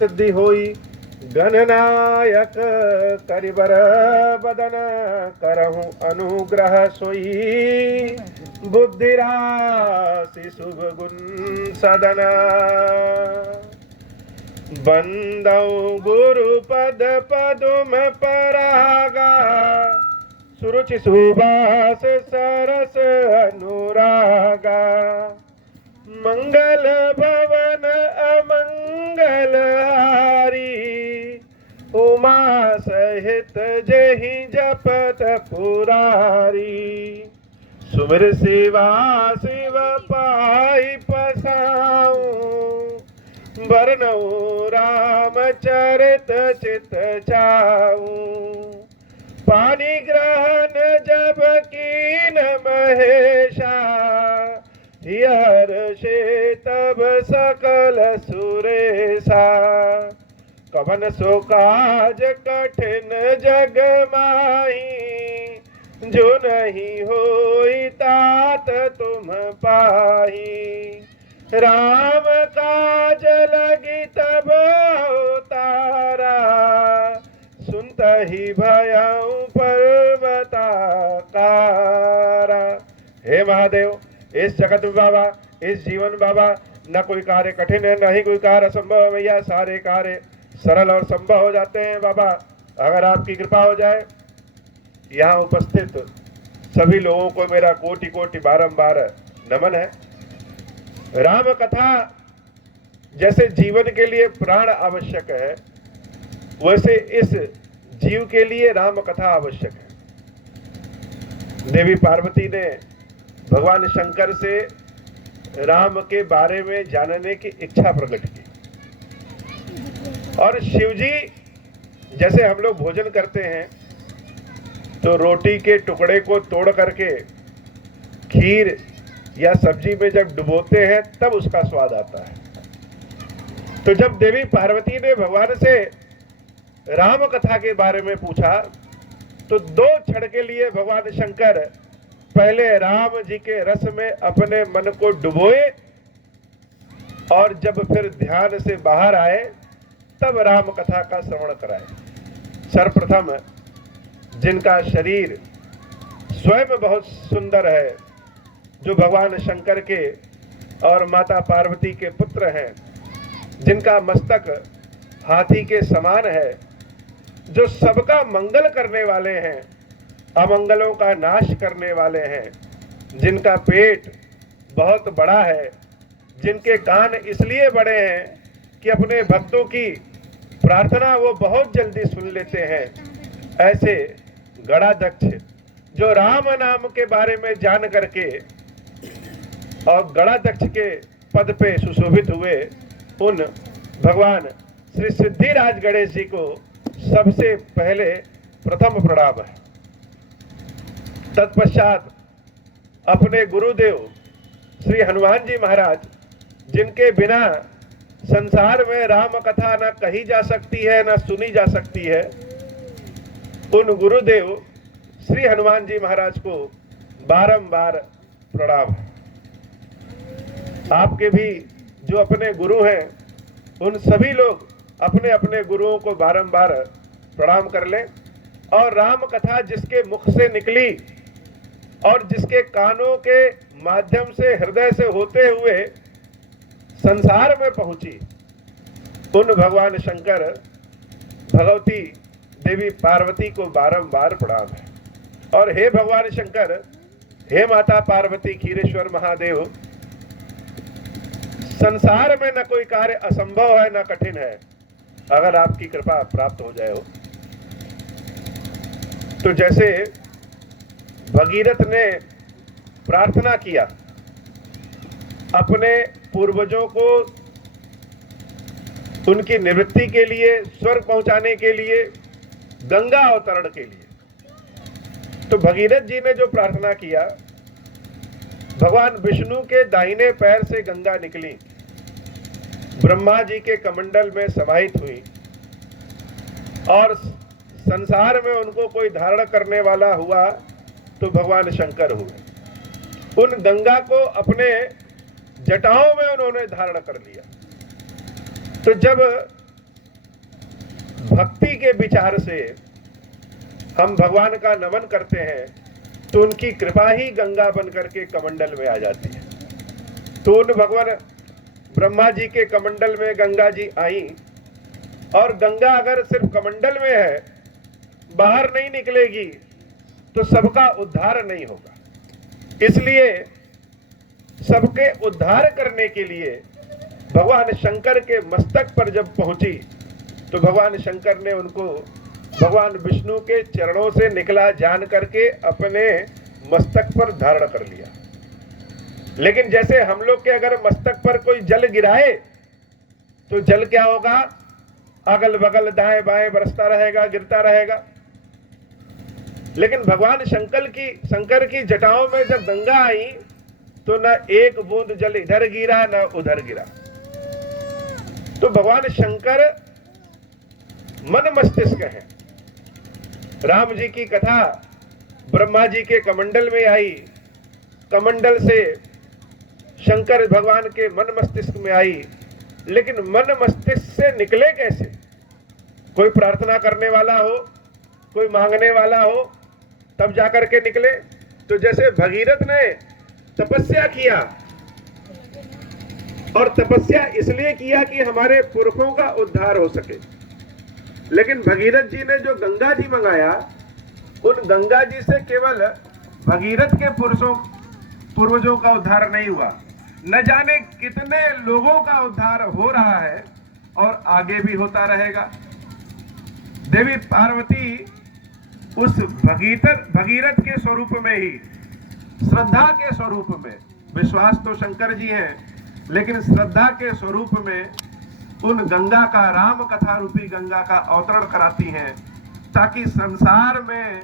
सिद्धि होई गणनायक करिबर बदन करहूं अनुग्रह सोई बुद्धि राशि शुभ गुण सदन बंदौ गुरु पद पदुम परागा सुरुचि सुबास सरस अनुरागा मंगल भवन अमंगल हारी उमा सहित जहि जपत पुरारी सुमिर शिवा शिव पाई पसाऊं बरनऊ रामचरित चित चाऊं पानी ग्रहण जब कीन महेशा हर्षे तब सकल सुरेशा कवन सो काज कठिन जग माही जो नहीं होई तात तुम पाही राम काज लगी तब अवतारा सुनत ही भयऊ पर्वताकारा। हे महादेव, इस जगत में बाबा, इस जीवन बाबा, न कोई कार्य कठिन है, न ही कोई कार्य असंभव है। भैया सारे कार्य सरल और संभव हो जाते हैं बाबा, अगर आपकी कृपा हो जाए। यहाँ उपस्थित सभी लोगों को मेरा कोटि कोटि बारंबार नमन है। राम कथा जैसे जीवन के लिए प्राण आवश्यक है, वैसे इस जीव के लिए राम कथा आवश्यक है। देवी पार्वती ने भगवान शंकर से राम के बारे में जानने की इच्छा प्रकट की, और शिवजी जैसे हम लोग भोजन करते हैं तो रोटी के टुकड़े को तोड़ करके खीर या सब्जी में जब डुबोते हैं तब उसका स्वाद आता है। तो जब देवी पार्वती ने भगवान से राम कथा के बारे में पूछा तो 2 क्षण के लिए भगवान शंकर पहले राम जी के रस में अपने मन को डुबोए, और जब फिर ध्यान से बाहर आए तब राम कथा का श्रवण कराए। सर्वप्रथम जिनका शरीर स्वयं बहुत सुंदर है, जो भगवान शंकर के और माता पार्वती के पुत्र हैं, जिनका मस्तक हाथी के समान है, जो सबका मंगल करने वाले हैं, अमंगलों का नाश करने वाले हैं, जिनका पेट बहुत बड़ा है, जिनके कान इसलिए बड़े हैं कि अपने भक्तों की प्रार्थना वो बहुत जल्दी सुन लेते हैं, ऐसे गणाध्यक्ष जो राम नाम के बारे में जान करके और गणाध्यक्ष के पद पे सुशोभित हुए, उन भगवान श्री सिद्धिराज गणेश जी को सबसे पहले प्रथम प्रणाम है। तत्पश्चात अपने गुरुदेव श्री हनुमान जी महाराज, जिनके बिना संसार में राम कथा न कही जा सकती है न सुनी जा सकती है, उन गुरुदेव श्री हनुमान जी महाराज को बारंबार प्रणाम है। आपके भी जो अपने गुरु हैं, उन सभी लोग अपने अपने गुरुओं को बारंबार प्रणाम कर लें, और राम कथा जिसके मुख से निकली और जिसके कानों के माध्यम से हृदय से होते हुए संसार में पहुंची, उन भगवान शंकर भगवती देवी पार्वती को बारंबार प्रणाम है। और हे भगवान शंकर, हे माता पार्वती, क्षीरेश्वर महादेव, संसार में न कोई कार्य असंभव है न कठिन है, अगर आपकी कृपा प्राप्त हो जाए हो। तो जैसे भगीरथ ने प्रार्थना किया अपने पूर्वजों को उनकी निवृत्ति के लिए, स्वर्ग पहुंचाने के लिए, गंगा अवतरण के लिए, तो भगीरथ जी ने जो प्रार्थना किया, भगवान विष्णु के दाहिने पैर से गंगा निकली, ब्रह्मा जी के कमंडल में समाहित हुई, और संसार में उनको कोई धारण करने वाला हुआ तो भगवान शंकर हुए। उन गंगा को अपने जटाओं में उन्होंने धारण कर लिया। तो जब भक्ति के विचार से हम भगवान का नमन करते हैं तो उनकी कृपा ही गंगा बन करके कमंडल में आ जाती है। तो उन भगवान ब्रह्मा जी के कमंडल में गंगा जी आई, और गंगा अगर सिर्फ कमंडल में है, बाहर नहीं निकलेगी, तो सबका उद्धार नहीं होगा। इसलिए सबके उद्धार करने के लिए भगवान शंकर के मस्तक पर जब पहुंची तो भगवान शंकर ने उनको भगवान विष्णु के चरणों से निकला जान करके अपने मस्तक पर धारण कर लिया। लेकिन जैसे हम लोग के अगर मस्तक पर कोई जल गिराए तो जल क्या होगा, अगल बगल दाएं बाएं बरसता रहेगा, गिरता रहेगा। लेकिन भगवान शंकर की जटाओं में जब गंगा आई तो न एक बूंद जल इधर गिरा न उधर गिरा। तो भगवान शंकर मन मस्तिष्क है। राम जी की कथा ब्रह्मा जी के कमंडल में आई, कमंडल से शंकर भगवान के मन मस्तिष्क में आई, लेकिन मन मस्तिष्क से निकले कैसे? कोई प्रार्थना करने वाला हो, कोई मांगने वाला हो, तब जाकर के निकले। तो जैसे भगीरथ ने तपस्या किया, और तपस्या इसलिए किया कि हमारे पुरखों का उद्धार हो सके, लेकिन भगीरथ जी ने जो गंगा जी मंगाया, उन गंगा जी से केवल भगीरथ के पूर्वजों का उद्धार नहीं हुआ, न जाने कितने लोगों का उद्धार हो रहा है और आगे भी होता रहेगा। देवी पार्वती उस भगीरथ के स्वरूप में ही, श्रद्धा के स्वरूप में, विश्वास तो शंकर जी हैं, लेकिन श्रद्धा के स्वरूप में उन गंगा का, राम कथा रूपी गंगा का अवतरण कराती हैं, ताकि संसार में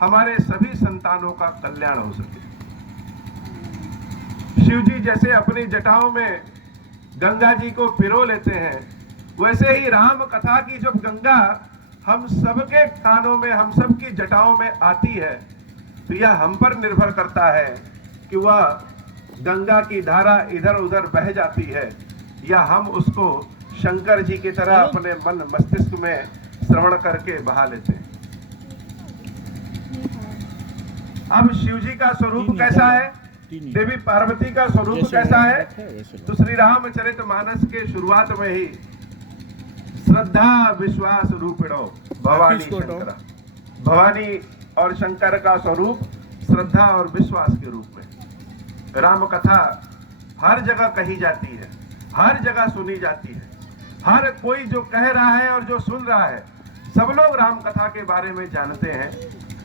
हमारे सभी संतानों का कल्याण हो सके। शिव जी जैसे अपनी जटाओं में गंगा जी को पिरो लेते हैं, वैसे ही राम कथा की जब गंगा हम सबके कानों में, हम सबकी जटाओं में आती है, तो यह हम पर निर्भर करता है कि वह गंगा की धारा इधर उधर बह जाती है या हम उसको शंकर जी की तरह अपने मन मस्तिष्क में श्रवण करके बहा लेते हैं। अब शिव जी का स्वरूप कैसा है, देवी पार्वती का स्वरूप कैसा है, तो श्री रामचरितमानस के शुरुआत में ही श्रद्धा विश्वास रूपिणो भवानी शंकर, भवानी और शंकर का स्वरूप श्रद्धा और विश्वास के रूप में। राम कथा हर जगह कही जाती है, हर जगह सुनी जाती है, हर कोई जो कह रहा है और जो सुन रहा है, सब लोग राम कथा के बारे में जानते हैं,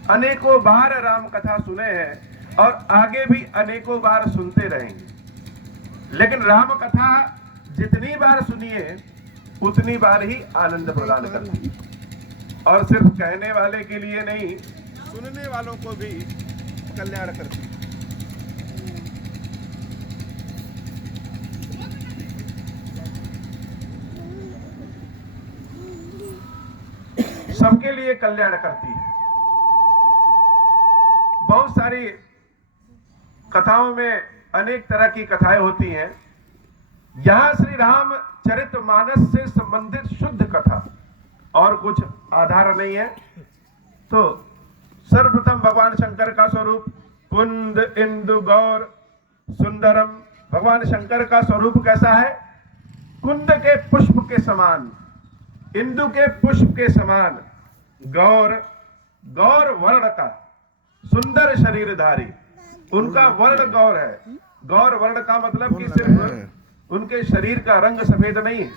अनेकों बार राम कथा सुने हैं और आगे भी अनेकों बार सुनते रहेंगे। लेकिन राम कथा जितनी बार सुनिए उतनी बार ही आनंद प्रदान करती है, और सिर्फ कहने वाले के लिए नहीं, सुनने वालों को भी कल्याण करती है। सबके लिए कल्याण करती है। बहुत सारी कथाओं में अनेक तरह की कथाएं होती हैं। यहां श्री रामचरितमानस से संबंधित शुद्ध कथा और कुछ आधार नहीं है। तो सर्वप्रथम भगवान शंकर का स्वरूप कुंद इंदु गौर सुंदरम। भगवान शंकर का स्वरूप कैसा है? कुंद के पुष्प के समान, इंदु के पुष्प के समान, गौर वर्ण का, सुंदर शरीरधारी। उनका वर्ण गौर है। गौर वर्ण का मतलब कि सिर्फ उनके शरीर का रंग सफेद नहीं,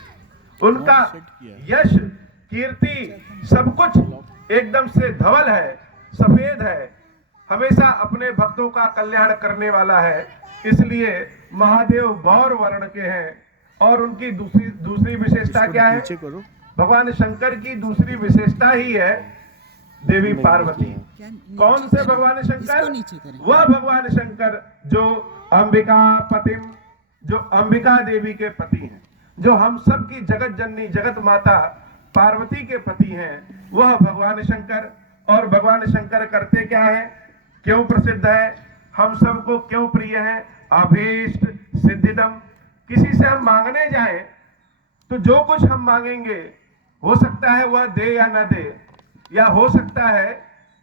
उनका यश कीर्ति सब कुछ एकदम से धवल है, सफेद है, हमेशा अपने भक्तों का कल्याण करने वाला है। इसलिए महादेव गौर वर्ण के हैं। और उनकी दूसरी विशेषता क्या है? भगवान शंकर की दूसरी विशेषता ही है देवी पार्वती। कौन से भगवान शंकर? वह भगवान शंकर जो अंबिका पतिम, जो अंबिका देवी के पति हैं, जो हम सब की जगत जननी जगत माता पार्वती के पति हैं, वह भगवान शंकर। और भगवान शंकर करते क्या है, क्यों प्रसिद्ध है, हम सबको क्यों प्रिय है? अभीष्ट सिद्धिदम। किसी से हम मांगने जाएं तो जो कुछ हम मांगेंगे हो सकता है वह दे या न दे, या हो सकता है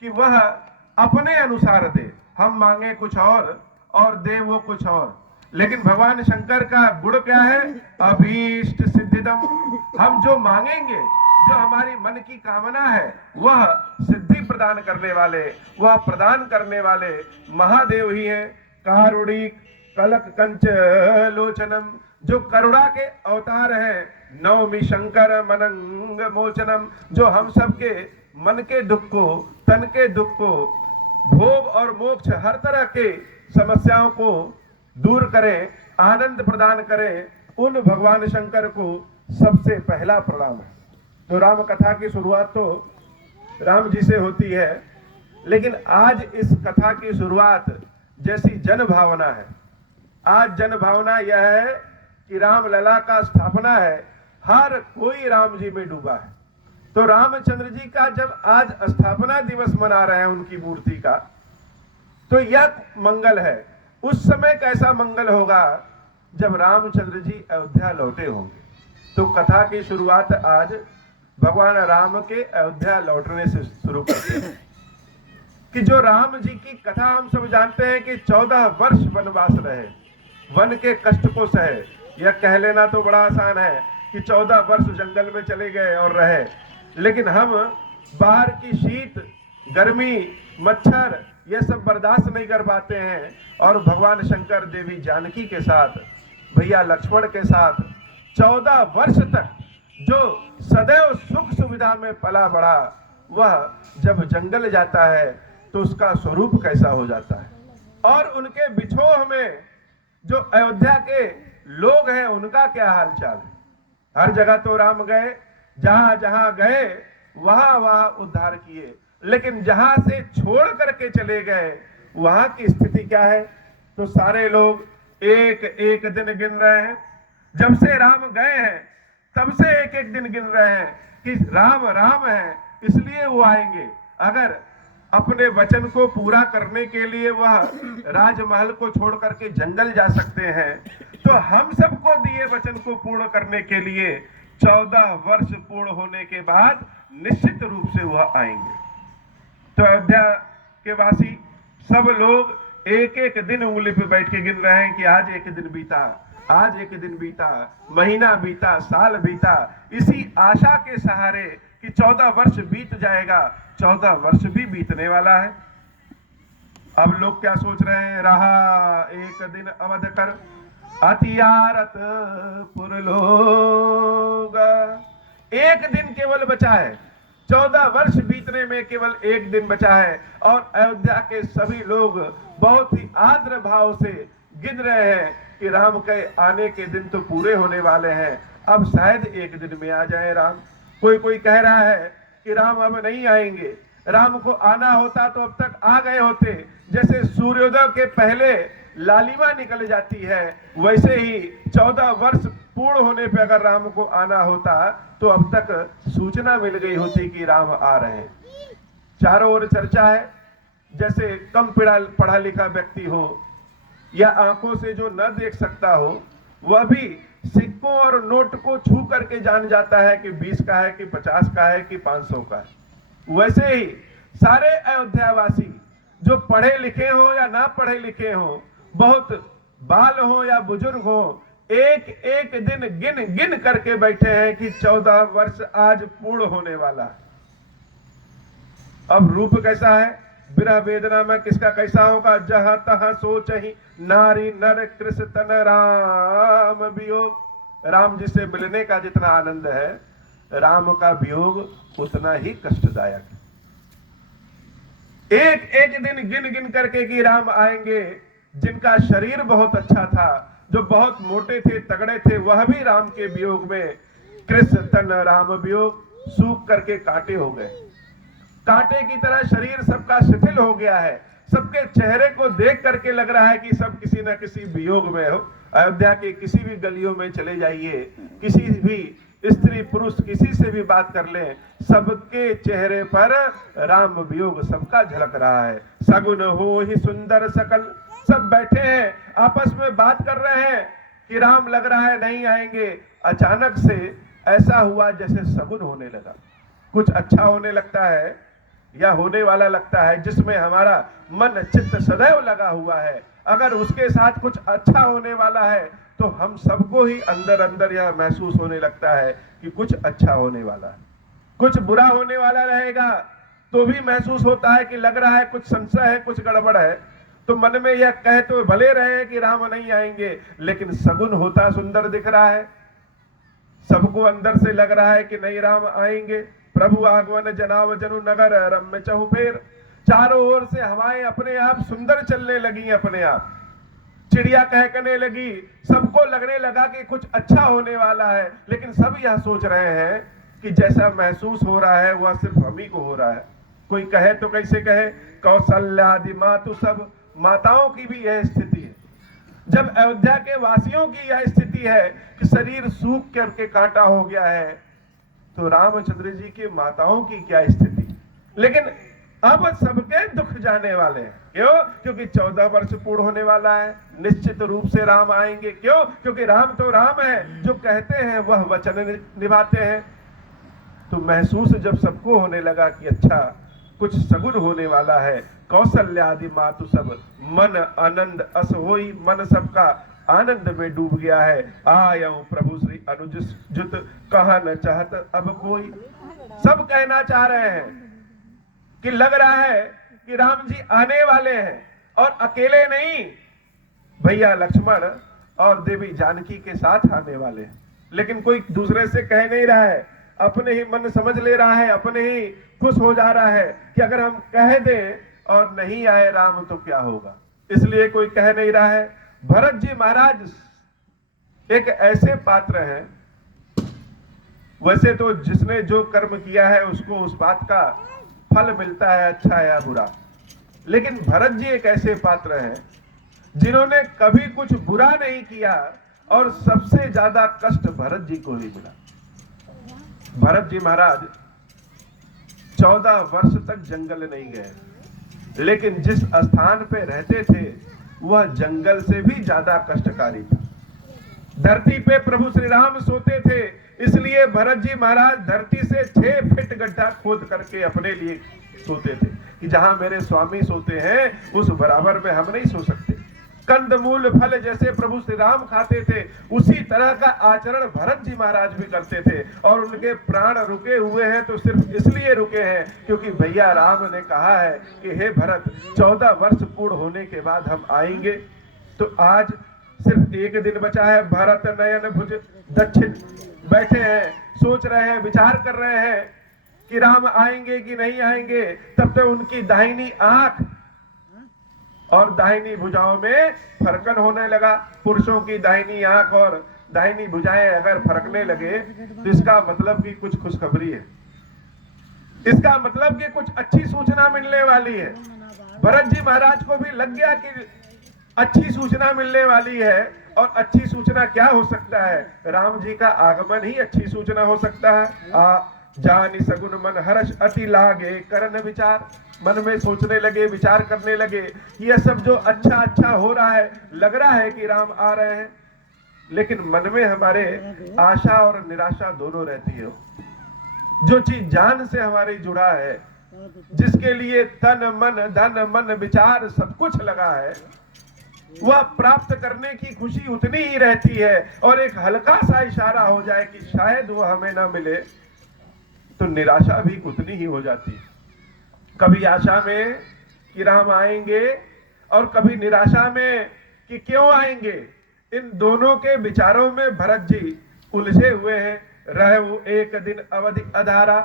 कि वह अपने अनुसार दे। हम मांगे कुछ और दे वो कुछ और। लेकिन भगवान शंकर का गुण क्या है? अभीष्ट सिद्धिदम। हम जो मांगेंगे, जो हमारी मन की कामना है, वह सिद्धि प्रदान करने वाले, वह प्रदान करने वाले महादेव ही हैं। कारुणिक कलक कंच लोचनम, जो करुणा के अवतार हैं। नवमी शंकर मनंग मोचनम, जो हम सबके मन के दुख को, तन के दुख को, भोग और मोक्ष हर तरह के समस्याओं को दूर करें, आनंद प्रदान करें, उन भगवान शंकर को सबसे पहला प्रणाम है। तो राम कथा की शुरुआत तो राम जी से होती है, लेकिन आज इस कथा की शुरुआत जैसी जन भावना है। आज जन भावना यह है कि राम लला का स्थापना है, हर कोई राम जी में डूबा है। तो रामचंद्र जी का जब आज स्थापना दिवस मना रहे हैं उनकी मूर्ति का, तो यह मंगल है। उस समय कैसा मंगल होगा जब रामचंद्र जी अयोध्या लौटे होंगे। तो कथा की शुरुआत आज भगवान राम के अयोध्या लौटने से शुरू करते हैं कि जो राम जी की कथा हम सब जानते हैं कि 14 वर्ष वनवास रहे, वन के कष्ट को सहे। यह कह लेना तो बड़ा आसान है कि 14 वर्ष जंगल में चले गए और रहे, लेकिन हम बाहर की शीत, गर्मी, मच्छर ये सब बर्दाश्त नहीं कर पाते हैं। और भगवान शंकर देवी जानकी के साथ, भैया लक्ष्मण के साथ 14 वर्ष तक जो सदैव सुख सुविधा में पला बढ़ा, वह जब जंगल जाता है तो उसका स्वरूप कैसा हो जाता है। और उनके बिछोह में जो अयोध्या के लोग हैं उनका क्या हालचाल है। हर जगह तो राम गए, जहां जहां गए वहां वहां उद्धार किए, लेकिन जहां से छोड़ करके चले गए वहां की स्थिति क्या है। तो सारे लोग एक एक दिन गिन रहे हैं। जब से राम गए हैं तब से एक एक दिन गिन रहे हैं कि राम राम है इसलिए वो आएंगे। अगर अपने वचन को पूरा करने के लिए वह राजमहल को छोड़ करके जंगल जा सकते हैं, तो हम सबको दिए वचन को पूर्ण करने के लिए 14 वर्ष पूर्ण होने के बाद निश्चित रूप से वह आएंगे। तो अयोध्या के वासी सब लोग एक एक दिन उंगली पे बैठ के गिन रहे हैं कि आज एक दिन बीता, आज एक दिन बीता, महीना बीता, साल बीता, इसी आशा के सहारे कि 14 वर्ष बीत जाएगा। 14 वर्ष भी बीतने वाला है। अब लोग क्या सोच रहे हैं? रहा एक दिन अवध कर अतियारत पुरलोग। एक दिन केवल बचा है, 14 वर्ष बीतने में केवल एक दिन बचा है। और अयोध्या के सभी लोग बहुत ही आदर भाव से गिन रहे हैं कि राम के आने के दिन तो पूरे होने वाले हैं, अब शायद एक दिन में आ जाए राम। कोई कोई कह रहा है कि राम अब नहीं आएंगे, राम को आना होता तो अब तक आ गए होते। जैसे सूर्योदय के पहले लालिमा निकल जाती है, वैसे ही 14 वर्ष पूर्ण होने पे अगर राम को आना होता तो अब तक सूचना मिल गई होती कि राम आ रहे हैं। चारों ओर चर्चा है, जैसे कम पढ़ा लिखा व्यक्ति हो या आंखों से जो न देख सकता हो, वह भी सिक्कों और नोट को छू करके जान जाता है कि 20 का है कि 50 का है कि 500 का है। वैसे ही सारे अयोध्यावासी जो पढ़े लिखे हो या ना पढ़े लिखे हो, बहुत बाल हो या बुजुर्ग हो, एक एक दिन गिन गिन करके बैठे हैं कि 14 वर्ष आज पूर्ण होने वाला है। अब रूप कैसा है? विरह वेदना में किसका कैसा होगा? जहां तहां सोच ही नारी नर कृष्ण तन राम वियोग। राम जी से मिलने का जितना आनंद है, राम का वियोग उतना ही कष्टदायक है। एक एक दिन गिन गिन करके कि राम आएंगे। जिनका शरीर बहुत अच्छा था, जो बहुत मोटे थे, तगड़े थे, वह भी राम के वियोग में कृष्ण तन राम वियोग सूख करके कांटे हो गए। कांटे की तरह शरीर सबका शिथिल हो गया है। सबके चेहरे को देख करके लग रहा है कि सब किसी न किसी वियोग में हो। अयोध्या के किसी भी गलियों में चले जाइए, किसी भी स्त्री पुरुष किसी से भी बात कर लें, सबके चेहरे पर राम वियोग सबका झलक रहा है। सगुन हो ही सुंदर सकल, सब बैठे हैं आपस में बात कर रहे हैं कि राम लग रहा है नहीं आएंगे। अचानक से ऐसा हुआ जैसे सगुन होने लगा। कुछ अच्छा होने लगता है या होने वाला लगता है जिसमें हमारा मन चित्त सदैव लगा हुआ है, अगर उसके साथ कुछ अच्छा होने वाला है तो हम सबको ही अंदर अंदर यह महसूस होने लगता है कि कुछ अच्छा होने वाला है। कुछ बुरा होने वाला रहेगा तो भी महसूस होता है कि लग रहा है कुछ संशय है, कुछ गड़बड़ है। तो मन में यह कहे तो भले रहे कि राम नहीं आएंगे, लेकिन सगुन होता सुंदर दिख रहा है, सबको अंदर से लग रहा है कि नहीं राम आएंगे। प्रभु आगमन जनाव जनु नगर रम्य चहुफेर, चारों ओर से हवाएं अपने आप सुंदर चलने लगी, अपने आप चिड़िया कहकने लगी, सबको लगने लगा कि कुछ अच्छा होने वाला है। लेकिन सब यह सोच रहे हैं कि जैसा महसूस हो रहा है वह सिर्फ हम ही को हो रहा है। कोई कहे तो कैसे कहे, कौशल्यादि मातु सब, माताओं की भी यह स्थिति है। जब अयोध्या के वासियों की यह स्थिति है कि शरीर सूख करके कांटा हो गया है, तो रामचंद्र जी की माताओं की क्या स्थिति। लेकिन अब सबके दुख जाने वाले हैं। क्यों? क्योंकि 14 वर्ष पूर्ण होने वाला है, निश्चित रूप से राम आएंगे। क्यों? क्योंकि राम तो राम है, जो कहते हैं वह वचन निभाते हैं। तो महसूस जब सबको होने लगा कि अच्छा कुछ सगुन होने वाला है, कौशल्यादि मातु सब, मन आनंद अस होई, मन सबका आनंद में डूब गया है। आयऊ प्रभु श्री अनुज जुत, कहा न चाहत अब कोई। सब कहना चाह रहे हैं कि लग रहा है कि राम जी आने वाले हैं, और अकेले नहीं, भैया लक्ष्मण और देवी जानकी के साथ आने वाले हैं। लेकिन कोई दूसरे से कह नहीं रहा है, अपने ही मन समझ ले रहा है, अपने ही खुश हो जा रहा है कि अगर हम कह दें और नहीं आए राम तो क्या होगा। इसलिए कोई कह नहीं रहा है। भरत जी महाराज एक ऐसे पात्र हैं, वैसे तो जिसने जो कर्म किया है उसको उस बात का फल मिलता है, अच्छा या बुरा। लेकिन भरत जी एक ऐसे पात्र हैं जिन्होंने कभी कुछ बुरा नहीं किया, और सबसे ज्यादा कष्ट भरत जी को ही मिला। भरत जी महाराज 14 वर्ष तक जंगल नहीं गए, लेकिन जिस स्थान पे रहते थे वह जंगल से भी ज्यादा कष्टकारी था। धरती पे प्रभु श्री राम सोते थे, इसलिए भरत जी महाराज धरती से 6 फीट गड्ढा खोद करके अपने लिए सोते थे कि जहां मेरे स्वामी सोते हैं उस बराबर में हम नहीं सो सकते। कंदमूल फल जैसे प्रभु श्री राम खाते थे, उसी तरह का आचरण भरत जी महाराज भी करते थे। और उनके प्राण रुके हुए हैं तो सिर्फ इसलिए रुके हैं क्योंकि भैया राम ने कहा है कि हे भरत, 14 वर्ष पूर्ण होने के बाद हम आएंगे। तो आज सिर्फ एक दिन बचा है। भरत नयन भुज दक्षिण बैठे हैं, सोच रहे हैं, विचार कर रहे हैं कि राम आएंगे कि नहीं आएंगे। तब तक उनकी दाहिनी आंख और दाहिनी भुजाओं में फरकन होने लगा। पुरुषों की दाहिनी आंख और दाहिनी भुजाएं अगर फरकने लगे तो इसका मतलब कि कुछ खुशखबरी है, इसका मतलब कि कुछ अच्छी सूचना मिलने वाली है। भरत जी महाराज को भी लग गया कि अच्छी सूचना मिलने वाली है। और अच्छी सूचना क्या हो सकता है? राम जी का आगमन ही अच्छी सूचना हो सकता है। जानि सगुन मन हर्ष अति लागे करन विचार, मन में सोचने लगे, विचार करने लगे कि यह सब जो अच्छा अच्छा हो रहा है, लग रहा है कि राम आ रहे हैं, लेकिन मन में हमारे आशा और निराशा दोनों रहती है। जो चीज जान से हमारे जुड़ा है, जिसके लिए तन मन धन मन विचार सब कुछ लगा है, वह प्राप्त करने की खुशी उतनी ही रहती है। और एक हल्का सा इशारा हो जाए कि शायद वो हमें ना मिले तो निराशा भी उतनी ही हो जाती है। कभी आशा में कि राम आएंगे और कभी निराशा में कि क्यों आएंगे। इन दोनों के विचारों में भरत जी उलझे हुए हैं। रहु एक दिन अवधि अधारा,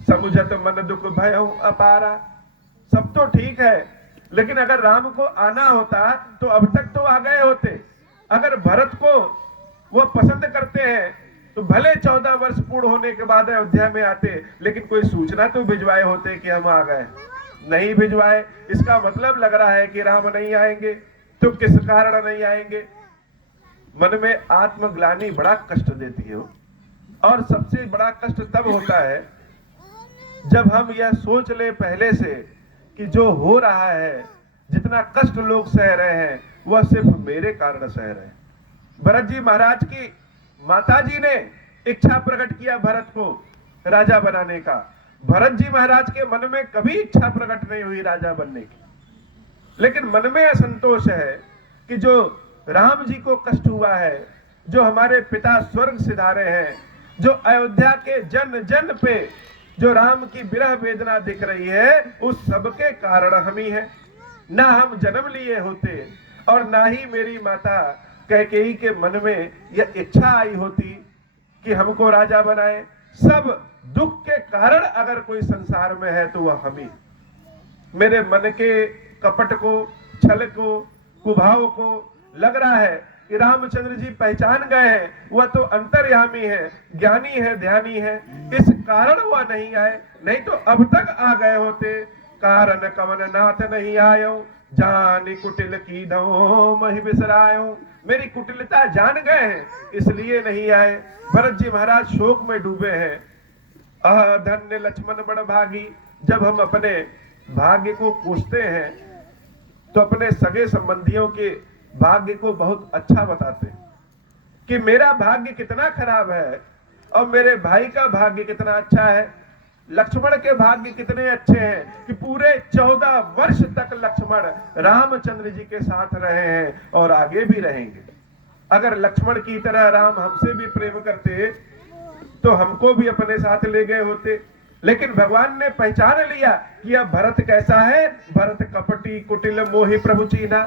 समुझत मन दुख भयउ अपारा। सब तो ठीक है, लेकिन अगर राम को आना होता तो अब तक तो आ गए होते। अगर भरत को वो पसंद करते हैं तो भले 14 वर्ष पूर्ण होने के बाद अयोध्या में आते, लेकिन कोई सूचना तो भिजवाए होते कि हम आ गए। नहीं भिजवाए, इसका मतलब लग रहा है कि राम नहीं आएंगे। तो किस कारण नहीं आएंगे? मन में आत्मग्लानि बड़ा कष्ट देती है। और सबसे बड़ा कष्ट तब होता है जब हम यह सोच ले पहले से कि जो हो रहा है, जितना कष्ट लोग सह रहे हैं, वह सिर्फ मेरे कारण सह रहे हैं। भरत जी महाराज की माता जी ने इच्छा प्रकट किया भरत को राजा बनाने का। भरत जी महाराज के मन में कभी इच्छा प्रकट नहीं हुई राजा बनने की, लेकिन मन में असंतोष है कि जो राम जी को कष्ट हुआ है, जो हमारे पिता स्वर्ग सिधारे हैं, जो अयोध्या के जन जन पे जो राम की विरह वेदना दिख रही है, उस सब के कारण हम ही हैं। ना हम जन्म लिए होते और ना ही मेरी माता कैकेयी के मन में यह इच्छा आई होती कि हमको राजा बनाए। सब दुख के कारण अगर कोई संसार में है तो वह हम ही। मेरे मन के कपट को, छल को, कुभाव को लग रहा है कि रामचंद्र जी पहचान गए हैं, वह तो अंतर्यामी है, ज्ञानी है, ध्यानी है, इस कारण वह नहीं आए, नहीं तो अब तक आ गए होते। कारण कवन नाथ नहीं आयो, जानी कुटिल की दो मही बिसरायो। मेरी कुटिलता जान गए हैं, इसलिए नहीं आए। भरत जी महाराज शोक में डूबे हैं। धन्य लक्ष्मण बड़ भागी। जब हम अपने भाग्य को कोसते हैं तो अपने सगे संबंधियों के भाग्य को बहुत अच्छा बताते हैं कि मेरा भाग्य कितना खराब है और मेरे भाई का भाग्य कितना अच्छा है। लक्ष्मण के भाग्य कितने अच्छे हैं कि पूरे 14 वर्ष तक लक्ष्मण रामचंद्र जी के साथ रहे हैं और आगे भी रहेंगे। अगर लक्ष्मण की तरह राम हमसे भी प्रेम करते तो हमको भी अपने साथ ले गए होते, लेकिन भगवान ने पहचान लिया कि यह भरत कैसा है। भरत कपटी कुटिल मोहि प्रभु चीना।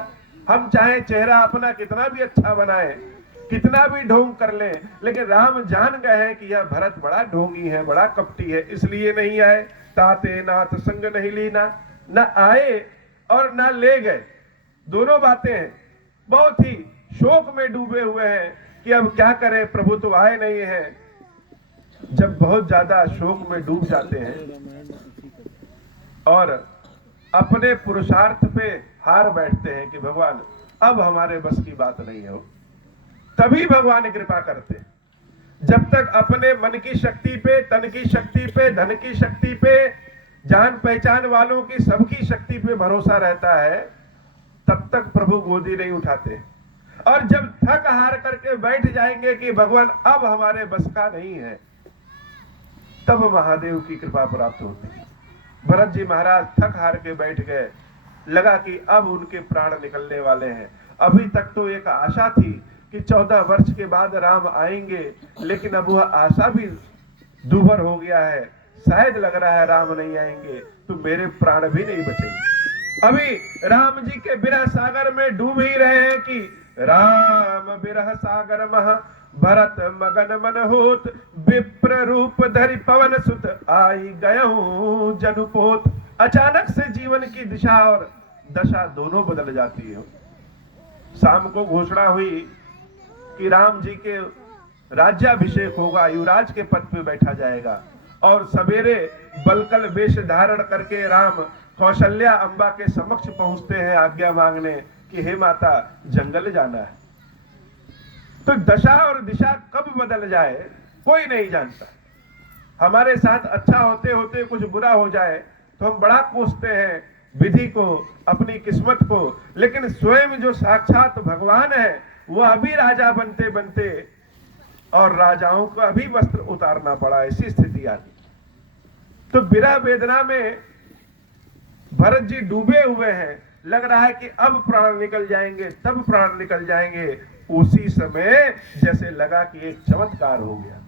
हम चाहे चेहरा अपना कितना भी अच्छा बनाए, कितना भी ढोंग कर ले, लेकिन राम जान गए हैं कि यह भरत बड़ा ढोंगी है, बड़ा कपटी है, इसलिए नहीं आए। ताते नाथ संग नहीं लीना, न आए और न ले गए, दोनों बातें हैं। बहुत ही शोक में डूबे हुए हैं कि अब क्या करें, प्रभु तो आए नहीं है। जब बहुत ज्यादा शोक में डूब जाते हैं और अपने पुरुषार्थ पे हार बैठते हैं कि भगवान अब हमारे बस की बात नहीं है, तभी भगवान कृपा करते हैं। जब तक अपने मन की शक्ति पे, तन की शक्ति पे, धन की शक्ति पे, जान पहचान वालों की सबकी शक्ति पे भरोसा रहता है, तब तक प्रभु गोदी नहीं उठाते। और जब थक हार करके बैठ जाएंगे कि भगवान अब हमारे बस का नहीं है, तब महादेव की कृपा प्राप्त होती है। भरत जी महाराज थक हार के बैठ गए, लगा कि अब उनके प्राण निकलने वाले हैं। अभी तक तो एक आशा थी कि 14 वर्ष के बाद राम आएंगे, लेकिन अब वह आशा भी दूभर हो गया है। शायद लग रहा है राम नहीं आएंगे तो मेरे प्राण भी नहीं बचेंगे। अभी राम जी के विरह सागर में डूब ही रहे हैं कि राम विरह सागर महा भरत मगन मन होत, विप्र रूप धरि पवन सुत आई गयहूं जनुपोत। अचानक से जीवन की दिशा और दशा दोनों बदल जाती है। शाम को घोषणा हुई कि राम जी के राज्याभिषेक होगा, युवराज के पद पे बैठा जाएगा। और सवेरे बलकल वेश धारण करके राम कौशल्या अंबा के समक्ष पहुंचते हैं आज्ञा मांगने कि हे माता जंगल जाना है। तो दशा और दिशा कब बदल जाए कोई नहीं जानता। हमारे साथ अच्छा होते होते कुछ बुरा हो जाए तो हम बड़ा कोसते हैं विधि को, अपनी किस्मत को, लेकिन स्वयं जो साक्षात भगवान है वह अभी राजा बनते बनते और राजाओं को अभी वस्त्र उतारना पड़ा, ऐसी स्थिति आती। तो विरह वेदना में भरत जी डूबे हुए हैं, लग रहा है कि अब प्राण निकल जाएंगे, तब प्राण निकल जाएंगे। उसी समय जैसे लगा कि एक चमत्कार हो गया।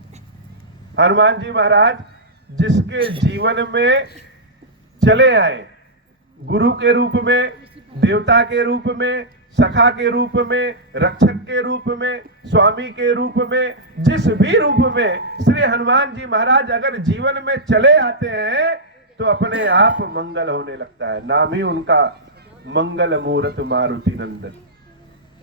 हनुमान जी महाराज जिसके जीवन में चले आए, गुरु के रूप में, देवता के रूप में, सखा के रूप में, रक्षक के रूप में, स्वामी के रूप में, जिस भी रूप में श्री हनुमान जी महाराज अगर जीवन में चले आते हैं तो अपने आप मंगल होने लगता है। नाम ही उनका मंगल मूर्त मारुति नंदन।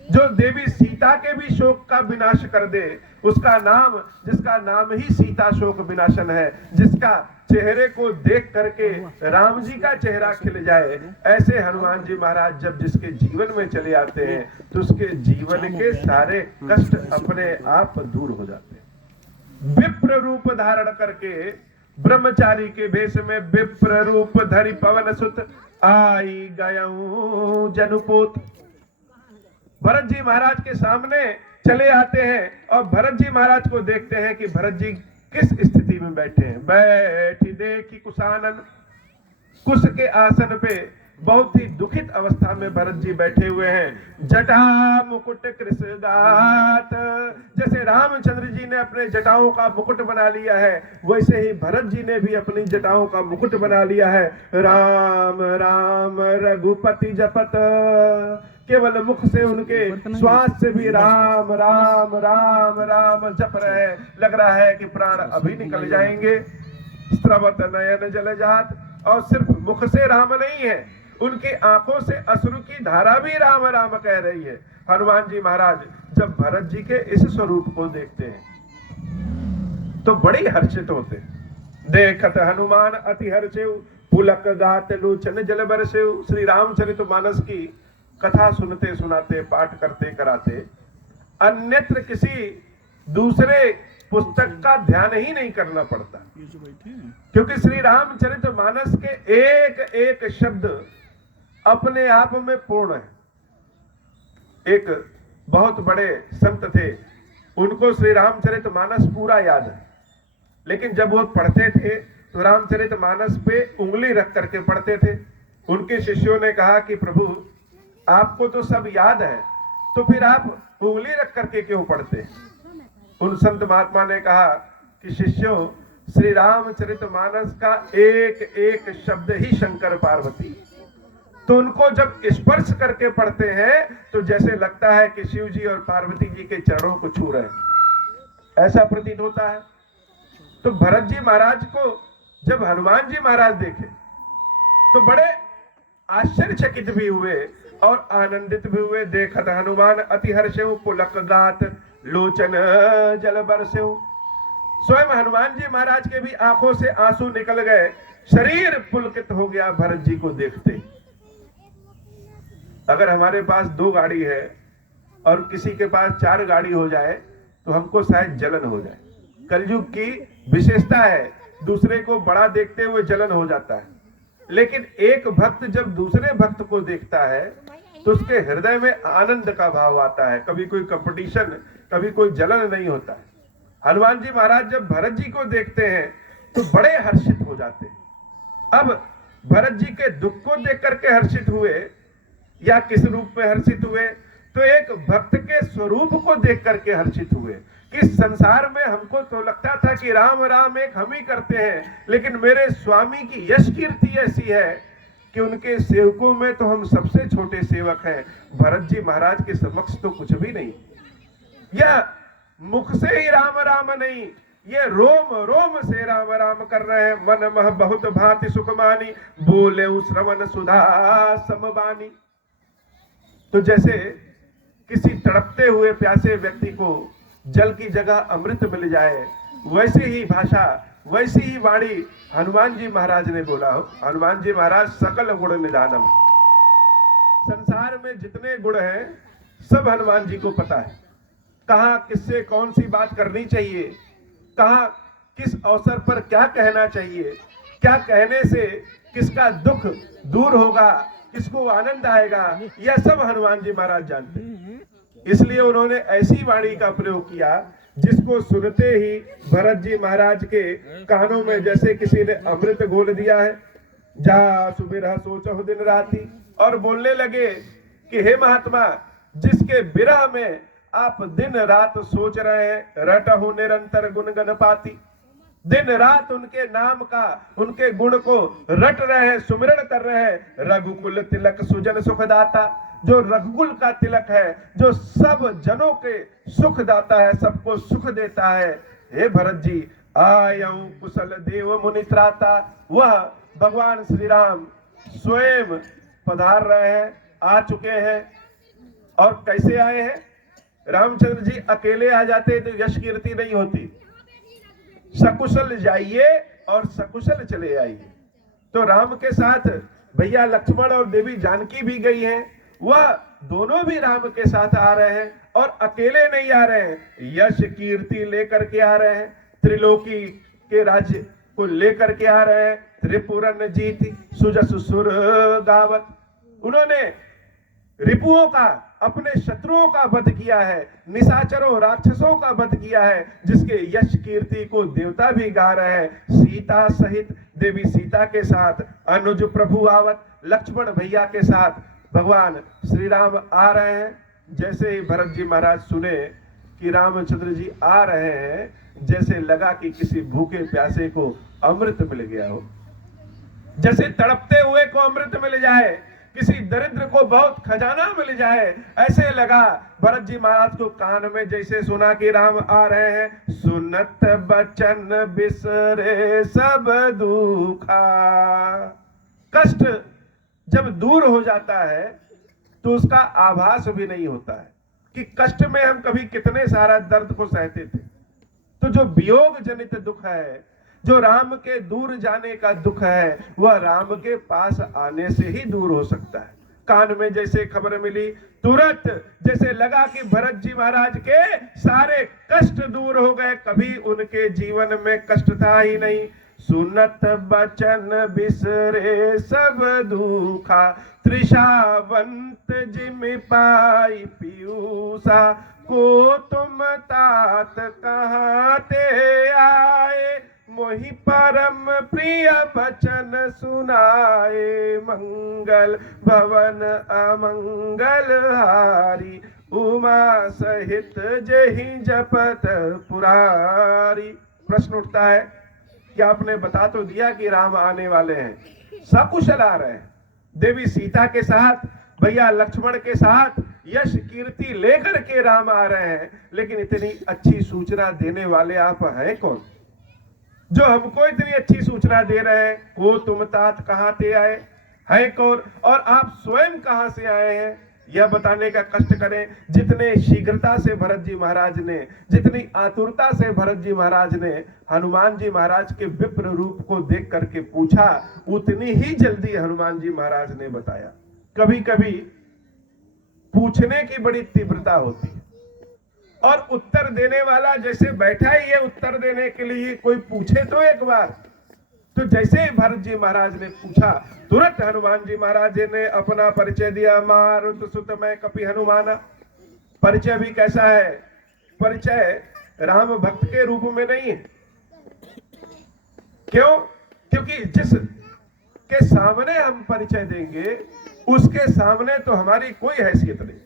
जो देवी सीता के भी शोक का विनाश कर दे, उसका नाम, जिसका नाम ही सीता शोक विनाशन है, जिसका चेहरे को देख करके राम जी का चेहरा खिल जाए, ऐसे हनुमान जी महाराज जब जिसके जीवन में चले आते हैं तो उसके जीवन के सारे कष्ट अपने आप दूर हो जाते हैं। विप्र रूप धारण करके ब्रह्मचारी के भेष में विप्र रूप धरि पवन सुत आई गयऊं जनुपोत। भरत जी महाराज के सामने चले आते हैं और भरत जी महाराज को देखते हैं कि भरत जी किस स्थिति में बैठे हैं। बैठी देखी कुशानन, कुश के आसन पे बहुत ही दुखित अवस्था में भरत जी बैठे हुए हैं। जटा मुकुट कृषगात, जैसे रामचंद्र जी ने अपने जटाओं का मुकुट बना लिया है, वैसे ही भरत जी ने भी अपनी जटाओं का मुकुट बना लिया है। राम राम रघुपति जपत, केवल मुख से उनके श्वास से भी राम राम राम राम जप रहे, लग रहा है कि प्राण अभी निकल जाएंगे। स्त्रवत नयन जल जात, और सिर्फ मुख से राम नहीं है, उनकी आंखों से अश्रु की धारा भी राम राम कह रही है। हनुमान जी महाराज जब भरत जी के इस स्वरूप को देखते हैं तो बड़े हर्षित होते हैं। देखत हनुमान अति हर्षेउ, पुलक गात लोचन जल बरसेउ। श्री रामचरितमानस की कथा सुनते सुनाते, पाठ करते कराते अन्यत्र किसी दूसरे पुस्तक का ध्यान ही नहीं करना पड़ता, क्योंकि श्री रामचरितमानस के एक एक शब्द अपने आप में पूर्ण है। एक बहुत बड़े संत थे, उनको श्री रामचरितमानस पूरा याद है, लेकिन जब वो पढ़ते थे तो रामचरितमानस पे उंगली रख करके पढ़ते थे। उनके शिष्यों ने कहा कि प्रभु आपको तो सब याद है, तो फिर आप उंगली रख करके क्यों पढ़ते? उन संत महात्मा ने कहा कि शिष्यों, श्री रामचरितमानस का एक एक शब्द ही शंकर पार्वती, तो उनको जब स्पर्श करके पढ़ते हैं तो जैसे लगता है कि शिव जी और पार्वती जी के चरणों को छू रहे हैं, ऐसा प्रतीत होता है। तो भरत जी महाराज को जब हनुमान जी महाराज देखे तो बड़े आश्चर्यचकित भी हुए और आनंदित भी हुए। देखत हनुमान अति हर्षेउ, पुलक गात लोचन जल बरसेउ। स्वयं हनुमान जी महाराज के भी आंखों से आंसू निकल गए, शरीर पुलकित हो गया भरत जी को देखते। अगर हमारे पास 2 गाड़ी है और किसी के पास 4 गाड़ी हो जाए तो हमको शायद जलन हो जाए। कलयुग की विशेषता है, दूसरे को बड़ा देखते हुए जलन हो जाता है, लेकिन एक भक्त जब दूसरे भक्त को देखता है तो उसके हृदय में आनंद का भाव आता है। कभी कोई कंपटीशन, कभी कोई जलन नहीं होता है। हनुमान जी महाराज जब भरत जी को देखते हैं तो बड़े हर्षित हो जाते हैं। अब भरत जी के दुख को देख करके हर्षित हुए या किस रूप में हर्षित हुए? तो एक भक्त के स्वरूप को देख करके हर्षित हुए कि संसार में हमको तो लगता था कि राम राम एक हम ही करते हैं, लेकिन मेरे स्वामी की यश कीर्ति ऐसी है कि उनके सेवकों में तो हम सबसे छोटे सेवक हैं। भरत जी महाराज के समक्ष तो कुछ भी नहीं। यह मुख से ही राम राम नहीं, ये रोम रोम से राम राम कर रहे हैं। मन मह बहुत भांति सुखमानी, बोले श्रवण सुधा समबानी। तो जैसे किसी तड़पते हुए प्यासे व्यक्ति को जल की जगह अमृत मिल जाए, वैसे ही भाषा, वैसी ही वाणी हनुमान जी महाराज ने बोला हो। हनुमान जी महाराज सकल गुण निधानम, संसार में जितने गुण हैं सब हनुमान जी को पता है। कहाँ किससे कौन सी बात करनी चाहिए, कहाँ किस अवसर पर क्या कहना चाहिए, क्या कहने से किसका दुख दूर होगा, किसको आनंद आएगा, यह सब हनुमान जी महाराज जानते हैं। इसलिए उन्होंने ऐसी वाणी का प्रयोग किया जिसको सुनते ही भरत जी महाराज के कानों में जैसे किसी ने अमृत घोल दिया है। जा सुबिरह सोचहु दिन राती, और बोलने लगे कि हे महात्मा, जिसके विरह में आप दिन रात सोच रहे हैं, रटहु निरंतर गुण गण पाती। दिन रात उनके नाम का, उनके गुण को रट रहे हैं, सुमिरन कर रहे हैं। रघुकुल तिलक सुजन सुखदाता, जो रघुकुल का तिलक है, जो सब जनों के सुख दाता है, सबको सुख देता है। हे भरत जी, आयऊ कुशल देव मुनि त्राता, वह भगवान श्री राम स्वयं पधार रहे हैं, आ चुके हैं। और कैसे आए हैं? रामचंद्र जी अकेले आ जाते तो यश कीर्ति नहीं होती। सकुशल जाइए और सकुशल चले आइए। तो राम के साथ भैया लक्ष्मण और देवी जानकी भी गई हैं, वह दोनों भी राम के साथ आ रहे हैं और अकेले नहीं आ रहे हैं, यश कीर्ति लेकर के आ रहे हैं, त्रिलोकी के राज्य को लेकर के आ रहे हैं। त्रिपुरन जीति सुजस सुर गावत, उन्होंने रिपुओं का अपने शत्रुओं का वध किया है, निशाचरों राक्षसों का वध किया है, जिसके यश कीर्ति को देवता भी गा रहे हैं। सीता सहित देवी सीता के साथ अनुज प्रभु आवत, लक्ष्मण भैया के साथ भगवान श्री राम आ रहे हैं। जैसे ही भरत जी महाराज सुने कि रामचंद्र जी आ रहे हैं, जैसे लगा कि किसी भूखे प्यासे को अमृत मिल गया हो, जैसे तड़पते हुए को अमृत मिल जाए, किसी दरिद्र को बहुत खजाना मिल जाए, ऐसे लगा भरत जी महाराज को। कान में जैसे सुना कि राम आ रहे हैं, सुनत बचन बिसरे सब दुखा। कष्ट जब दूर हो जाता है तो उसका आभास भी नहीं होता है कि कष्ट में हम कभी कितने सारा दर्द को सहते थे। तो जो वियोग जनित दुख है, जो राम के दूर जाने का दुख है, वह राम के पास आने से ही दूर हो सकता है। कान में जैसे खबर मिली, तुरंत जैसे लगा कि भरत जी महाराज के सारे कष्ट दूर हो गए, कभी उनके जीवन में कष्ट था ही नहीं। सुनत बचन बिसरे सब दुखा, त्रिषावंत जिम पाई पीयूषा, को तुम तात कहाँ ते आए, मोहि परम प्रिय बचन सुनाए, मंगल भवन अमंगल हारी, उमा सहित जहि जपत पुरारी। प्रश्न उठता है कि आपने बता तो दिया कि राम आने वाले हैं, सकुशल आ रहे हैं, देवी सीता के साथ, भैया लक्ष्मण के साथ यश कीर्ति लेकर के राम आ रहे हैं, लेकिन इतनी अच्छी सूचना देने वाले आप हैं कौन, जो हमको इतनी अच्छी सूचना दे रहे हैं? को तुम तात कहां से आए, है कौन, और आप स्वयं कहां से आए हैं, यह बताने का कष्ट करें। जितने शीघ्रता से भरत जी महाराज ने, जितनी आतुरता से भरत जी महाराज ने हनुमान जी महाराज के विप्र रूप को देख करके पूछा, उतनी ही जल्दी हनुमान जी महाराज ने बताया। कभी कभी पूछने की बड़ी तीव्रता होती है और उत्तर देने वाला जैसे बैठा ही है उत्तर देने के लिए, कोई पूछे तो एक बार। तो जैसे ही भरत जी महाराज ने पूछा, तुरंत हनुमान जी महाराज ने अपना परिचय दिया। मारुत सुत मैं कपि हनुमाना। परिचय भी कैसा है? परिचय राम भक्त के रूप में नहीं है। क्यों? क्योंकि जिस के सामने हम परिचय देंगे, उसके सामने तो हमारी कोई हैसियत नहीं।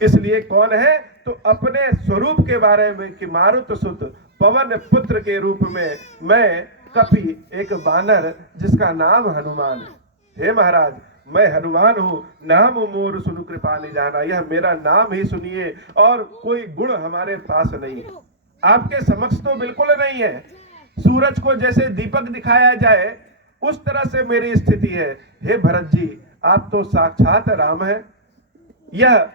इसलिए कौन है? तो अपने स्वरूप के बारे में कि मारुत सुत पवन पुत्र के रूप में मैं कपि, एक बानर जिसका नाम हनुमान है। हे महाराज, मैं हनुमान हूं, नाम मोर सुनु कृपा निजाना। यह मेरा नाम ही सुनिए, और कोई गुण हमारे पास नहीं है, आपके समक्ष तो बिल्कुल नहीं है। सूरज को जैसे दीपक दिखाया जाए, उस तरह से मेरी स्थिति है। हे भरत जी, आप तो साक्षात राम है। यह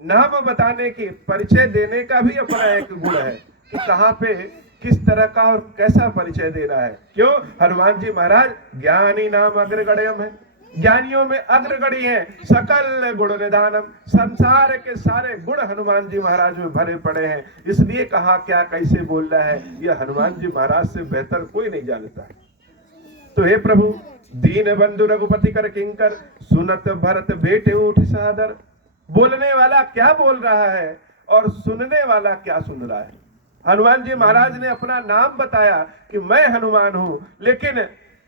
नाम बताने की, परिचय देने का भी अपना एक गुण है कि कहां पे किस तरह का और कैसा परिचय देना है। क्यों? हनुमान जी महाराज ज्ञानी नाम अग्रगण्यम है, ज्ञानियों में अग्रगणी है। सकल गुण निधानम, संसार के सारे गुण हनुमान जी महाराज में भरे पड़े हैं। इसलिए कहा क्या कैसे बोल रहा है, यह हनुमान जी महाराज से बेहतर कोई नहीं जानता है। तो हे प्रभु, दीन बंधु रघुपति कर किंकर, सुनत भरत बेटे उठ सादर। बोलने वाला क्या बोल रहा है और सुनने वाला क्या सुन रहा है? हनुमान जी महाराज ने अपना नाम बताया कि मैं हनुमान हूं, लेकिन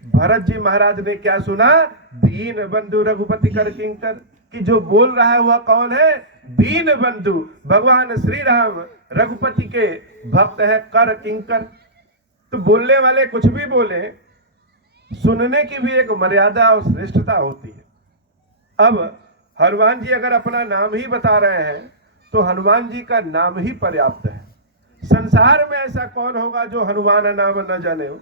भरत जी महाराज ने क्या सुना? दीन बंधु रघुपति कर किंकर। कि जो बोल रहा है वह कौन है? दीन बंधु, भगवान श्री राम रघुपति के भक्त है, कर किंकर। तो बोलने वाले कुछ भी बोले, सुनने की भी एक मर्यादा और श्रेष्ठता होती है। अब हनुमान जी अगर अपना नाम ही बता रहे हैं तो हनुमान जी का नाम ही पर्याप्त है। संसार में ऐसा कौन होगा जो हनुमान नाम न जाने हो?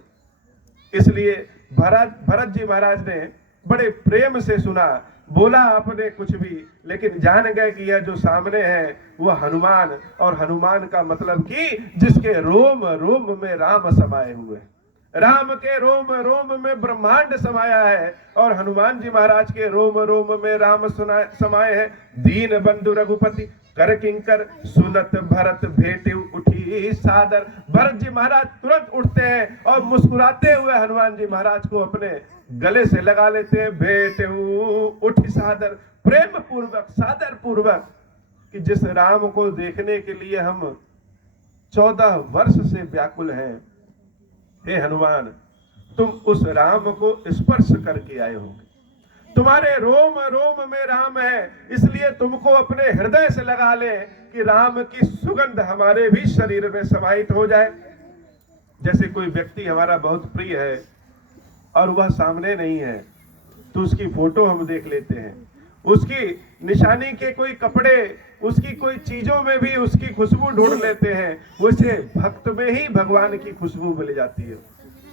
इसलिए भरत जी महाराज ने बड़े प्रेम से सुना। बोला आपने कुछ भी, लेकिन जान गए कि यह जो सामने है वह हनुमान, और हनुमान का मतलब कि जिसके रोम रोम में राम समाये हुए, राम के रोम रोम में ब्रह्मांड समाया है, और हनुमान जी महाराज के रोम रोम में राम समाये है। दीन बंधु रघुपति कर किंकर, सुनत भरत भेटे उठी उठी सादर। भरत जी महाराज तुरंत उठते हैं और मुस्कुराते हुए हनुमान जी महाराज को अपने गले से लगा लेते हैं। बेटे उठी सादर, प्रेम पूर्वक सादर पूर्वक, कि जिस राम को देखने के लिए हम 14 वर्ष से व्याकुल हैं, हे हनुमान तुम उस राम को स्पर्श करके आए होंगे। तुम्हारे रोम रोम में राम है, इसलिए तुमको अपने हृदय से लगा ले कि राम की सुगंध हमारे भी शरीर में समाहित हो जाए। जैसे कोई व्यक्ति हमारा बहुत प्रिय है और वह सामने नहीं है, तो उसकी फोटो हम देख लेते हैं, उसकी निशानी के कोई कपड़े, उसकी कोई चीजों में भी उसकी खुशबू ढूंढ लेते हैं। वैसे भक्त में ही भगवान की खुशबू मिल जाती है।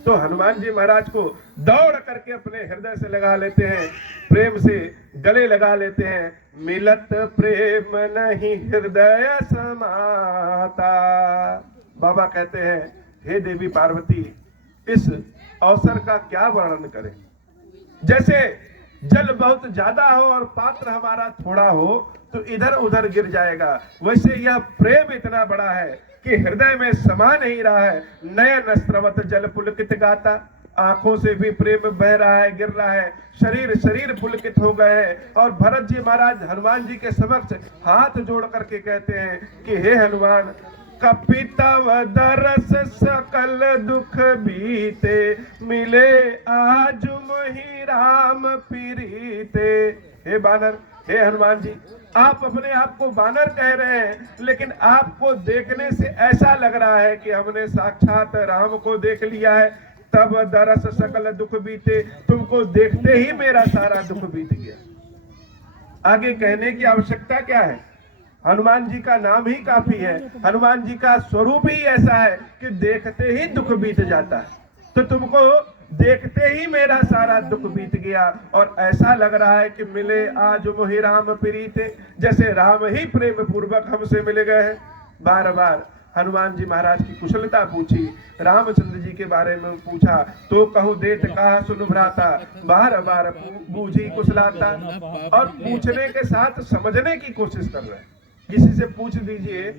तो हनुमान जी महाराज को दौड़ करके अपने हृदय से लगा लेते हैं, प्रेम से गले लगा लेते हैं। मिलत प्रेम नहीं हृदय समाता। बाबा कहते हैं, हे देवी पार्वती, इस अवसर का क्या वर्णन करें। जैसे जल बहुत ज्यादा हो और पात्र हमारा थोड़ा हो तो इधर उधर गिर जाएगा, वैसे यह प्रेम इतना बड़ा है कि हृदय में समा नहीं रहा है। नयन स्रवत जल पुलकित गाता, आंखों से भी प्रेम बह रहा है, गिर रहा है। शरीर पुलकित हो गए हैं। और भरत जी महाराज हनुमान जी के समक्ष हाथ जोड़ करके कहते हैं कि हे हनुमान, कपितव दरस सकल दुख बीते, मिले आज मोहि राम प्रीते। हे बानर, हे हनुमान जी, आप अपने आप को बानर कह रहे हैं, लेकिन आपको देखने से ऐसा लग रहा है कि हमने साक्षात राम को देख लिया है। तब दरस सकल दुख बीते, तुमको देखते ही मेरा सारा दुख बीत गया। आगे कहने की आवश्यकता क्या है, हनुमान जी का नाम ही काफी है। हनुमान जी का स्वरूप ही ऐसा है कि देखते ही दुख बीत जाता है। तो तुमको देखते ही मेरा सारा दुख बीत गया और ऐसा लग रहा है कि मिले आज मोहि राम प्रीते, जैसे राम ही प्रेम पूर्वक हमसे मिल गए हैं। बार बार हनुमान जी महाराज की कुशलता पूछी, रामचंद्र जी के बारे में पूछा, तो कहूँ देत कहा सुन भ्राता, बार बार बूझी कुशलाता। और पूछने के साथ समझने की कोशिश कर रहे हैं। किसी से पूछ दीजिए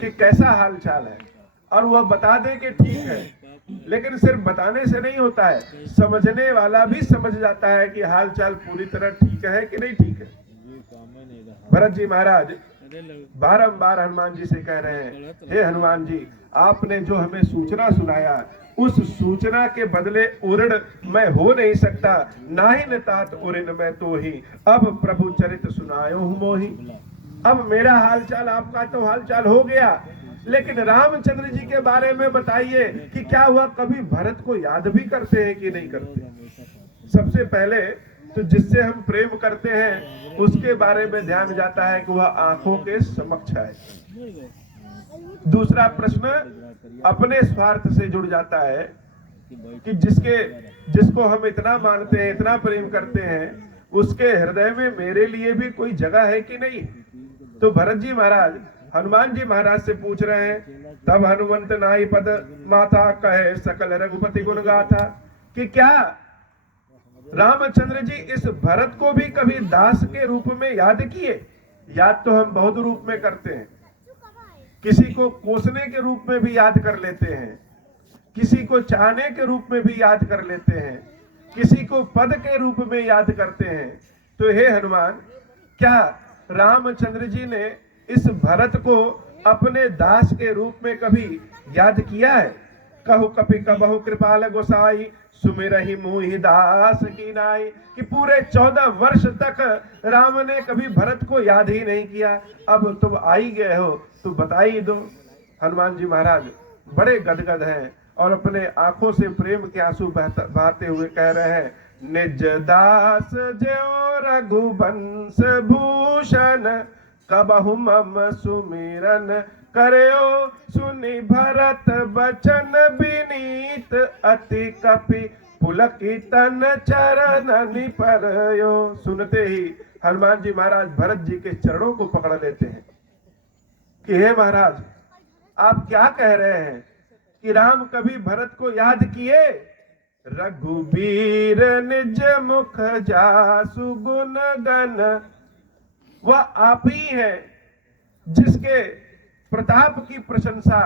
कि कैसा हाल चाल है और वह बता दे कि ठीक है, लेकिन सिर्फ बताने से नहीं होता है, समझने वाला भी समझ जाता है कि हाल चाल पूरी तरह ठीक है कि नहीं ठीक है। भरत जी महाराज बारंबार हनुमान जी से कह रहे हैं, हे हनुमान जी, आपने जो हमें सूचना सुनाया, उस सूचना के बदले उऋण मैं हो नहीं सकता, ना ही तात उऋण मैं तो ही, अब प्रभु चरित सुनायो हूं मोहि। अब मेरा हालचाल आपका तो हालचाल हो गया, लेकिन रामचंद्र जी के बारे में बताइए कि क्या वह कभी भरत को याद भी करते हैं कि नहीं करते। सबसे पहले तो जिससे हम प्रेम करते हैं उसके बारे में ध्यान जाता है कि वह आंखों के समक्ष है। दूसरा प्रश्न अपने स्वार्थ से जुड़ जाता है कि जिसको हम इतना मानते हैं, इतना प्रेम करते हैं, उसके हृदय में मेरे लिए भी कोई जगह है कि नहीं। तो भरत जी महाराज हनुमान जी महाराज से पूछ रहे हैं, तब हनुमंत नाई पद माता कहे सकल रघुपति गुण गाथा, कि क्या रामचंद्र जी इस भरत को भी कभी दास के रूप में याद किए। याद तो हम बहुत रूप में करते हैं, किसी को कोसने के रूप में भी याद कर लेते हैं, किसी को चाहने के रूप में भी याद कर लेते हैं, किसी को पद के रूप में याद करते हैं। तो हे हनुमान, क्या रामचंद्र जी ने इस भरत को अपने दास के रूप में कभी याद किया है। कहु कपि कबहु कृपाल गोसाई, सुमिरहि मुहि दास की नाई, कि पूरे 14 वर्ष तक राम ने कभी भरत को याद ही नहीं किया। अब तुम आई गए हो तो बता ही दो। हनुमान जी महाराज बड़े गदगद हैं और अपने आंखों से प्रेम के आंसू बहाते हुए कह रहे हैं, निज दास ज्यों रघुवंश भूषण, कबहु मम सुमिरन करयो, सुनि भरत बचन विनीत, अति कपि पुलकितन चरणनि परयो। सुनते ही हनुमान जी महाराज भरत जी के चरणों को पकड़ लेते हैं कि हे महाराज, आप क्या कह रहे हैं कि राम कभी भरत को याद किए। रघुबीर निज मुख जासु गुण गण, वह आप ही हैं जिसके प्रताप की प्रशंसा,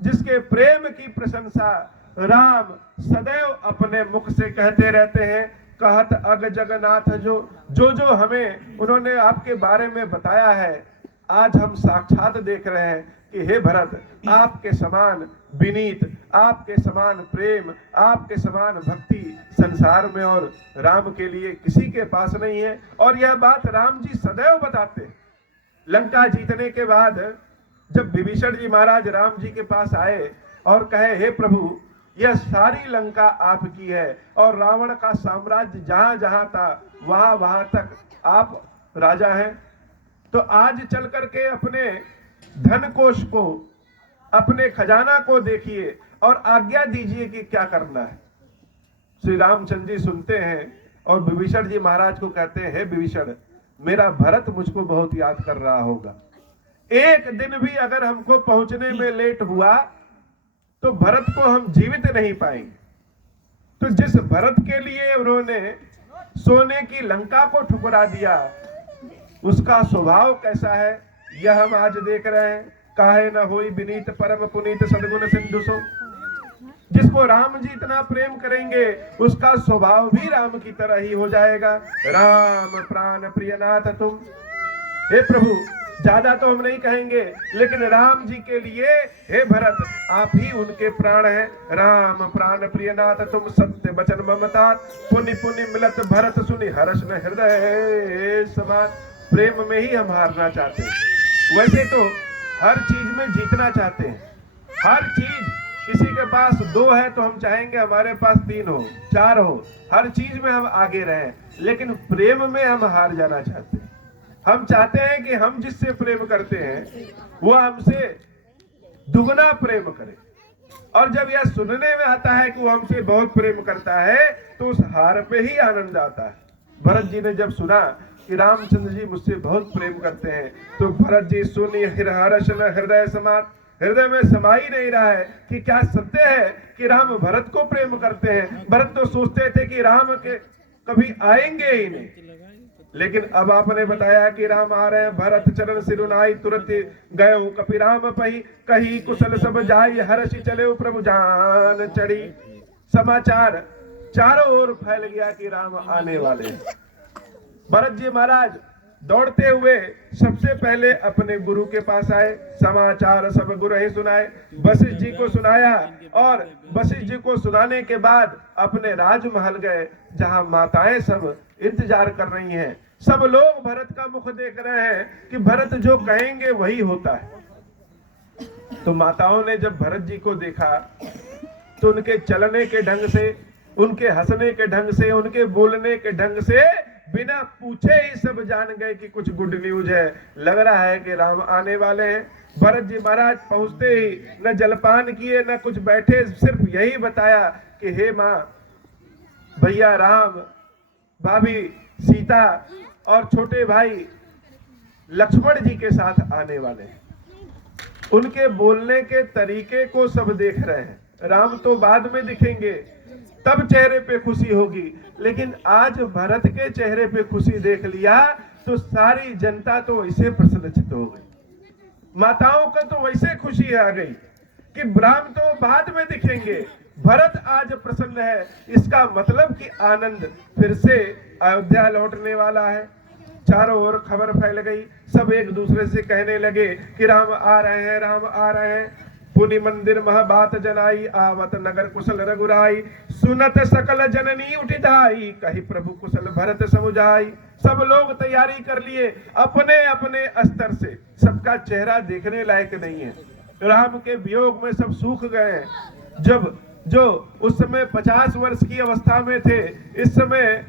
जिसके प्रेम की प्रशंसा राम सदैव अपने मुख से कहते रहते हैं। कहत अग जगन्नाथ, जो हमें उन्होंने आपके बारे में बताया है, आज हम साक्षात देख रहे हैं कि हे भरत, आपके समान विनीत, आपके समान प्रेम, आपके समान भक्ति संसार में और राम के लिए किसी के पास नहीं है। और यह बात राम जी सदैव बताते हैं। लंका जीतने के बाद जब विभीषण जी महाराज राम जी के पास आए और कहे, हे प्रभु, यह सारी लंका आपकी है और रावण का साम्राज्य जहां जहां था वहां वहां तक आप राजा हैं, तो आज चल करके अपने धन कोष को, अपने खजाना को देखिए और आज्ञा दीजिए कि क्या करना है। श्री रामचंद्र जी सुनते हैं और विभीषण जी महाराज को कहते हैं, हे विभीषण, मेरा भरत मुझको बहुत याद कर रहा होगा। एक दिन भी अगर हमको पहुंचने में लेट हुआ तो भरत को हम जीवित नहीं पाएंगे। तो जिस भरत के लिए उन्होंने सोने की लंका को ठुकरा दिया, उसका स्वभाव कैसा है यह हम आज देख रहे हैं। काहे न होई विनीत परम पुनीत सद्गुण सिंधु सो। जिसको राम जी इतना प्रेम करेंगे उसका स्वभाव भी राम की तरह ही हो जाएगा। राम प्राण प्रियनाथ तुम। हे प्रभु, ज्यादा तो हम नहीं कहेंगे, लेकिन राम जी के लिए हे भरत, आप ही उनके प्राण हैं। राम प्राण प्रियनाथ तुम, सत्य वचन ममता, पुनि पुनि मिलत भरत सुनि हर्ष न हृदय समान। प्रेम में ही हम हारना चाहते हैं। वैसे तो हर चीज में जीतना चाहते हैं। हर चीज, किसी के पास 2 है तो हम चाहेंगे हमारे पास 3 हो, 4 हो। हर चीज में हम आगे रहें, लेकिन प्रेम में हम हार जाना चाहते हैं। हम चाहते हैं कि हम जिससे प्रेम करते हैं वो हमसे दुगना प्रेम करे। और जब यह सुनने में आता है कि वो हमसे बहुत प्रेम करता है तो उस हार पे ही आनंद आता है। भरत जी ने जब सुना कि रामचंद्र जी मुझसे बहुत प्रेम करते हैं तो भरत जी सुनी हर्ष न हृदय समान। हृदय में समा ही नहीं रहा है कि क्या सत्य है कि राम भरत को प्रेम करते हैं। भरत तो सोचते थे कि राम के कभी आएंगे ही नहीं, लेकिन अब आपने बताया कि राम आ रहे हैं। भरत चरण सिरुनाई तुरंत गए कपि राम पही, कही कुशल सब जाई हर्षि चले प्रभु जान चढ़ी। समाचार चारों ओर फैल गया कि राम आने वाले हैं। भरत जी महाराज दौड़ते हुए सबसे पहले अपने गुरु के पास आए। समाचार सब गुरु ही सुनाए, वशिष्ठ जी को सुनाया और वशिष्ठ जी को सुनाने के बाद अपने राजमहल गए, जहां माताएं सब इंतजार कर रही हैं। सब लोग भरत का मुख देख रहे हैं कि भरत जो कहेंगे वही होता है। तो माताओं ने जब भरत जी को देखा तो उनके चलने के ढंग से, उनके हंसने के ढंग से, उनके बोलने के ढंग से बिना पूछे ही सब जान गए कि कुछ गुड न्यूज है। लग रहा है कि राम आने वाले हैं। भरत जी महाराज पहुंचते ही न जलपान किए न कुछ बैठे, सिर्फ यही बताया कि हे माँ, भैया राम, भाभी सीता और छोटे भाई लक्ष्मण जी के साथ आने वाले हैं। उनके बोलने के तरीके को सब देख रहे हैं। राम तो बाद में दिखेंगे, तब चेहरे पे खुशी होगी, लेकिन आज भरत के चेहरे पे खुशी देख लिया तो सारी जनता तो वैसे प्रसन्नचित्त हो गई। माताओं का तो वैसे खुशी आ गई कि राम तो बाद में दिखेंगे, भरत आज प्रसन्न है। इसका मतलब कि आनंद फिर से अयोध्या लौटने वाला है। चारों ओर खबर फैल गई। सब एक दूसरे से कहने लगे कि राम आ रहे हैं, राम आ रहे हैं। पुनि मंदिर मह बात जनाई, आवत नगर कुशल रघुराई। सुनत सकल जननी उठिताई, कही प्रभु कुशल भरत समुझाई। सब लोग तैयारी कर लिए अपने अपने स्तर से। सबका चेहरा देखने लायक नहीं है। राम के वियोग में सब सूख गए हैं। जब जो उस समय 50 वर्ष की अवस्था में थे, इस समय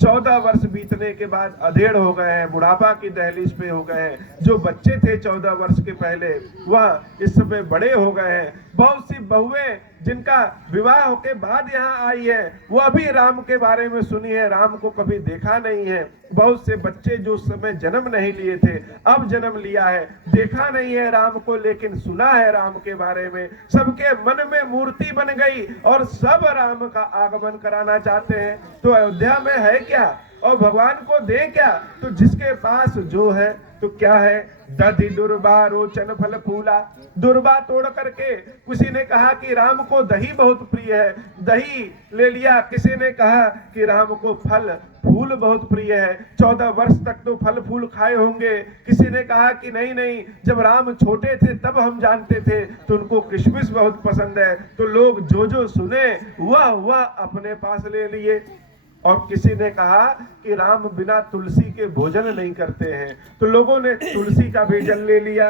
14 वर्ष बीतने के बाद अधेड़ हो गए हैं, बुढ़ापा की दहलीज पे हो गए हैं। जो बच्चे थे 14 वर्ष के पहले, वह इस समय बड़े हो गए हैं। बहुत सी बहुएं जिनका विवाह के बाद यहाँ आई है, वो अभी राम के बारे में सुनी है, राम को कभी देखा नहीं है। बहुत से बच्चे जो उस समय जन्म नहीं लिए थे, अब जन्म लिया है, देखा नहीं है राम को, लेकिन सुना है राम के बारे में। सबके मन में मूर्ति बन गई और सब राम का आगमन कराना चाहते हैं। तो अयोध्या में है क्या और भगवान को दे क्या? तो जिसके पास जो है तो क्या है, दधि दुर्बा रोचन फल फूला। दुर्बा तोड़ करके किसी ने कहा कि राम को दही बहुत प्रिय है, दही ले लिया। किसी ने कहा कि राम को फल फूल बहुत प्रिय है, 14 वर्ष तक तो फल फूल खाए होंगे। किसी ने कहा कि नहीं नहीं, जब राम छोटे थे तब हम जानते थे, तो उनको किशमिश बहुत पसंद है। तो लोग जो जो सुने वह अपने पास ले लिए। और किसी ने कहा कि राम बिना तुलसी के भोजन नहीं करते हैं, तो लोगों ने तुलसी का भोजन ले लिया।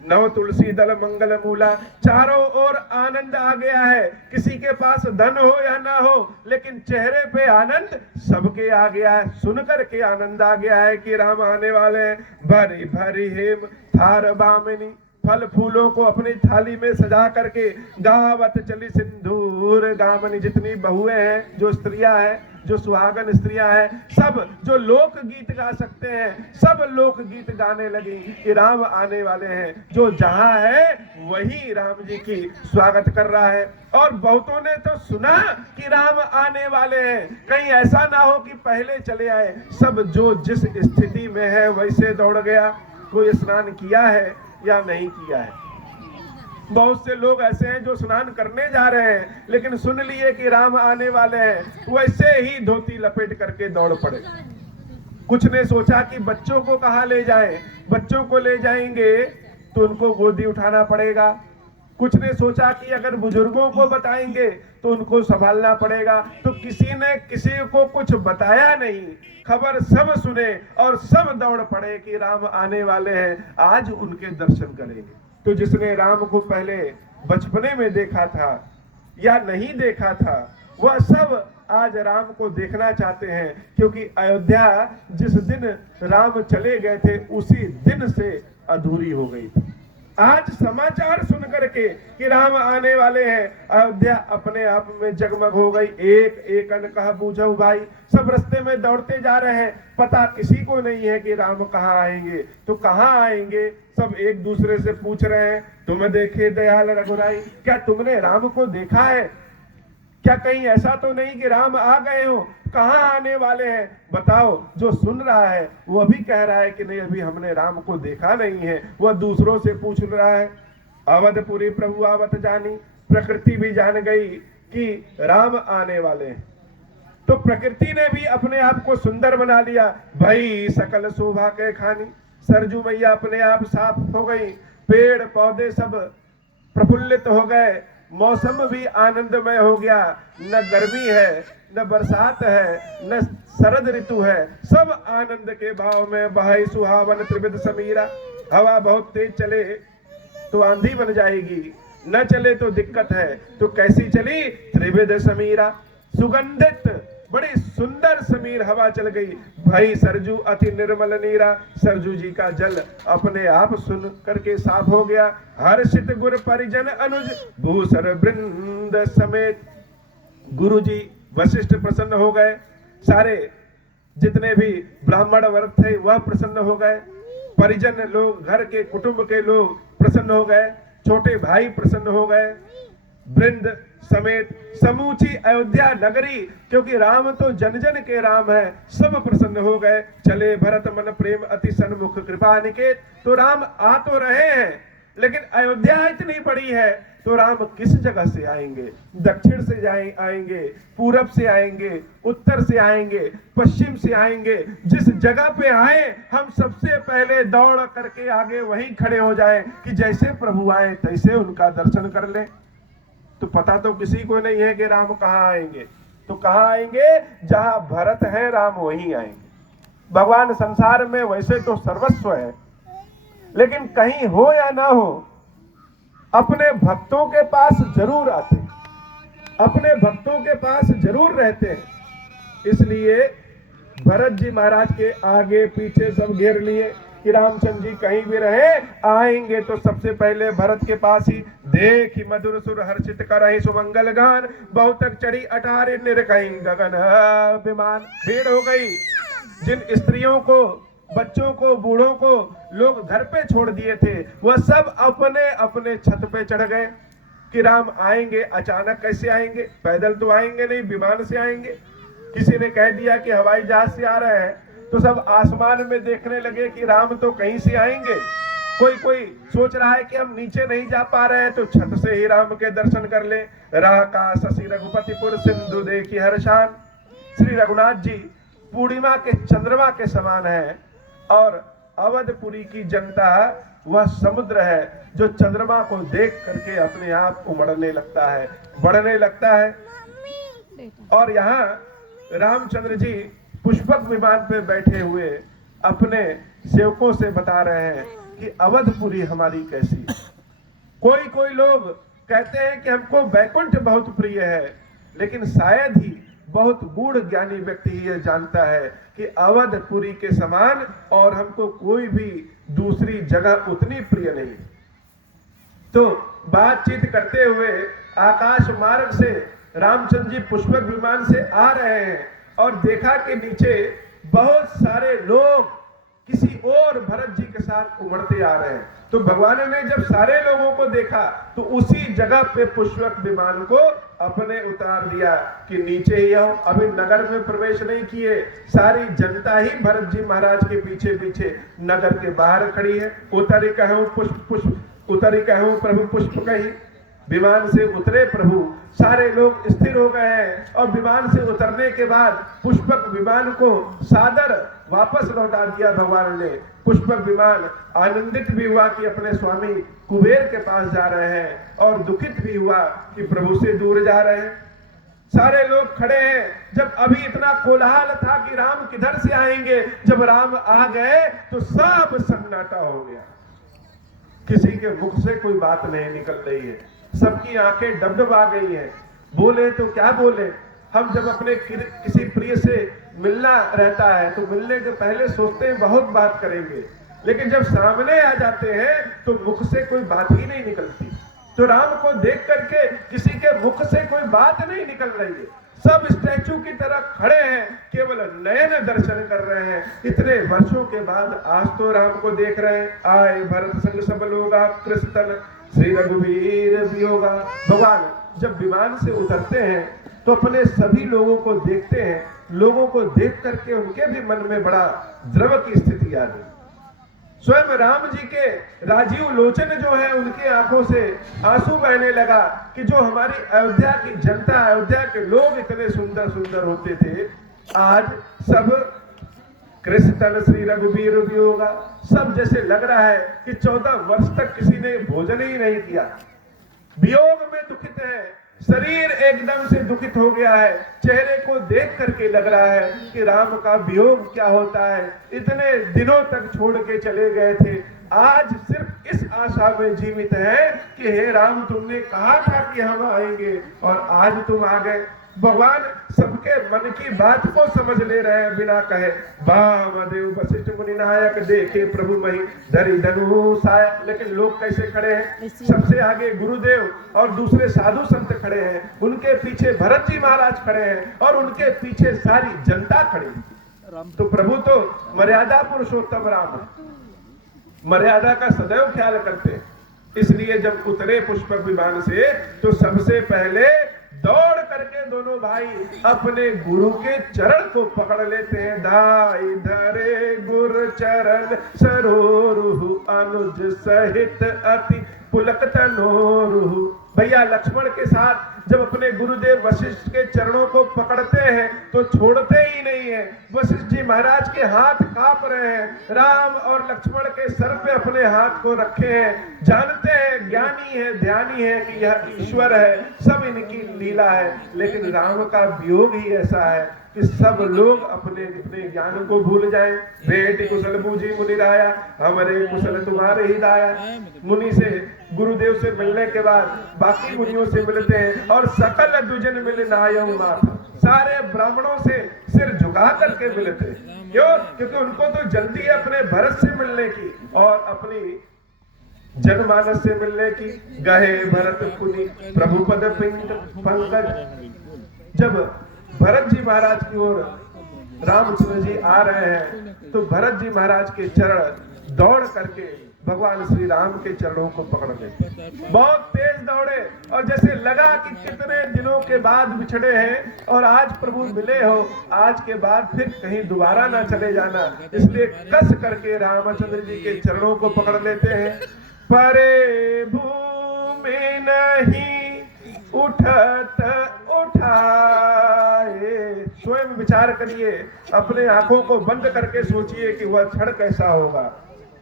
नव तुलसी दल मंगल मूला, चारों ओर आनंद आ गया है। किसी के पास धन हो या ना हो, लेकिन चेहरे पे आनंद सबके आ गया है। सुनकर के आनंद आ गया है कि राम आने वाले हैं। भरी भरी हेम थार बामिनी, फल फूलों को अपनी थाली में सजा करके गावत चली सिंदूर गामनी। जितनी बहुएं हैं, जो स्त्रियां हैं, जो सुहागन स्त्रियां हैं, सब जो लोक गीत गा सकते हैं, सब लोक गीत गाने लगी कि राम आने वाले हैं। जो जहां है वही राम जी की स्वागत कर रहा है। और बहुतों ने तो सुना कि राम आने वाले हैं, कहीं ऐसा ना हो कि पहले चले आए। सब जो जिस स्थिति में है वैसे दौड़ गया। कोई स्नान किया है या नहीं किया है। बहुत से लोग ऐसे हैं जो स्नान करने जा रहे हैं, लेकिन सुन लिए कि राम आने वाले हैं, वैसे ही धोती लपेट करके दौड़ पड़े। कुछ ने सोचा कि बच्चों को कहाँ ले जाएं, बच्चों को ले जाएंगे तो उनको गोदी उठाना पड़ेगा। कुछ ने सोचा कि अगर बुजुर्गों को बताएंगे तो उनको संभालना पड़ेगा। तो किसी ने किसी को कुछ बताया नहीं, खबर सब सुने और सब दौड़ पड़े कि राम आने वाले हैं, आज उनके दर्शन करेंगे। तो जिसने राम को पहले बचपने में देखा था या नहीं देखा था, वह सब आज राम को देखना चाहते हैं। क्योंकि अयोध्या जिस दिन राम चले गए थे उसी दिन से अधूरी हो गई थी। आज समाचार सुन करके कि राम आने वाले हैं, अयोध्या अपने आप में जगमग हो गई। एक एक अन कहा बूझो भाई, सब रास्ते में दौड़ते जा रहे हैं। पता किसी को नहीं है कि राम कहाँ आएंगे, तो कहाँ आएंगे सब एक दूसरे से पूछ रहे हैं। तुम देखे दयाल रघुराई, क्या तुमने राम को देखा है? क्या कहीं ऐसा तो नहीं कि राम आ गए हो? कहाँ आने वाले हैं बताओ। जो सुन रहा है वह भी कह रहा है कि नहीं, अभी हमने राम को देखा नहीं है। वह दूसरों से पूछ रहा है। अवधपुरी प्रभु आवत जानी, प्रकृति भी जान गई कि राम आने वाले हैं। तो प्रकृति ने भी अपने आप को सुंदर बना लिया। भाई सकल शोभा के खानी, सरजू मैया अपने आप साफ हो गई, पेड़ पौधे सब प्रफुल्लित हो गए, मौसम भी आनंदमय हो गया। न गर्मी है, न बरसात है, न शरद ऋतु है, सब आनंद के भाव में बहाई सुहावन त्रिविध समीरा। हवा बहुत तेज चले तो आंधी बन जाएगी, न चले तो दिक्कत है। तो कैसी चली? त्रिविध समीरा, सुगंधित बड़ी सुंदर समीर हवा चल गई। भाई सरजू अति निर्मल नीरा, सरजू जी का जल अपने आप सुन करके साफ हो गया। हर्षित गुर परिजन अनुज भूसर वृंद समेत, गुरु जी वशिष्ठ प्रसन्न हो गए, सारे जितने भी ब्राह्मण वर्ग थे वह प्रसन्न हो गए, परिजन लोग, घर के कुटुंब के लोग प्रसन्न हो गए, छोटे भाई प्रसन्न हो गए, वृंद समेत समूची अयोध्या नगरी, क्योंकि राम तो जन जन के राम है, सब प्रसन्न हो गए। चले भरत मन प्रेम अति सन्मुख कृपा निकेत। तो राम आ तो रहे हैं, लेकिन अयोध्या इतनी बड़ी है, तो राम किस जगह से आएंगे? दक्षिण से आएंगे, पूरब से आएंगे, उत्तर से आएंगे, पश्चिम से आएंगे। जिस जगह पे आए हम सबसे पहले दौड़ करके आगे वहीं खड़े हो जाएं कि जैसे प्रभु आए तैसे उनका दर्शन कर लें। तो पता तो किसी को नहीं है कि राम कहाँ आएंगे। तो कहाँ आएंगे? जहां भरत है राम वहीं आएंगे। भगवान संसार में वैसे तो सर्वस्व है, लेकिन कहीं हो या ना हो अपने भक्तों के पास जरूर आते हैं, अपने भक्तों के पास जरूर रहते हैं। इसलिए भरत जी महाराज के आगे पीछे सब घेर लिए कि रामचंद्र जी कहीं भी रहे, आएंगे तो सबसे पहले भरत के पास ही। देखी मधुर सुर हर्षित करहि सुमंगल गान, बहुत तक चढ़ी अटारी निरकहीं गगन विमान। भीड़ हो गई। जिन स्त्रियों को, बच्चों को, बूढ़ों को लोग घर पे छोड़ दिए थे, वह सब अपने अपने छत पे चढ़ गए कि राम आएंगे। अचानक कैसे आएंगे? पैदल तो आएंगे नहीं, विमान से आएंगे। किसी ने कह दिया कि हवाई जहाज से आ रहे हैं, तो सब आसमान में देखने लगे कि राम तो कहीं से आएंगे। कोई सोच रहा है कि हम नीचे नहीं जा पा रहे हैं तो छत से ही राम के दर्शन कर ले। राह का शशि रघुपतिपुर सिंधु देखी हर्षान। श्री रघुनाथ जी पूर्णिमा के चंद्रमा के समान है और अवधपुरी की जनता वह समुद्र है जो चंद्रमा को देख करके अपने आप उमड़ने लगता है, बढ़ने लगता है। और यहाँ रामचंद्र जी पुष्पक विमान पे बैठे हुए अपने सेवकों से बता रहे हैं कि अवधपुरी हमारी कैसी है। कोई लोग कहते हैं कि हमको वैकुंठ बहुत प्रिय है, लेकिन शायद ही बहुत गूढ़ ज्ञानी व्यक्ति ये जानता है कि अवधपुरी के समान और हमको कोई भी दूसरी जगह उतनी प्रिय नहीं। तो बातचीत करते हुए आकाश मार्ग से रामचंद्र जी पुष्पक विमान से आ रहे हैं और देखा कि नीचे बहुत सारे लोग किसी और भरत जी के साथ उमड़ते आ रहे हैं। तो भगवान ने जब सारे लोगों को देखा तो उसी जगह पे पुष्पक विमान को अपने उतार दिया कि नीचे ही आओ। अभी नगर में प्रवेश नहीं किए, सारी जनता ही भरत जी महाराज के पीछे पीछे नगर के बाहर खड़ी है। उतरी कहूं पुष्प उतरी कहूं प्रभु पुष्प कही। विमान से उतरे प्रभु, सारे लोग स्थिर हो गए हैं और विमान से उतरने के बाद पुष्पक विमान को सादर वापस लौटा दिया भगवान ने। पुष्पक विमान आनंदित भी हुआ कि अपने स्वामी कुबेर के पास जा रहे हैं और दुखित भी हुआ कि प्रभु से दूर जा रहे हैं। सारे लोग खड़े हैं। जब अभी इतना कोलाहल था कि राम किधर से आएंगे, जब राम आ गए तो सब सन्नाटा हो गया। किसी के मुख से कोई बात नहीं निकल रही है, सबकी आंखें डबडबा गई हैं। बोले तो क्या बोले। हम जब अपने किसी प्रिय से मिलना रहता है तो मिलने के पहले सोचते हैं बहुत बात करेंगे, लेकिन जब सामने आ जाते हैं तो मुख से कोई बात ही नहीं निकलती। तो राम को देख करके किसी के मुख से कोई बात नहीं निकल रही है। सब स्टैचू की तरह खड़े हैं, केवल नयन दर्शन कर रहे हैं। इतने वर्षों के बाद आज तो राम को देख रहे हैं। आए भरत संग सब लोगा कृष्ण श्री रघुवीर वियोगा। भगवान जब विमान से उतरते हैं तो अपने सभी लोगों को देखते हैं। लोगों को देख करके उनके भी मन में बड़ा द्रव की स्थिति आ गई। स्वयं राम जी के राजीव लोचन जो है उनके आंखों से आंसू बहने लगा कि जो हमारी अयोध्या की जनता, अयोध्या के लोग इतने सुंदर सुंदर होते थे, आज सब कृष्ण श्री रघुवीर वियोगा। सब जैसे लग रहा है कि 14 वर्ष तक किसी ने भोजन ही नहीं किया। वियोग में दुखित है, शरीर एकदम से दुखित हो गया है। चेहरे को देख करके लग रहा है कि राम का वियोग क्या होता है। इतने दिनों तक छोड़ के चले गए थे, आज सिर्फ इस आशा में जीवित है कि हे राम तुमने कहा था कि हम आएंगे और आज तुम आ गए। भगवान सबके मन की बात को समझ ले रहे हैं बिना कहे। वामदेव वशिष्ठ मुनि नायक देखे प्रभु मही धरि धनुष आया। लेकिन लोग कैसे खड़े हैं? सबसे आगे गुरुदेव और दूसरे साधु संत खड़े हैं, उनके पीछे भरत जी महाराज खड़े हैं और उनके पीछे सारी जनता खड़ी है। तो प्रभु तो मर्यादा पुरुषोत्तम राम है, मर्यादा का सदैव ख्याल करते हैं। इसलिए जब उतरे पुष्पक विमान से तो सबसे पहले दौड़ करके दोनों भाई अपने गुरु के चरण को पकड़ लेते हैं। दाई धरे गुरु चरण सरोरुहु अनुज सहित अति पुलक तनोरुहु। भैया लक्ष्मण के साथ जब अपने गुरुदेव वशिष्ठ के चरणों को पकड़ते हैं तो छोड़ते ही नहीं है। वशिष्ठ जी महाराज के हाथ कांप रहे हैं। राम और लक्ष्मण के सर पे अपने हाथ को रखे हैं। जानते हैं, ज्ञानी है, ध्यानी है कि यह ईश्वर है, सब इनकी लीला है। लेकिन राम का वियोग ही ऐसा है कि सब लोग अपने अपने ज्ञान को भूल जाएं। भेंट कुशल बूझी मुनि राया, हमारे कुशल तुम्हारे ही दाया। मुनि से, गुरुदेव से मिलने के बाद बाकी मुनियों से मिलते हैं और सकल दुजन मिल नायौ माथा। सारे ब्राह्मणों से सिर झुका करके मिलते हैं। क्यों? क्योंकि उनको तो जल्दी है अपने भरत से मिलने की और अपनी जनमानस से मिलने की। गहे भरत पुनि प्रभु पद पंकज। जब भरत जी महाराज की ओर रामचंद्र जी आ रहे हैं तो भरत जी महाराज के चरण दौड़ करके भगवान श्री राम के चरणों को पकड़ लेते। बहुत तेज दौड़े और जैसे लगा कि कितने दिनों के बाद बिछड़े हैं और आज प्रभु मिले हो, आज के बाद फिर कहीं दोबारा ना चले जाना, इसलिए कस करके रामचंद्र जी के चरणों को पकड़ लेते हैं। परे भूमि नहीं उठत उठाए, स्वयं विचार करिए, अपने आंखों को बंद करके सोचिए कि वह क्षण कैसा होगा।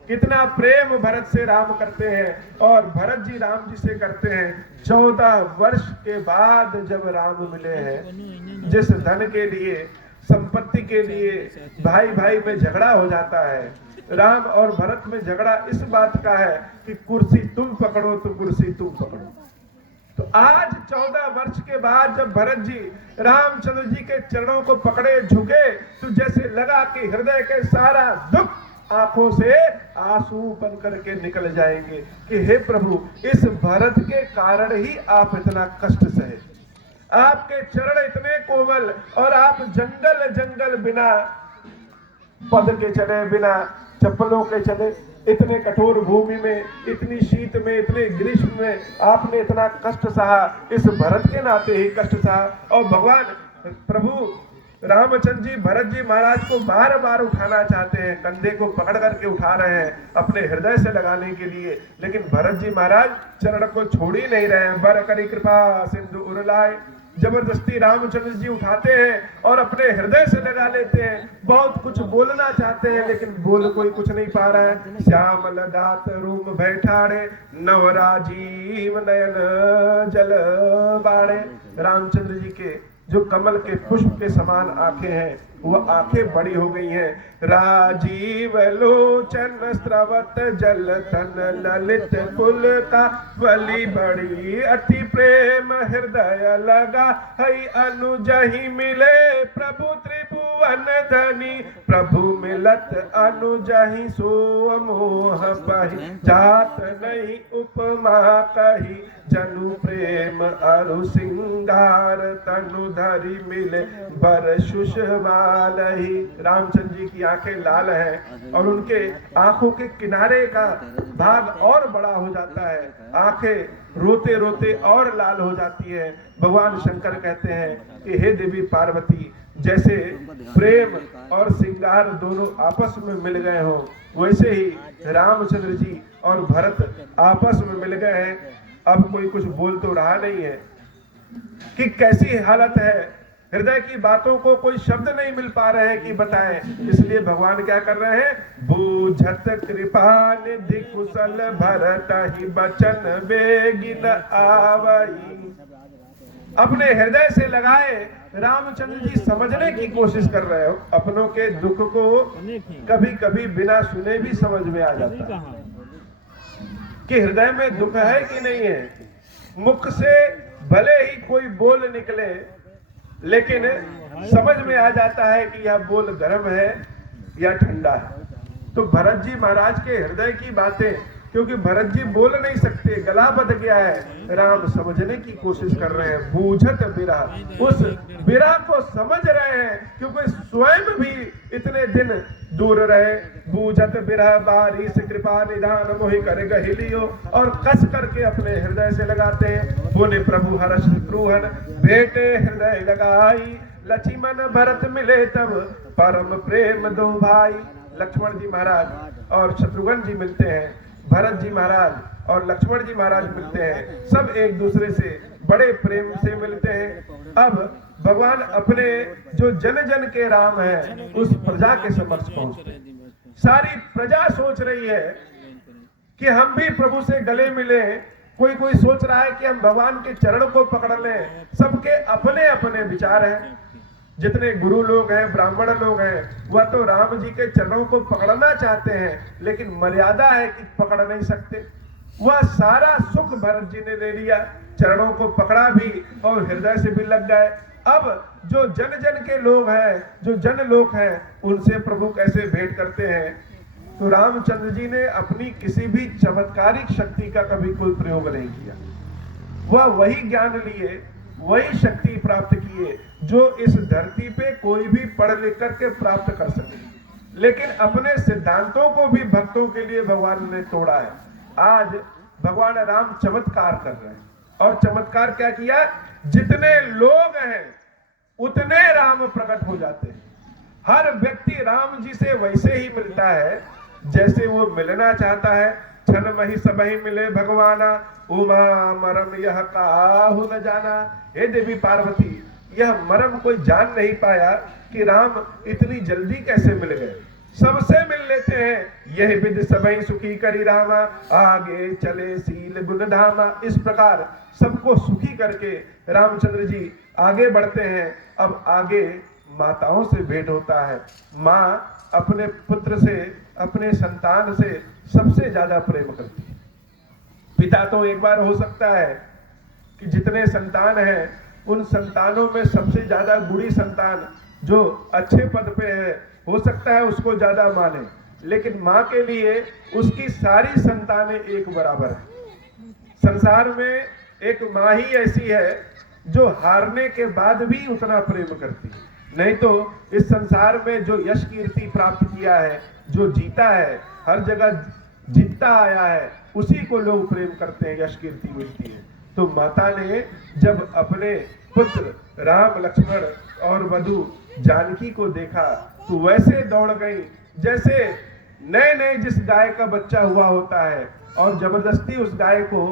कितना प्रेम भरत से राम करते हैं और भरत जी राम जी से करते हैं। 14 वर्ष के बाद जब राम मिले हैं, जिस धन के लिए, संपत्ति के लिए भाई भाई में झगड़ा हो जाता है, राम और भरत में झगड़ा इस बात का है कि कुर्सी तुम पकड़ो तो कुर्सी तुम पकड़ो। तो आज 14 वर्ष के बाद जब भरत जी रामचंद्र जी के चरणों को पकड़े, झुके, तो जैसे लगा कि हृदय के सारा दुख आंखों से आंसू बन करके निकल जाएंगे कि हे प्रभु, इस भरत के कारण ही आप इतना कष्ट सहे, आपके चरण इतने कोमल और आप जंगल जंगल बिना पद के चले, बिना चप्पलों के चले, इतने कठोर भूमि में, इतनी शीत में, इतने ग्रीष्म में आपने इतना कष्ट सहा, इस भरत के नाते ही कष्ट सहा। और भगवान प्रभु रामचंद्र जी भरत जी महाराज को बार बार उठाना चाहते हैं, कंधे को पकड़ करके उठा रहे हैं अपने हृदय से लगाने के लिए, लेकिन भरत जी महाराज चरण को छोड़ ही नहीं रहे हैं। बर करी कृपा सिंधु उरलाए, जबरदस्ती रामचंद्र जी उठाते हैं और अपने हृदय से लगा लेते हैं। बहुत कुछ बोलना चाहते हैं लेकिन बोल कोई कुछ नहीं पा रहा है। श्याम लगात रूम बैठाड़े, नवराजीव नयन जल बाड़े। रामचंद्र जी के जो कमल के पुष्प के समान आंखें हैं, वो आंखें बड़ी हो गई हैं। राजीव लोचन स्रवत जल तन ललित कुल का बलि बड़ी, अति प्रेम हृदय लगा हई अनुजहि मिले प्रभु त्रिभुवन धनी। प्रभु मिलत अनुजहि सो मोह बहि, जात नहीं उपमा कही जनु प्रेम अरु सिंगार तनु धरि मिले बर सुषमालहि। रामचंद्र जी की आंखें लाल हैं और उनके आंखों के किनारे का भाग और बड़ा हो जाता है, आंखें रोते रोते और लाल हो जाती है। भगवान शंकर कहते हैं कि हे देवी पार्वती, जैसे प्रेम और श्रृंगार दोनों आपस में मिल गए हो, वैसे ही रामचंद्र जी और भरत आपस में मिल गए हैं। अब कोई कुछ बोल तो रहा नहीं है कि कैसी हालत है, हृदय की बातों को कोई शब्द नहीं मिल पा रहे हैं कि बताएं। इसलिए भगवान क्या कर रहे हैं, बूझत कृपा निधि कुशल भरत ही बचन बेगिन आवई। अपने हृदय से लगाए रामचंद्र जी समझने की कोशिश कर रहे हो, अपनों के दुख को कभी कभी बिना सुने भी समझ में आ जाता है कि हृदय में दुख है कि नहीं है। मुख से भले ही कोई बोल निकले, लेकिन समझ में आ जाता है कि यह बोल गर्म है या ठंडा है। तो भरत जी महाराज के हृदय की बातें, क्योंकि भरत जी बोल नहीं सकते, गला बंध गया है, राम समझने की कोशिश कर रहे हैं। बूझत बिरहा, उस बिरहा को समझ रहे हैं, क्योंकि स्वयं भी इतने दिन दूर रहे। बूझत बिरहा बारिश कृपा निधान मोहि कर गहिलियो, और कस करके अपने हृदय से लगाते हैं। बोले प्रभु हर्ष क्रूहन बेटे हृदय लगाई, लक्ष्मण भरत मिले तब परम प्रेम दो भाई। लक्ष्मण जी महाराज और शत्रुघ्न जी मिलते हैं, भरत जी महाराज और लक्ष्मण जी महाराज मिलते हैं, सब एक दूसरे से बड़े प्रेम से मिलते हैं। अब भगवान अपने जो जन जन के राम हैं, उस प्रजा के समक्ष पहुंचते हैं। सारी प्रजा सोच रही है कि हम भी प्रभु से गले मिले, कोई कोई सोच रहा है कि हम भगवान के चरण को पकड़ लें। सबके अपने अपने विचार हैं। जितने गुरु लोग हैं, ब्राह्मण लोग हैं, वह तो राम जी के चरणों को पकड़ना चाहते हैं, लेकिन मर्यादा है कि पकड़ नहीं सकते। वह सारा सुख भरत जी ने ले लिया, चरणों को पकड़ा भी और हृदय से भी लग गए। अब जो जन जन के लोग हैं, जो जन लोग हैं, उनसे प्रभु कैसे भेंट करते हैं। तो रामचंद्र जी ने अपनी किसी भी चमत्कारिक शक्ति का कभी कोई प्रयोग नहीं किया। वह वही ज्ञान लिए, वही शक्ति प्राप्त किए जो इस धरती पे कोई भी पढ़ लिख करके प्राप्त कर सके। लेकिन अपने सिद्धांतों को भी भक्तों के लिए भगवान ने तोड़ा है। आज भगवान राम चमत्कार कर रहे हैं, और चमत्कार क्या किया, जितने लोग हैं उतने राम प्रकट हो जाते हैं। हर व्यक्ति राम जी से वैसे ही मिलता है जैसे वो मिलना चाहता है। छन मही सबही मिले भगवाना, उमा मरम यह काहू न जाना। हे देवी पार्वती, यह मरम कोई जान नहीं पाया कि राम इतनी जल्दी कैसे मिल गए। सबसे मिल लेते हैं, यह विधि सबही सुखी करी रामा, आगे चले सील गुण धामा। इस प्रकार सबको सुखी करके रामचंद्र जी आगे बढ़ते हैं। अब आगे माताओं से भेंट होता है। माँ अपने पुत्र से, अपने संतान से सबसे ज्यादा प्रेम करती है। पिता तो एक बार हो सकता है कि जितने संतान हैं उन संतानों में सबसे ज्यादा बुरी संतान जो अच्छे पद पे है, हो सकता है उसको ज्यादा माने, लेकिन माँ के लिए उसकी सारी संतानें एक बराबर है। संसार में एक माँ ही ऐसी है जो हारने के बाद भी उतना प्रेम करती है। नहीं तो इस संसार में जो यश कीर्ति प्राप्त किया है, जो जीता है, हर जगह जीतता आया है, उसी को लोग प्रेम करते हैं, यश कीर्ति मिलती है। तो माता ने जब अपने पुत्र राम, लक्ष्मण और वधु जानकी को देखा तो वैसे दौड़ गई जैसे नए नए जिस गाय का बच्चा हुआ होता है और जबरदस्ती उस गाय को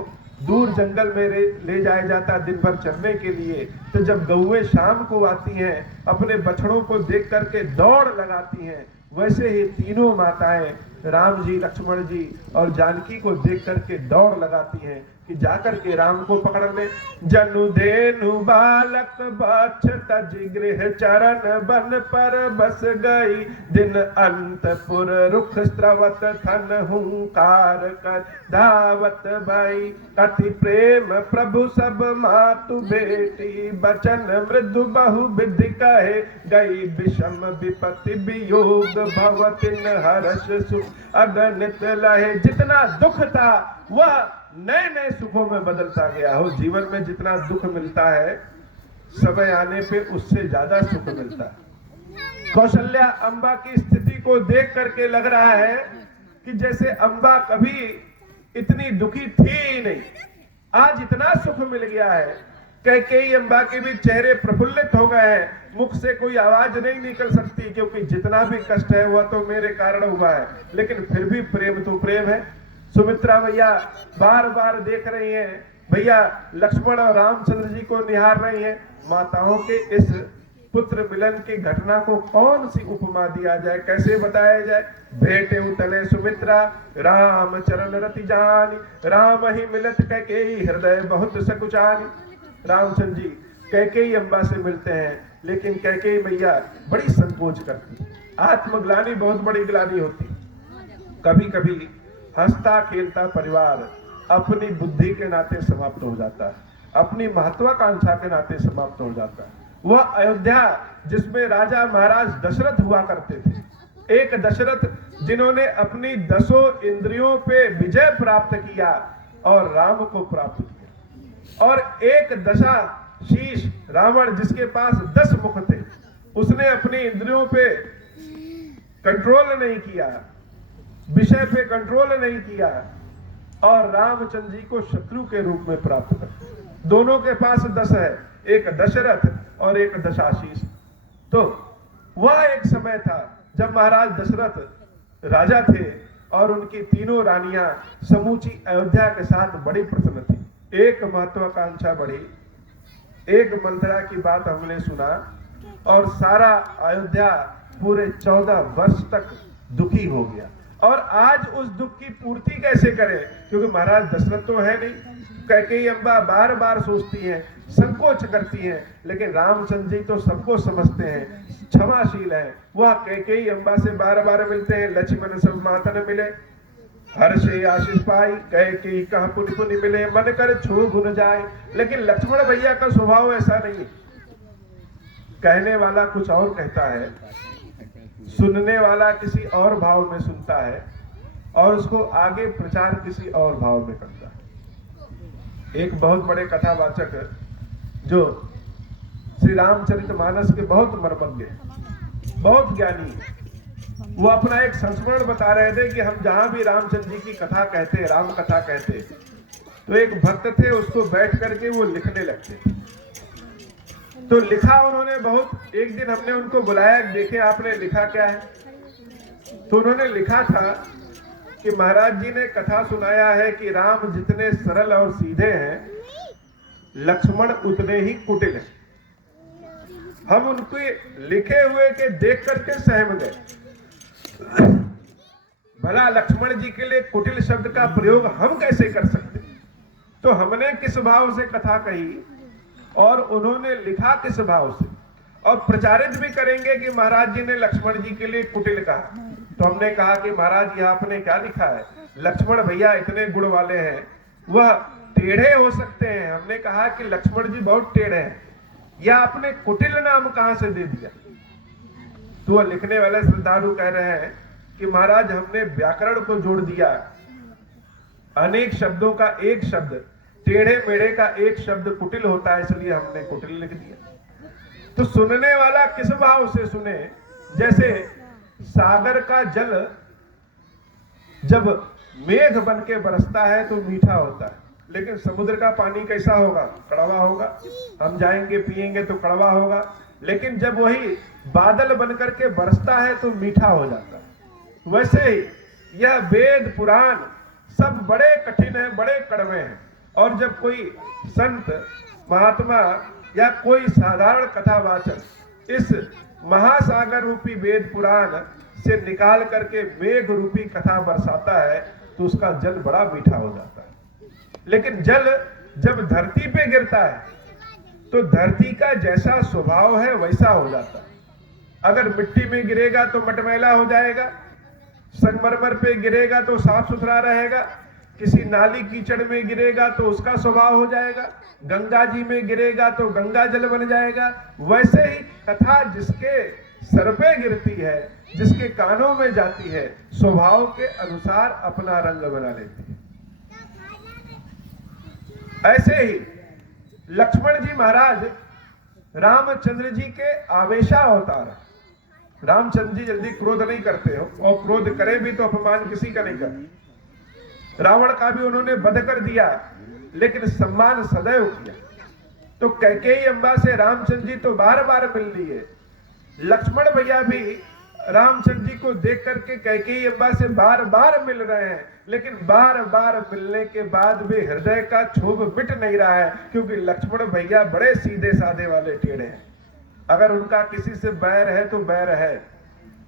दूर जंगल में ले जाया जाता दिन भर चरने के लिए। तो जब गौएं शाम को आती हैं, अपने बछड़ों को देख करके दौड़ लगाती हैं, वैसे ही तीनों माताएं राम जी, लक्ष्मण जी और जानकी को देख करके दौड़ लगाती हैं कि जाकर के राम को पकड़ ले। जनु धेनु बालक बाछ तज गृह चरण, बन पर बस गई दिन अंतपुर, रुख स्त्रवत थन हुंकार कर धावत भई। अति प्रेम प्रभु सब मातु बेटी, बचन मृदु बहु विधि कहे, गई विषम विपत्ति वियोग, भवतिन हर्ष सुख अगणित लहे। जितना दुख था वह नए नए सुखों में बदलता गया हो। जीवन में जितना दुख मिलता है, समय आने पे उससे ज्यादा सुख मिलता है। कौशल्या अंबा की स्थिति को देख करके लग रहा है कि जैसे अंबा कभी इतनी दुखी थी ही नहीं, आज इतना सुख मिल गया है। कैकेयी अंबा के भी चेहरे प्रफुल्लित हो गए हैं, मुख से कोई आवाज नहीं निकल सकती, क्योंकि जितना भी कष्ट है वह तो मेरे कारण हुआ है, लेकिन फिर भी प्रेम तो प्रेम है। सुमित्रा भैया बार बार देख रही हैं, भैया लक्ष्मण और रामचंद्र जी को निहार रही हैं। माताओं के इस पुत्र मिलन की घटना को कौन सी उपमा दिया जाए, कैसे बताया जाए। भेटे उतले सुमित्रा, राम चरण रति जानी, राम ही मिलत कैकेयी, हृदय बहुत सकुचानी। रामचंद्र जी कैकेयी अंबा से मिलते हैं, लेकिन कैकेयी मैया बड़ी संकोच करती। आत्मग्लानि बहुत बड़ी ग्लानि होती। कभी कभी हंसता खेलता परिवार अपनी बुद्धि के नाते समाप्त हो जाता है, अपनी महत्वाकांक्षा के नाते समाप्त हो जाता है। वह अयोध्या जिसमें राजा महाराज दशरथ हुआ करते थे, एक दशरथ जिन्होंने अपनी 10 इंद्रियों पे विजय प्राप्त किया और राम को प्राप्त किया, और एक दशाशीष रावण जिसके पास 10 मुख थे, उसने अपनी इंद्रियों पे कंट्रोल नहीं किया, विषय पे कंट्रोल नहीं किया, और रामचंद्र जी को शत्रु के रूप में प्राप्त कर। दोनों के पास 10 है, एक दशरथ और एक दशाशीष। तो वह एक समय था जब महाराज दशरथ राजा थे और उनकी तीनों रानियां समूची अयोध्या के साथ बड़ी प्रसन्न थी। एक महत्वाकांक्षा बढ़ी, एक मंत्रा की बात हमने सुना, और सारा अयोध्या पूरे 14 वर्ष तक दुखी हो गया। और आज उस दुख की पूर्ति कैसे करें, क्योंकि महाराज दशरथ तो है नहीं। कैकेयी अम्बा बार बार सोचती हैं, संकोच करती हैं, लेकिन रामचंद्र जी तो सबको समझते हैं, क्षमाशील है। वह कैकेयी अम्बा से बार बार मिलते हैं। लक्ष्मण सब मातन मिले, हर्षे आशीष पाई, कैकेयी कह पुनि पुनि मिले, मन कर छू भुन जाए। लेकिन लक्ष्मण भैया का स्वभाव ऐसा नहीं, कहने वाला कुछ और कहता है, सुनने वाला किसी और भाव में सुनता है, और उसको आगे प्रचार किसी और भाव में करता है। एक बहुत बड़े कथावाचक जो श्री रामचरितमानस के बहुत मर्मज्ञ, बहुत ज्ञानी, वो अपना एक संस्मरण बता रहे थे कि हम जहां भी रामचंद्र जी की कथा कहते, राम कथा कहते, तो एक भक्त थे, उसको बैठ करके वो लिखने लगते। तो लिखा उन्होंने बहुत। एक दिन हमने उनको बुलाया, देखे आपने लिखा क्या है। तो उन्होंने लिखा था कि महाराज जी ने कथा सुनाया है कि राम जितने सरल और सीधे हैं, लक्ष्मण उतने ही कुटिल हैं। हम उनके लिखे हुए के देख करके सहम गए। भला लक्ष्मण जी के लिए कुटिल शब्द का प्रयोग हम कैसे कर सकते? तो हमने किस भाव से कथा कही और उन्होंने लिखा किस भाव से, और प्रचारित भी करेंगे कि महाराज जी ने लक्ष्मण जी के लिए कुटिल कहा। तो हमने कहा कि महाराज यह आपने क्या लिखा है, लक्ष्मण भैया इतने गुण वाले हैं, वह टेढ़े हो सकते हैं। हमने कहा कि लक्ष्मण जी बहुत टेढ़े हैं, या आपने कुटिल नाम कहां से दे दिया? तो वह लिखने वाले श्रद्धालु कह रहे हैं कि महाराज हमने व्याकरण को जोड़ दिया, अनेक शब्दों का एक शब्द, टेढ़े मेढ़े का एक शब्द कुटिल होता है, इसलिए हमने कुटिल लिख दिया। तो सुनने वाला किस भाव से सुने? जैसे सागर का जल जब मेघ बन के बरसता है तो मीठा होता है, लेकिन समुद्र का पानी कैसा होगा? कड़वा होगा। हम जाएंगे पिएंगे तो कड़वा होगा, लेकिन जब वही बादल बन करके बरसता है तो मीठा हो जाता है। वैसे ही यह वेद पुराण सब बड़े कठिन हैं, बड़े कड़वे हैं, और जब कोई संत महात्मा या कोई साधारण कथावाचक इस महासागर रूपी वेद पुराण से निकाल करके मेघ रूपी कथा बरसाता है तो उसका जल बड़ा मीठा हो जाता है। लेकिन जल जब धरती पे गिरता है तो धरती का जैसा स्वभाव है वैसा हो जाता है। अगर मिट्टी में गिरेगा तो मटमैला हो जाएगा, संगमरमर पे गिरेगा तो साफ सुथरा रहेगा, किसी नाली कीचड़ में गिरेगा तो उसका स्वभाव हो जाएगा, गंगा जी में गिरेगा तो गंगा जल बन जाएगा। वैसे ही कथा जिसके सर पे गिरती है, जिसके कानों में जाती है, स्वभाव के अनुसार अपना रंग बना लेती है। ऐसे ही लक्ष्मण जी महाराज रामचंद्र जी के आवेशा अवतार। रामचंद्र जी जल्दी क्रोध नहीं करते हो, और क्रोध करे भी तो अपमान किसी का नहीं करते। रावण का भी उन्होंने वध कर दिया, लेकिन सम्मान सदैव किया। तो कैकेयी अम्बा से रामचंद्र जी तो बार बार मिल लिए, लक्ष्मण भैया भी रामचंद्र जी को देख करके कैकेयी अम्बा से बार बार मिल रहे हैं, लेकिन बार बार मिलने के बाद भी हृदय का क्षोभ मिट नहीं रहा है, क्योंकि लक्ष्मण भैया बड़े सीधे साधे वाले टेढ़े हैं। अगर उनका किसी से बैर है तो बैर है।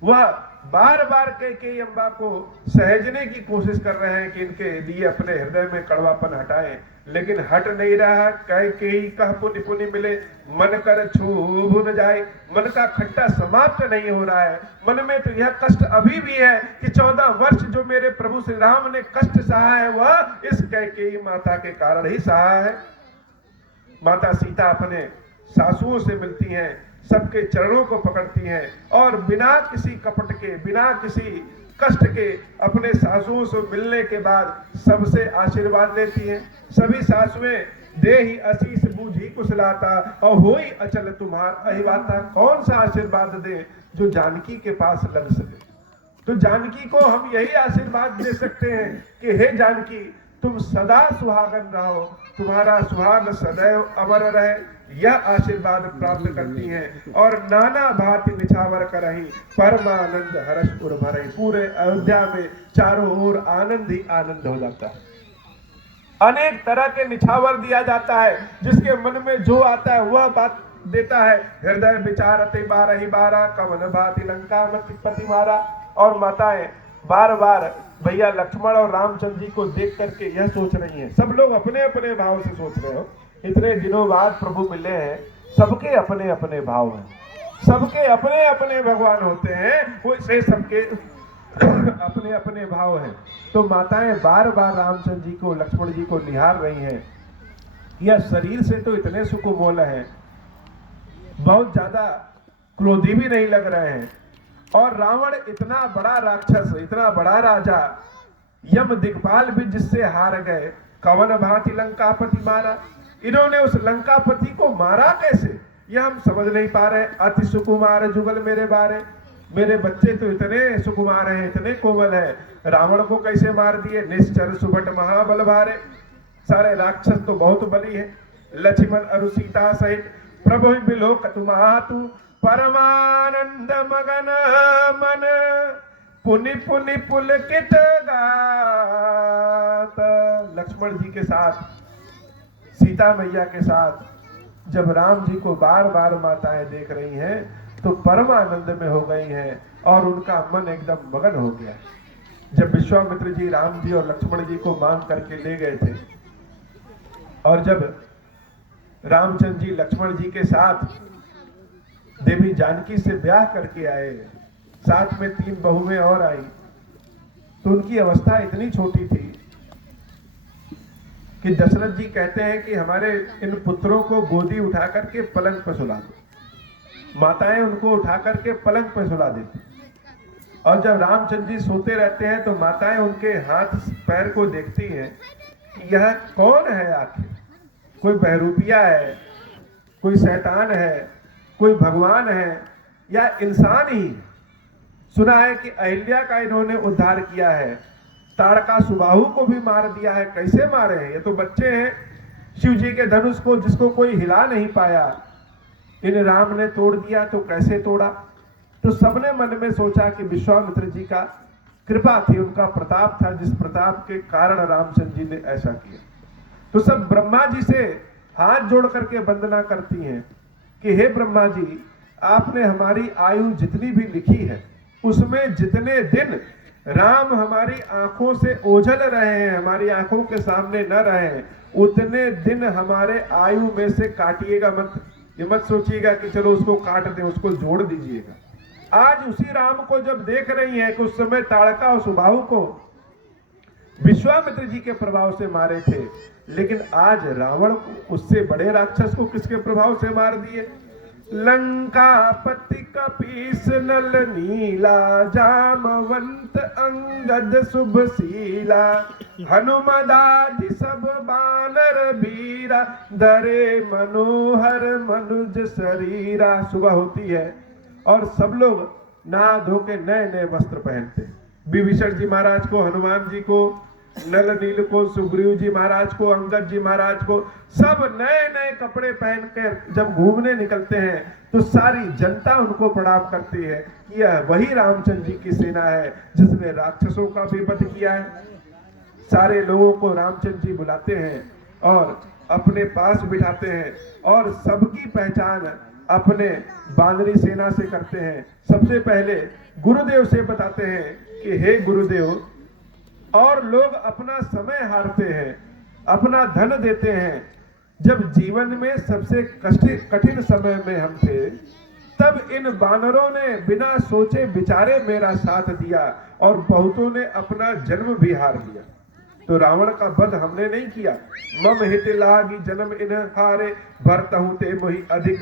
वह बार बार कैकेयी अम्बा को सहेजने की कोशिश कर रहे हैं कि इनके लिए अपने हृदय में कड़वापन हटाएं, लेकिन हट नहीं रहा। कैकेयी कह पुनि पुनि मिले, मन कर छूभ न जाए। मन का खट्टा समाप्त नहीं हो रहा है। मन में तो यह कष्ट अभी भी है कि 14 वर्ष जो मेरे प्रभु श्री राम ने कष्ट सहा है, वह इस कैकेयी माता के कारण ही सहा है। माता सीता अपने सासुओं से मिलती हैं, सबके चरणों को पकड़ती हैं, और बिना किसी कपट के, बिना किसी कष्ट के अपने सासुओं से मिलने के बाद सबसे आशीर्वाद लेती हैं। सभी सासुएं दे ही आशीष बूझी कुशलाता, और होई अचल तुम्हार अहिवाता। कौन सा आशीर्वाद दे जो जानकी के पास लग सके? तो जानकी को हम यही आशीर्वाद दे सकते हैं कि हे जानकी, तुम सदा सुहागन रहो, तुम्हारा सुहाग सदैव अमर रहे। यह आशीर्वाद प्राप्त करती हैं, और नाना भांति निछावर करही परमानंद हर्ष उर भरही। पूरे अयोध्या में चारों ओर आनंद ही आनंद हो जाता है। अनेक तरह के निछावर दिया जाता है, जिसके मन में जो आता है वह बात देता है। हृदय विचारते 12 12 कवन भांति लंका पति मारा। और माताएं बार बार भैया लक्ष्मण और रामचंद्र जी को देख करके यह सोच रही हैं। सब लोग अपने अपने भाव से सोच रहे हो, इतने दिनों बाद प्रभु मिले हैं, सबके अपने अपने भाव हैं, सबके अपने अपने भगवान होते हैं, वैसे सबके अपने अपने भाव हैं। तो माताएं बार बार रामचंद्र जी को, लक्ष्मण जी को निहार रही हैं। यह शरीर से तो इतने सुकुमोल हैं, बहुत ज्यादा क्रोधी भी नहीं लग रहे हैं, और रावण इतना बड़ा राक्षस, इतना बड़ा राजा, यम दिग्पाल भी जिससे हार गए। कवन भांति लंकापति मारा। इन्होंने उस लंकापति को मारा कैसे, यह हम समझ नहीं पा रहे। अति सुकुमार जुगल मेरे बारे। मेरे बच्चे तो इतने सुकुमार हैं, इतने कोमल हैं, रावण को कैसे मार दिए। निश्चर सुबट महाबल भारे, सारे राक्षस तो बहुत बली है। लक्ष्मण अरु सीता सहित प्रभु बिलोक तुमातु, परमानंद मगन मन, पुनि पुनि पुलकित गात। लक्ष्मण जी के साथ, सीता मैया के साथ जब राम जी को बार बार माताएं देख रही हैं तो परमानंद में हो गई हैं और उनका मन एकदम मगन हो गया। जब विश्वामित्र जी राम जी और लक्ष्मण जी को मांग करके ले गए थे और जब रामचंद्र जी लक्ष्मण जी के साथ देवी जानकी से ब्याह करके आए, साथ में 3 बहुएं और आई, तो उनकी अवस्था इतनी छोटी थी कि दशरथ जी कहते हैं कि हमारे इन पुत्रों को गोदी उठा करके पलंग पर सुला दो। माताएं उनको उठा करके पलंग पर सुला देती और जब रामचंद्र जी सोते रहते हैं तो माताएं उनके हाथ पैर को देखती हैं कि यह कौन है, आखिर कोई बहरूपिया है, कोई शैतान है, कोई भगवान है या इंसान ही। सुना है कि अहिल्या का इन्होंने उद्धार किया है, ताड़का सुबाहु को भी मार दिया है। कैसे मारे हैं, ये तो बच्चे हैं। शिव जी के धनुष को जिसको कोई हिला नहीं पाया, इन राम ने तोड़ दिया, तो कैसे तोड़ा। तो सबने मन में सोचा कि विश्वामित्र जी का कृपा थी, उनका प्रताप था, जिस प्रताप के कारण रामचंद्र जी ने ऐसा किया। तो सब ब्रह्मा जी से हाथ जोड़ करके वंदना करती हैं कि हे ब्रह्मा जी, आपने हमारी आयु जितनी भी लिखी है उसमें जितने दिन राम हमारी आंखों से ओझल रहे हैं, हमारी आंखों के सामने न रहे, उतने दिन हमारे आयु में से काटिएगा मत। ये मत सोचिएगा कि चलो उसको काट दें, उसको जोड़ दीजिएगा। आज उसी राम को जब देख रही हैं कि उस समय ताड़का और सुबाहु को विश्वामित्र जी के प्रभाव से मारे थे, लेकिन आज रावण को, उससे बड़े राक्षस को किसके प्रभाव से मार दिए। लंकापति कपीस नल नीला, जामवंत अंगद शुभशीला, हनुमदादि सब बानर बीरा, धरे मनोहर मनुज शरीरा। सुबह होती है और सब लोग नहा धो के नए नए वस्त्र पहनते। विभीषण जी महाराज को, हनुमान जी को, नल नील को, सुग्रीव जी महाराज को, अंगद जी महाराज को, सब नए नए कपड़े पहनकर जब घूमने निकलते हैं तो सारी जनता उनको प्रणाम करती है कि यह वही रामचंद्र जी की सेना है जिसने राक्षसों का भी वध किया है। सारे लोगों को रामचंद्र जी बुलाते हैं और अपने पास बिठाते हैं और सबकी पहचान अपने बानरी सेना से करते हैं। सबसे पहले गुरुदेव से बताते हैं कि हे गुरुदेव, और लोग अपना समय हारते हैं, अपना धन देते हैं। जब जीवन में सबसे कठिन समय में हम थे, तब इन बानरों ने बिना सोचे विचारे मेरा साथ दिया और बहुतों ने अपना जन्म भी हार लिया। तो रावण का वध हमने नहीं किया। मम हित लागी जन्म इन हारे, भरतहु ते मोहि अधिक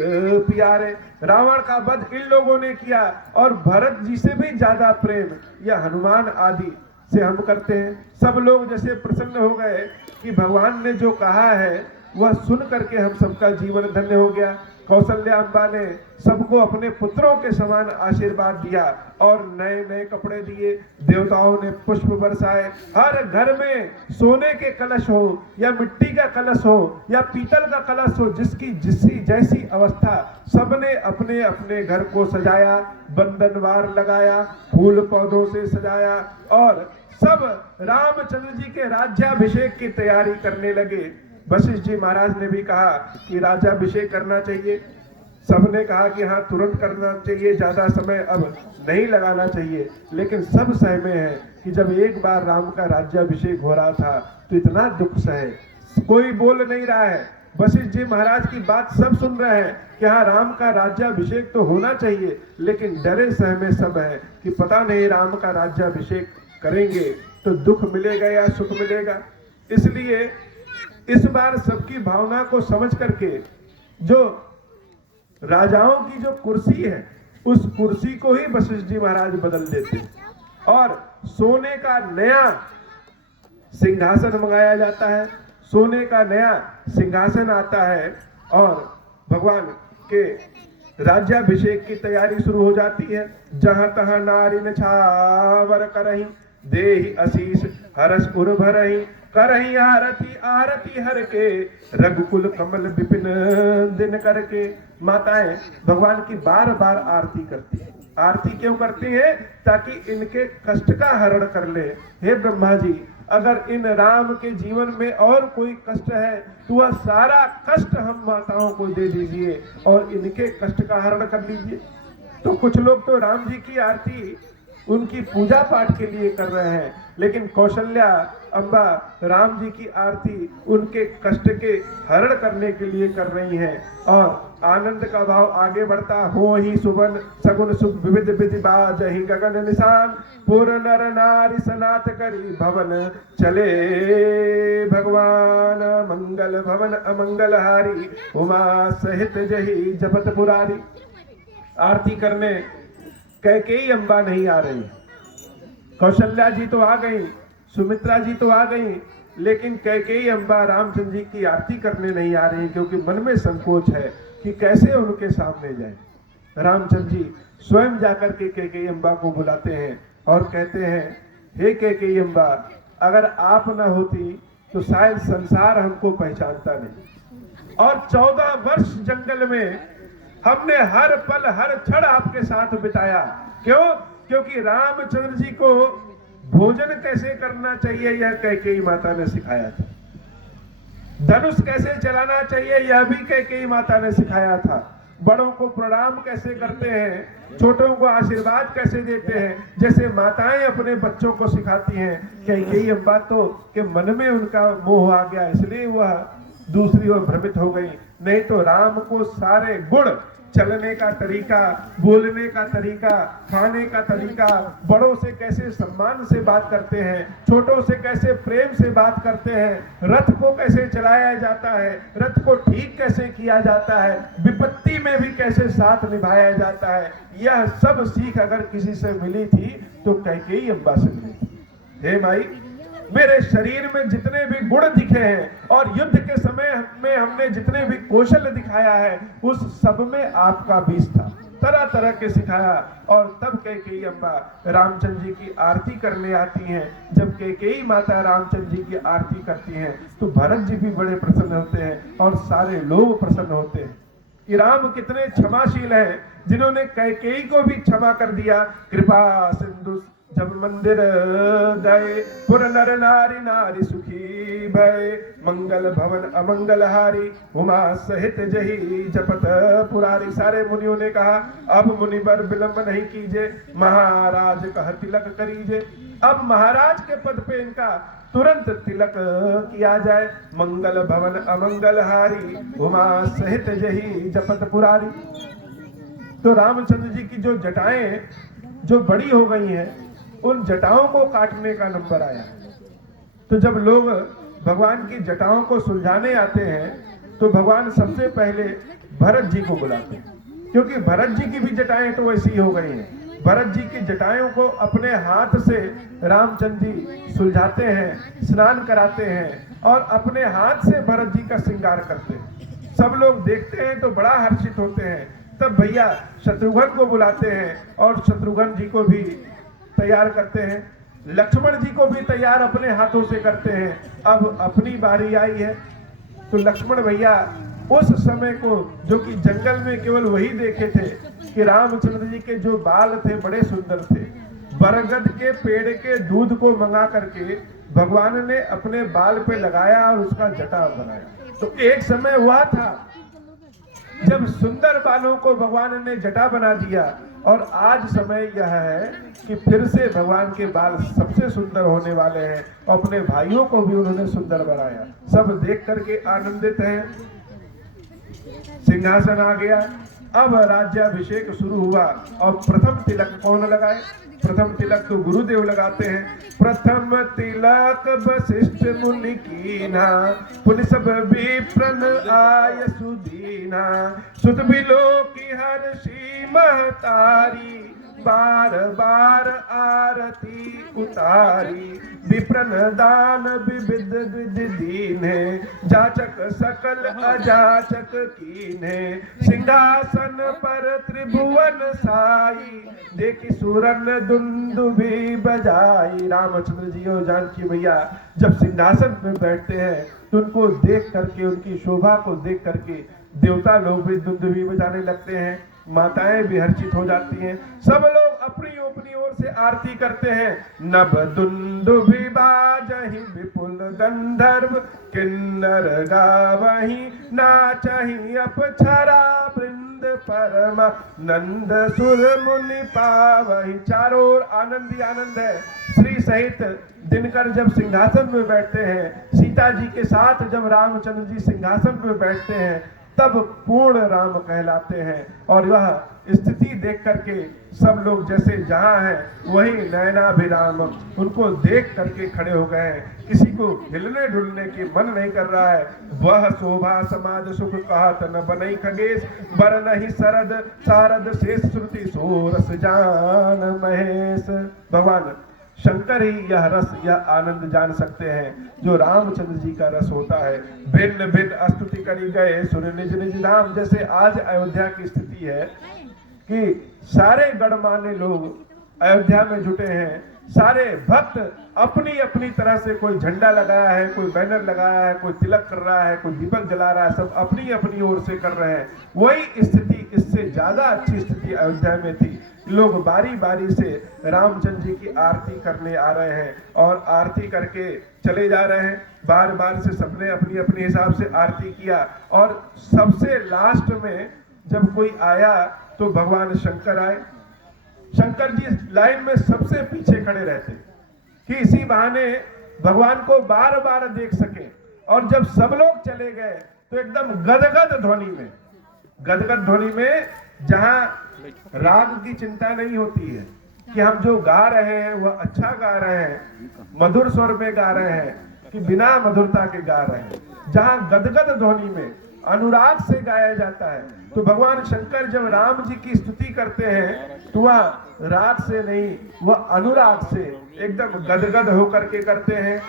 प्यारे। रावण का वध इन लोगों ने किया और भरत जी से भी ज्यादा प्रेम या हनुमान आदि से हम करते हैं। सब लोग जैसे प्रसन्न हो गए कि भगवान ने जो कहा है वह सुन करके हम सबका जीवन धन्य हो गया। कौशल्या अम्बा ने सबको अपने पुत्रों के समान आशीर्वाद दिया और नए नए कपड़े दिए। देवताओं ने पुष्प बरसाए। हर घर में सोने के कलश हो या मिट्टी का कलश हो या पीतल का कलश हो, जिसकी जिसकी जैसी अवस्था, सबने अपने अपने घर को सजाया, बंधनवार लगाया, फूल पौधों से सजाया और सब रामचंद्र जी के राज्याभिषेक की तैयारी करने लगे। वशिष्ठ जी महाराज ने भी कहा कि राज्याभिषेक करना चाहिए। सबने कहा कि हाँ तुरंत करना चाहिए, ज्यादा समय अब नहीं लगाना चाहिए। लेकिन सब सहमे हैं कि जब एक बार राम का राज्याभिषेक हो रहा था तो इतना दुख सहे, कोई बोल नहीं रहा है। वशिष्ठ जी महाराज की बात सब सुन रहे हैं कि हाँ राम का राज्याभिषेक तो होना चाहिए, लेकिन डरे सहमे सब है कि पता नहीं राम का राज्याभिषेक करेंगे तो दुख मिलेगा या सुख मिलेगा। इसलिए इस बार सबकी भावना को समझ करके जो राजाओं की जो कुर्सी है, उस कुर्सी को ही वशिष्ठ जी महाराज बदल देते और सोने का नया सिंहासन मंगाया जाता है। सोने का नया सिंहासन आता है और भगवान के राज्याभिषेक की तैयारी शुरू हो जाती है। जहां तहां नारी न छावर करही, देहि आशीष हरस उर भरही, करही आरती आरती हर के, रघुकुल कमल विपिन दिन करके। माताएं भगवान की बार बार आरती करती है। आरती क्यों करती है? ताकि इनके कष्ट का हरण कर ले। हे ब्रह्मा जी, अगर इन राम के जीवन में और कोई कष्ट है तो वह सारा कष्ट हम माताओं को दे दीजिए और इनके कष्ट का हरण कर लीजिए। तो कुछ लोग तो राम जी की आरती उनकी पूजा पाठ के लिए कर रहे हैं, लेकिन कौशल्या अम्बा राम जी की आरती उनके कष्ट के हरण करने के लिए कर रही हैं। और आनंद का भाव आगे बढ़ता, हो ही सुबन सगुन सुख विविध विधि बाजहि गगन निशान, पूर्ण नर नारी सनात करी भवन, चले भगवान मंगल भवन अमंगल हारी, उमा सहित जही जपत पुरारी। आरती करने कैकेयी अम्बा नहीं आ रही, कौशल्या जी तो आ गई, सुमित्रा जी तो आ गई, लेकिन कैकेयी अम्बा रामचंद्र जी की आरती करने नहीं आ रही, क्योंकि मन में संकोच है कि कैसे उनके सामने जाए। रामचंद्र जी स्वयं जाकर के कैकेयी अम्बा को बुलाते हैं और कहते हैं, हे कैकेयी अम्बा, अगर आप न होती तो शायद संसार हमको पहचानता नहीं। और 14 वर्ष जंगल में हमने हर पल हर क्षण आपके साथ बिताया। क्यों? क्योंकि रामचंद्र जी को भोजन कैसे करना चाहिए यह कैकेयी माता ने सिखाया था, धनुष कैसे चलाना चाहिए यह भी कैकेयी माता ने सिखाया था, बड़ों को प्रणाम कैसे करते हैं, छोटों को आशीर्वाद कैसे देते हैं, जैसे माताएं अपने बच्चों को सिखाती हैं। कैकेयी अम्बा तो के मन में उनका मोह आ गया, इसलिए वह दूसरी ओर भ्रमित हो गई। नहीं तो राम को सारे गुण, चलने का तरीका, बोलने का तरीका, खाने का तरीका, बड़ों से कैसे सम्मान से बात करते हैं, छोटों से कैसे प्रेम से बात करते हैं, रथ को कैसे चलाया जाता है, रथ को ठीक कैसे किया जाता है, विपत्ति में भी कैसे साथ निभाया जाता है, यह सब सीख अगर किसी से मिली थी तो कैकेयी अम्बा से मिली थी। हे माई, मेरे शरीर में जितने भी गुण दिखे हैं और युद्ध के समय में हमने जितने भी कौशल दिखाया है, उस सब में आपका बीज था, तरह तरह के सिखाया। और तब कैकेयी अम्बा रामचंद्र जी की आरती करने आती हैं। जब कैकेयी माता रामचंद्र जी की आरती करती हैं तो भरत जी भी बड़े प्रसन्न होते हैं और सारे लोग प्रसन्न होते हैं कि राम कितने क्षमाशील हैं, जिन्होंने कैकेयी को भी क्षमा कर दिया। कृपा सिंधु जब मंदिर गए, पुर नर नारी नारी सुखी भय, मंगल भवन अमंगल हारी, उमा सहित जही जपत पुरारी। सारे मुनियों ने कहा, अब मुनि पर विलंब नहीं कीजिए, महाराज कह तिलक करीजे। अब महाराज के पद पे इनका तुरंत तिलक किया जाए। मंगल भवन अमंगल हारी, उमा सहित जही जपत पुरारी। तो रामचंद्र जी की जो जटाएं जो बड़ी हो गई हैं, उन जटाओं को काटने का नंबर आया। तो जब लोग भगवान की जटाओं को सुलझाने आते हैं तो भगवान सबसे पहले भरत जी को बुलाते हैं, क्योंकि भरत जी की भी जटाएं तो वैसी हो गई हैं। भरत जी की जटाओं को अपने हाथ से रामचंद्र जी सुलझाते हैं, स्नान कराते हैं और अपने हाथ से भरत जी का श्रृंगार करते हैं। सब लोग देखते हैं तो बड़ा हर्षित होते हैं। तब भैया शत्रुघ्न को बुलाते हैं और शत्रुघ्न जी को भी तैयार करते हैं, लक्ष्मण जी को भी तैयार अपने हाथों से करते हैं। अब अपनी बारी आई है तो लक्ष्मण भैया उस समय को, जो कि जंगल में केवल वही देखे थे कि रामचंद्र जी के जो बाल थे बड़े सुंदर थे, बरगद के पेड़ के दूध को मंगा करके भगवान ने अपने बाल पे लगाया और उसका जटा बनाया। तो एक समय हुआ था जब सुंदर बालों को भगवान ने जटा बना दिया, और आज समय यह है कि फिर से भगवान के बाल सबसे सुंदर होने वाले हैं। अपने भाइयों को भी उन्होंने सुंदर बनाया। सब देख करके आनंदित हैं। सिंहासन आ गया, अब राज्याभिषेक शुरू हुआ और प्रथम तिलक कौन लगाए? प्रथम तिलक तो गुरुदेव लगाते हैं। प्रथम तिलक वशिष्ठ मुनि कीना, पुनि सब विप्रन आय सुदीना, सुत बिलो की हर्षि महतारी, बार बार आरती उतारी, विप्रन दान विविध विधि दीन्हे, जाचक सकल अजाचक कीन्हे, सिंहासन पर त्रिभुवन साई, देखी सुरन दुंदुभी बजाई। रामचंद्र जी और जानकी मैया जब सिंहासन पे बैठते हैं तो उनको देख करके, उनकी शोभा को देख करके देवता लोग भी दुंदुभी बजाने लगते हैं, माताएं भी हर्षित हो जाती हैं। सब लोग अपनी अपनी ओर से आरती करते हैं। नभ दुंदुभी बाजहि विपुल गंधर्व, किन्नर गावहि नाचहि अप्सरा वृंद, परम नंद सुर मुनि पावहि। चारों ओर आनंद ही आनंद है। श्री सहित दिनकर जब सिंहासन में बैठते हैं, सीता जी के साथ जब रामचंद्र जी सिंहासन में बैठते हैं, तब पूर्ण राम कहलाते हैं। और वह स्थिति देख करके सब लोग जैसे जहां हैं वही नयनाभिराम उनको देख करके खड़े हो गए हैं। किसी को हिलने डुलने की मन नहीं कर रहा है। वह शोभा समाज सुख कहत न बनई खगेश, बर नहीं सरद सारद शेष श्रुति सोरस जान महेश। भगवान शंकर ही यह रस, यह आनंद जान सकते हैं जो रामचंद्र जी का रस होता है। भिन्न भिन्न स्तुति करी गए सुन निज निज धाम। जैसे आज अयोध्या की स्थिति है कि सारे गणमान्य लोग अयोध्या में जुटे हैं, सारे भक्त अपनी अपनी तरह से, कोई झंडा लगाया है, कोई बैनर लगाया है, कोई तिलक कर रहा है, कोई दीपक जला रहा है, सब अपनी अपनी ओर से कर रहे हैं। वही स्थिति, इससे ज्यादा अच्छी स्थिति अयोध्या में थी। लोग बारी बारी से रामचंद्र जी की आरती करने आ रहे हैं और आरती करके चले जा रहे हैं। बार बार से सबने अपनी अपने हिसाब से आरती किया और सबसे लास्ट में जब कोई आया तो भगवान शंकर आए। शंकर जी लाइन में सबसे पीछे खड़े रहते कि इसी बहाने भगवान को बार बार देख सके। और जब सब लोग चले गए तो एकदम गदगद ध्वनि में जहां राग की चिंता नहीं होती है कि हम जो गा रहे हैं वह अच्छा गा रहे हैं, मधुर स्वर में गा रहे हैं कि बिना मधुरता के गा रहे हैं, जहां गदगद ध्वनि में अनुराग से गाया जाता है। तो भगवान शंकर जब राम जी की स्तुति करते हैं तो वह राग से नहीं, वह अनुराग से एकदम गदगद होकर के करते हैं।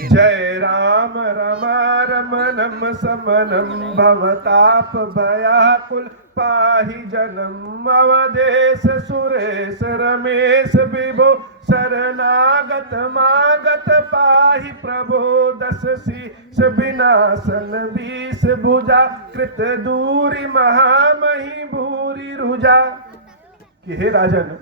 जय राम रमा रमनम समनम भवताप भयाकुल पाहि जनम, अवधेश सुरेश रमेश विभो शरणागत मागत पाहि प्रभो, दस शीस विनाशन बीस भुजा, कृत दूरी महामही भूरी रुजा। कि हे राजन,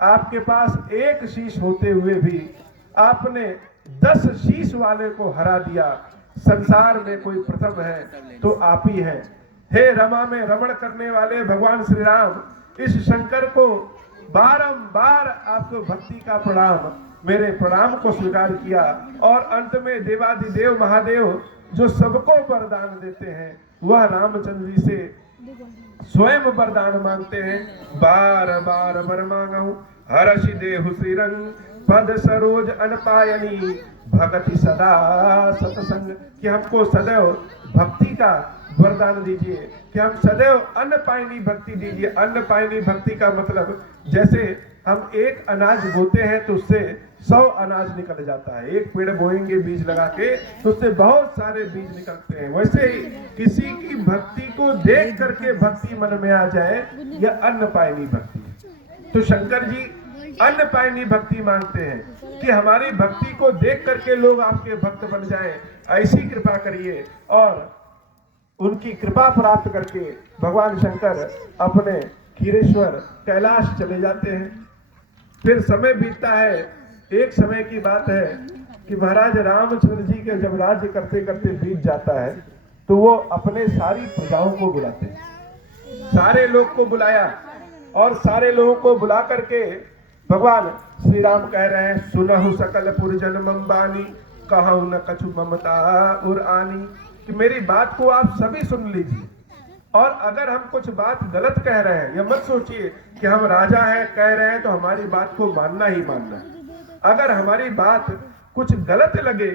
आपके पास एक शीश होते हुए भी आपने 10 शीश वाले को हरा दिया। संसार में कोई प्रथम है तो आप ही हैं। हे रमा में रमण करने वाले भगवान श्री राम, इस शंकर को बारंबार आपको भक्ति का प्रणाम, मेरे प्रणाम को स्वीकार किया। और अंत में देवादिदेव महादेव जो सबको वरदान देते हैं वह रामचंद्र जी से स्वयं वरदान मांगते हैं। बार बार वर मांगहु हर्षि देहु श्रीरंग, पद सरोज अनपायनी, भगति सदा सतसंग। कि हमको सदैव भक्ति का वरदान दीजिए, कि हम सदैव अन्नपायनी भक्ति दीजिए। अन्नपायनी भक्ति का मतलब जैसे हम एक अनाज बोते हैं तो उससे 100 अनाज निकल जाता है। एक पेड़ बोएंगे बीज लगा के तो उससे बहुत सारे बीज निकलते हैं। वैसे ही किसी की भक्ति को देख करके भक्ति मन में आ जाए, यह अन्नपायनी भक्ति है। तो शंकर जी अन्नपायनी भक्ति मांगते हैं कि हमारी भक्ति को देख करके लोग आपके भक्त बन जाएं। ऐसी कृपा करिए। और उनकी कृपा प्राप्त करके भगवान शंकर अपने खीरेश्वर कैलाश चले जाते हैं। फिर समय बीतता है। एक समय की बात है कि महाराज रामचंद्र जी के जब राज्य करते करते बीत जाता है तो वो अपने सारी प्रजाओं को बुलाते हैं। सारे लोग को बुलाया और सारे लोगों को बुला करके भगवान श्री राम कह रहे हैं, सुनहु सकल पुरजन मम्बानी, कहु न कछु ममता उर आनी। कि मेरी बात को आप सभी सुन लीजिए और अगर हम कुछ बात गलत कह रहे हैं, यह मत सोचिए कि हम राजा हैं कह रहे हैं तो हमारी बात को मानना ही मानना है। अगर हमारी बात कुछ गलत लगे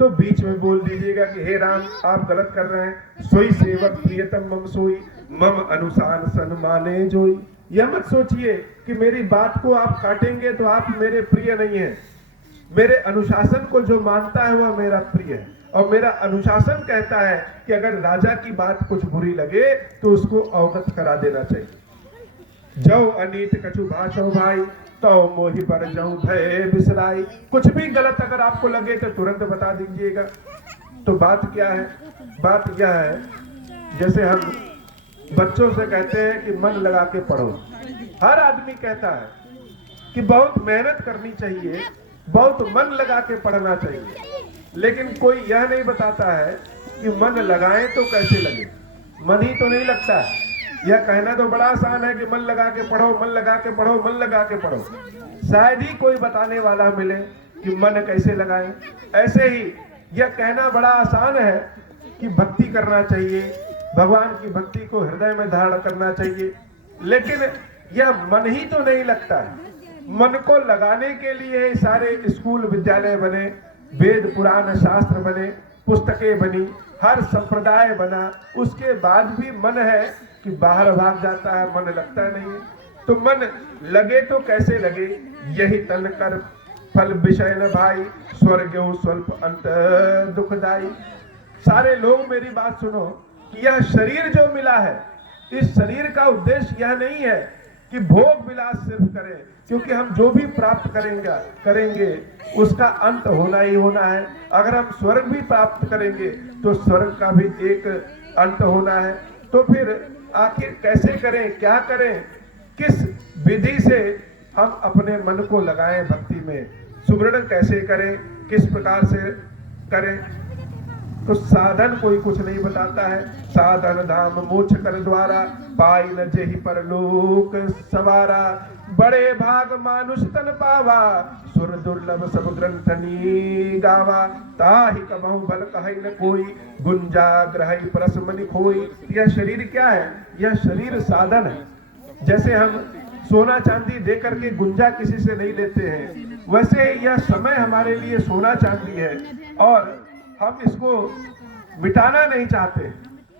तो बीच में बोल दीजिएगा कि हे राम आप गलत कर रहे हैं। सोई सेवक प्रियतम मम सोई, मम अनुसान सन माने जोई। यह मत सोचिए कि मेरी बात को आप काटेंगे तो आप मेरे प्रिय नहीं हैं। मेरे अनुशासन को जो मानता है वह मेरा प्रिय है, और मेरा अनुशासन कहता है कि अगर राजा की बात कुछ बुरी लगे तो उसको अवगत करा देना चाहिए। जौ अनीत कछु भाषो भाई तो मोहि पर जाऊं भय बिसराई। कुछ भी गलत अगर आपको लगे तो तुरंत बता दीजिएगा। तो बात क्या है? बात यह है, जैसे हम बच्चों से कहते हैं कि मन लगा के पढ़ो। हर आदमी कहता है कि बहुत मेहनत करनी चाहिए, बहुत मन लगा के पढ़ना चाहिए, लेकिन कोई यह नहीं बताता है कि मन लगाएं तो कैसे लगे। मन ही तो नहीं लगता है। यह कहना तो बड़ा आसान है कि मन लगा के पढ़ो, मन लगा के पढ़ो, मन लगा के पढ़ो। शायद ही कोई बताने वाला मिले कि मन कैसे लगाएं। ऐसे ही यह कहना बड़ा आसान है कि भक्ति करना चाहिए, भगवान की भक्ति को हृदय में धारण करना चाहिए, लेकिन यह मन ही तो नहीं लगता है। मन को लगाने के लिए सारे स्कूल विद्यालय बने, वेद पुराण शास्त्र बने, पुस्तकें बनी, हर संप्रदाय बना, उसके बाद भी मन है कि बाहर भाग जाता है, मन लगता नहीं है। तो मन लगे तो कैसे लगे? यही तन कर फल विषय न भाई, स्वर्ग स्वल्प अंत दुखदाई। सारे लोग मेरी बात सुनो कि यह शरीर जो मिला है, इस शरीर का उद्देश्य यह नहीं है कि भोग विलास सिर्फ करें, क्योंकि हम जो भी प्राप्त करेंगे उसका अंत होना ही होना है। अगर हम स्वर्ग भी प्राप्त करेंगे तो स्वर्ग का भी एक अंत होना है। तो फिर आखिर कैसे करें, क्या करें, किस विधि से हम अपने मन को लगाएं भक्ति में, सुमरण कैसे करें, किस प्रकार से करें? तो साधन कोई कुछ नहीं बताता है। साधन धाम मोक्ष कर द्वारा, पाई न जेहि परलोक सवारा। बड़े भाग मानुष तन पावा, सुर दुर्लभ सब ग्रंथनी गावा। ताहि कबहु बल कहै न कोई, गुंजा ग्रहै परस मनि खोई। यह शरीर क्या है? यह शरीर साधन है। जैसे हम सोना चांदी दे करके गुंजा किसी से नहीं लेते हैं, वैसे यह समय हमारे लिए सोना चांदी है और हम इसको मिटाना नहीं चाहते।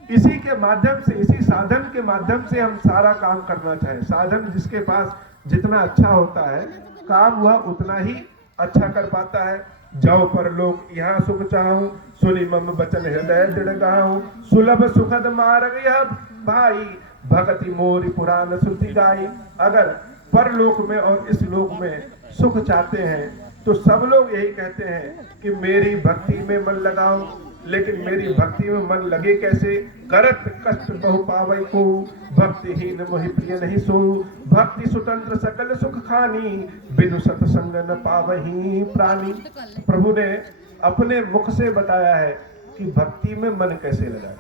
इसी के माध्यम से, इसी साधन के माध्यम से हम सारा काम करना चाहें। साधन जिसके पास जितना अच्छा होता है, काम वह उतना ही अच्छा कर पाता है। जाओ पर लोग यहाँ सुख चाहूं, सुनी मम बचन हृदय दृढ़ गाऊं। सुलभ सुखद मार्ग यह भाई, भक्ति मोरी पुराण श्रुति गाई। अगर परलोक में और इस लोक में सुख चाहते हैं तो सब लोग यही कहते हैं कि मेरी भक्ति में मन लगाओ, लेकिन मेरी भक्ति में मन लगे कैसे? करत कष्ट बहु पावै को, भक्तिहीन मोहि प्रिय नहीं सो। भक्ति स्वतंत्र सकल सुख खानी, बिनु सत्संग न पावहि प्राणी। प्रभु ने अपने मुख से बताया है कि भक्ति में मन कैसे लगाए।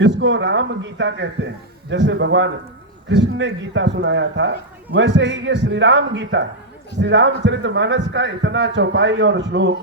इसको राम गीता कहते हैं। जैसे भगवान कृष्ण ने गीता सुनाया था, वैसे ही ये श्री राम गीता है। श्री रामचरितमानस का इतना चौपाई और श्लोक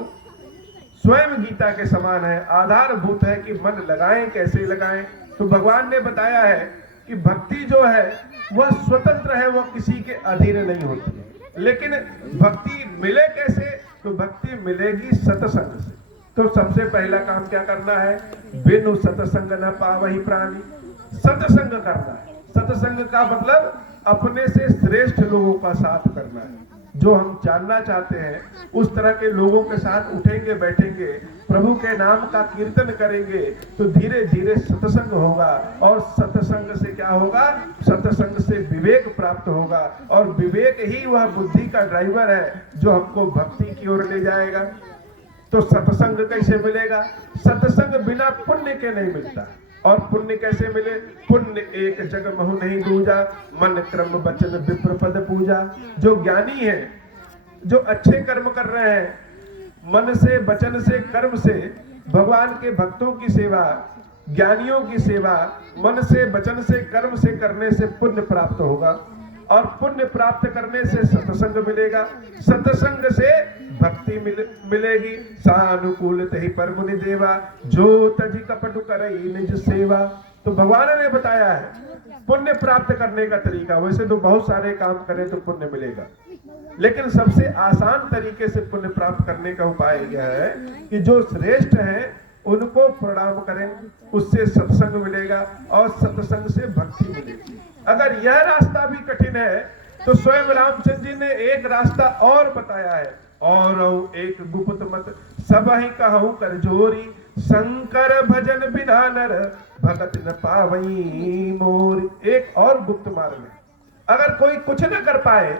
स्वयं गीता के समान है, आधारभूत है कि मन लगाएं कैसे लगाएं। तो भगवान ने बताया है कि भक्ति जो है वह स्वतंत्र है, वह किसी के अधीन नहीं होती है। लेकिन भक्ति मिले कैसे? तो भक्ति मिलेगी सत्संग से। तो सबसे पहला काम क्या करना है? बिनु सत्संग न पावहि प्राणी। सत्संग करना है। सत्संग का मतलब अपने से श्रेष्ठ लोगों का साथ करना है। जो हम जानना चाहते हैं उस तरह के लोगों के साथ उठेंगे, बैठेंगे, प्रभु के नाम का कीर्तन करेंगे, तो धीरे धीरे सत्संग होगा। और सत्संग से क्या होगा? सत्संग से विवेक प्राप्त होगा, और विवेक ही वह बुद्धि का ड्राइवर है जो हमको भक्ति की ओर ले जाएगा। तो सत्संग कैसे मिलेगा? सत्संग बिना पुण्य के नहीं मिलता। और पुण्य कैसे मिले? पुण्य एक जग महु नहीं दूजा, मन क्रम वचन विप्र पद पूजा। जो ज्ञानी है, जो अच्छे कर्म कर रहे हैं, मन से, वचन से, कर्म से भगवान के भक्तों की सेवा, ज्ञानियों की सेवा मन से, वचन से, कर्म से करने से पुण्य प्राप्त होगा, और पुण्य प्राप्त करने से सत्संग मिलेगा, सत्संग से भक्ति मिलेगी। सानुकूल तहि पर मुनि देवा, जो तजी कपटु करई निज सेवा। तो भगवान ने बताया है पुण्य प्राप्त करने का तरीका। वैसे तो बहुत सारे काम करें तो पुण्य मिलेगा, लेकिन सबसे आसान तरीके से पुण्य प्राप्त करने का उपाय यह है कि जो श्रेष्ठ हैं उनको प्रणाम करें, उससे सत्संग मिलेगा और सत्संग से भक्ति मिलेगी। अगर यह रास्ता भी कठिन है तो स्वयं रामचंद्र जी ने एक रास्ता और बताया है, और एक गुप्त मत सब ही कहूं कर जोरी, शंकर भजन बिना नर भगत न पावई मोर। एक और गुप्त मार्ग है, अगर कोई कुछ न कर पाए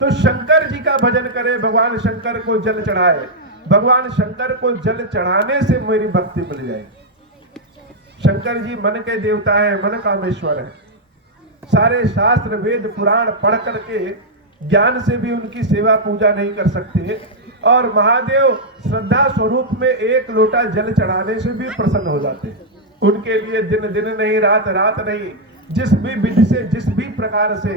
तो शंकर जी का भजन करे, भगवान शंकर को जल चढ़ाए, भगवान शंकर को जल चढ़ाने से मेरी भक्ति मिल जाएगी। शंकर जी मन के देवता है, मन कामेश्वर है। सारे शास्त्र वेद पुराण पढ़ करके ज्ञान से भी उनकी सेवा पूजा नहीं कर सकते, और महादेव श्रद्धा स्वरूप में एक लोटा जल चढ़ाने से भी प्रसन्न हो जाते हैं। उनके लिए दिन दिन नहीं, रात रात नहीं, जिस भी विधि से, जिस भी प्रकार से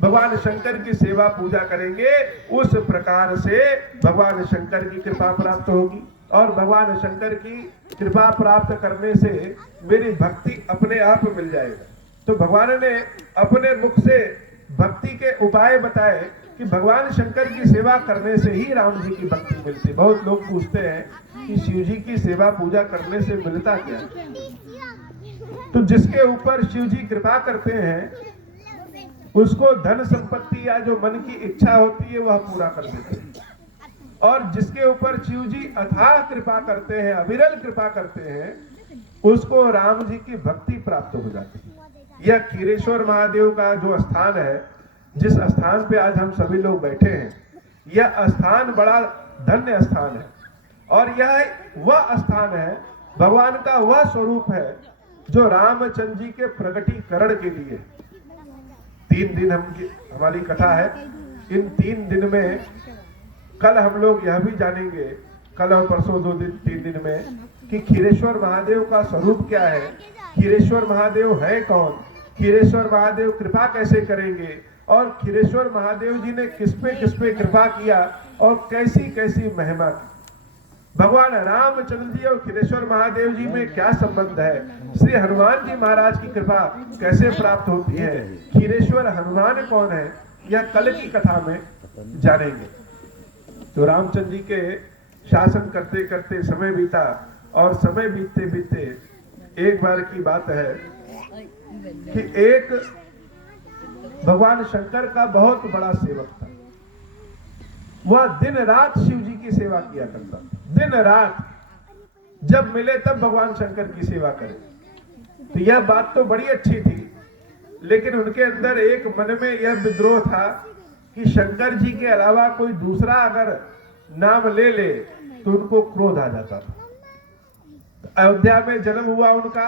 भगवान शंकर की सेवा पूजा करेंगे उस प्रकार से भगवान शंकर की कृपा प्राप्त होगी, और भगवान शंकर की कृपा प्राप्त करने से मेरी भक्ति अपने आप मिल जाएगा। तो भगवान ने अपने मुख से भक्ति के उपाय बताए कि भगवान शंकर की सेवा करने से ही राम जी की भक्ति मिलती। बहुत लोग पूछते हैं कि शिव जी की सेवा पूजा करने से मिलता क्या? तो जिसके ऊपर शिव जी कृपा करते हैं उसको धन संपत्ति या जो मन की इच्छा होती है वह पूरा कर देते हैं, और जिसके ऊपर शिव जी अथाह कृपा करते हैं, अविरल कृपा करते हैं, उसको राम जी की भक्ति प्राप्त हो जाती है। यह खीरेश्वर महादेव का जो स्थान है, जिस स्थान पे आज हम सभी लोग बैठे हैं, यह स्थान बड़ा धन्य स्थान है, और यह वह स्थान है, भगवान का वह स्वरूप है जो रामचंद्र जी के प्रगटीकरण के लिए 3 दिन हमारी कथा है। इन 3 दिन में कल हम लोग यह भी जानेंगे, कल और परसों 3 दिन में, कि खीरेश्वर महादेव का स्वरूप क्या है, खीरेश्वर महादेव है कौन, खीरेश्वर महादेव कृपा कैसे करेंगे, और खीरेश्वर महादेव जी ने किस पे कृपा किया और कैसी कैसी महिमा की। भगवान रामचंद्र जी और खीरेश्वर महादेव जी में क्या संबंध है, श्री हनुमान जी महाराज की कृपा कैसे प्राप्त होती है, खीरेश्वर हनुमान कौन है, यह कल की कथा में जानेंगे। तो रामचंद्र जी के शासन करते करते समय बीता, और समय बीतते बीतते एक बार की बात है कि एक भगवान शंकर का बहुत बड़ा सेवक था। वह दिन रात शिव जी की सेवा किया करता था, दिन रात, जब मिले तब भगवान शंकर की सेवा करे। तो यह बात तो बड़ी अच्छी थी, लेकिन उनके अंदर एक मन में यह विद्रोह था कि शंकर जी के अलावा कोई दूसरा अगर नाम ले ले तो उनको क्रोध आ जाता था। अयोध्या में जन्म हुआ उनका,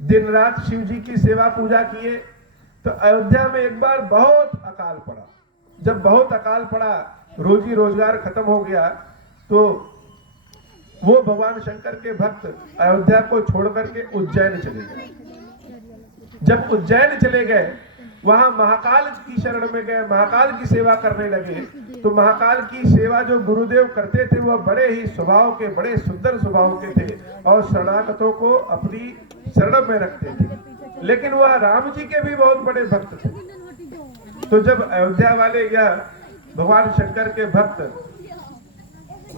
दिन रात शिव जी की सेवा पूजा किए, तो अयोध्या में एक बार बहुत अकाल पड़ा। जब बहुत अकाल पड़ा, रोजी रोजगार खत्म हो गया, तो वो भगवान शंकर के भक्त अयोध्या को छोड़ करके उज्जैन चले गए। जब उज्जैन चले गए, वहां महाकाल की शरण में गए, महाकाल की सेवा करने लगे। तो महाकाल की सेवा जो गुरुदेव करते थे वह बड़े ही स्वभाव के, बड़े सुंदर स्वभाव के थे, और शरणागतों को अपनी शरण में रखते थे। लेकिन वह राम जी के भी बहुत बड़े भक्त थे। तो जब अयोध्या वाले यह भगवान शंकर के भक्त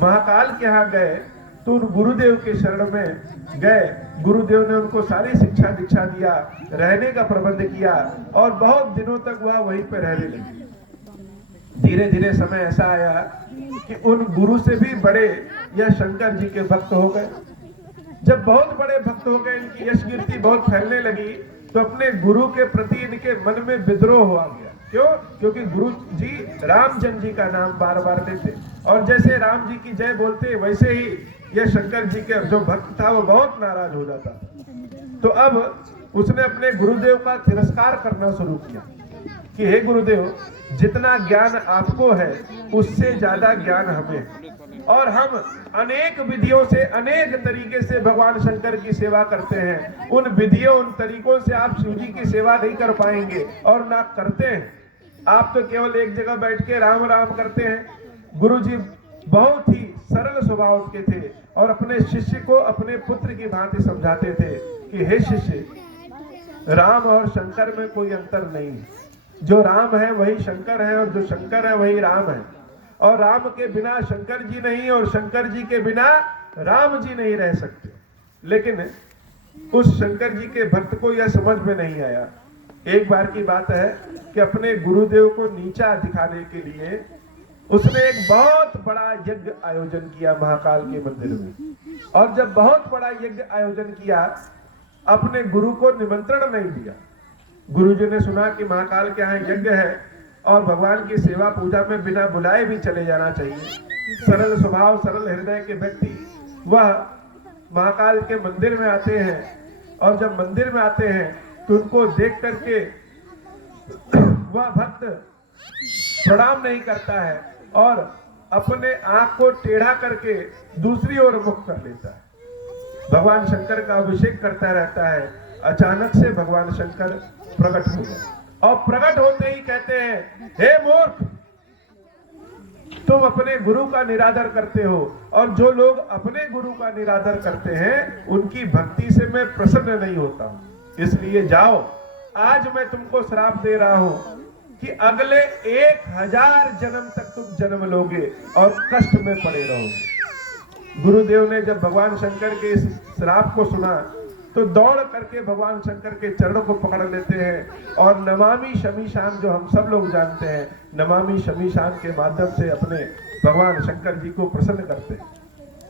महाकाल के यहाँ गए तो उन गुरुदेव के शरण में गए। गुरुदेव ने उनको सारी शिक्षा दीक्षा दिया, रहने का प्रबंध किया, और बहुत दिनों तक वह वहीं पर रहने लगे। धीरे धीरे समय ऐसा आया कि उन गुरु से भी बड़े यह शंकर जी के भक्त हो गए। जब बहुत बड़े भक्त हो गए, इनकी यश कीर्ति बहुत फैलने लगी, तो अपने गुरु के प्रति इनके मन में विद्रोह हुआ गया। क्यों? क्योंकि गुरु जी रामचंद्र जी का नाम बार बार लेते, और जैसे राम जी की जय बोलते वैसे ही यह शंकर जी के जो भक्त था वो बहुत नाराज हो जाता था। तो अब उसने अपने गुरुदेव का तिरस्कार करना शुरू किया कि हे गुरुदेव, जितना ज्ञान आपको है उससे ज्यादा ज्ञान हमें है, और हम अनेक विधियों से, अनेक तरीके से भगवान शंकर की सेवा करते हैं। उन विधियों, उन तरीकों से आप शिव जी की सेवा नहीं कर पाएंगे, और ना करते हैं। आप तो केवल एक जगह बैठ के राम राम करते हैं। गुरु जी बहुत ही सरल स्वभाव के थे, और अपने शिष्य को अपने पुत्र की भांति समझाते थे कि हे शिष्य, राम और शंकर में कोई अंतर नहीं है। जो राम है वही शंकर है, और जो शंकर है वही राम है, और राम के बिना शंकर जी नहीं, और शंकर जी के बिना राम जी नहीं रह सकते। लेकिन उस शंकर जी के भक्त को यह समझ में नहीं आया एक बार की बात है कि अपने गुरुदेव को नीचा दिखाने के लिए उसने एक बहुत बड़ा यज्ञ आयोजन किया महाकाल के मंदिर में। और जब बहुत बड़ा यज्ञ आयोजन किया, अपने गुरु को निमंत्रण नहीं दिया। गुरुजी ने सुना कि महाकाल के यहाँ यज्ञ है और भगवान की सेवा पूजा में बिना बुलाए भी चले जाना चाहिए। सरल स्वभाव, सरल हृदय के व्यक्ति वह महाकाल के मंदिर में आते हैं, और जब मंदिर में आते हैं तो उनको देख करके वह भक्त प्रणाम नहीं करता है और अपने आंख को टेढ़ा करके दूसरी ओर मुख कर लेता है। भगवान शंकर का अभिषेक करता रहता है। अचानक से भगवान शंकर प्रकट हो गए और प्रकट होते ही कहते हैं, हे मूर्ख, तुम अपने गुरु का निरादर करते हो, और जो लोग अपने गुरु का निरादर करते हैं उनकी भक्ति से मैं प्रसन्न नहीं होता हूं। इसलिए जाओ, आज मैं तुमको श्राप दे रहा हूं कि अगले 1000 जन्म तक तुम जन्म लोगे और कष्ट में पड़े रहोगे। गुरुदेव ने जब भगवान शंकर के इस श्राप को सुना तो दौड़ करके भगवान शंकर के चरणों को पकड़ लेते हैं और नमामि शमीशान, जो हम सब लोग जानते हैं, नमामि शमीशान के माध्यम से अपने भगवान शंकर जी को प्रसन्न करते हैं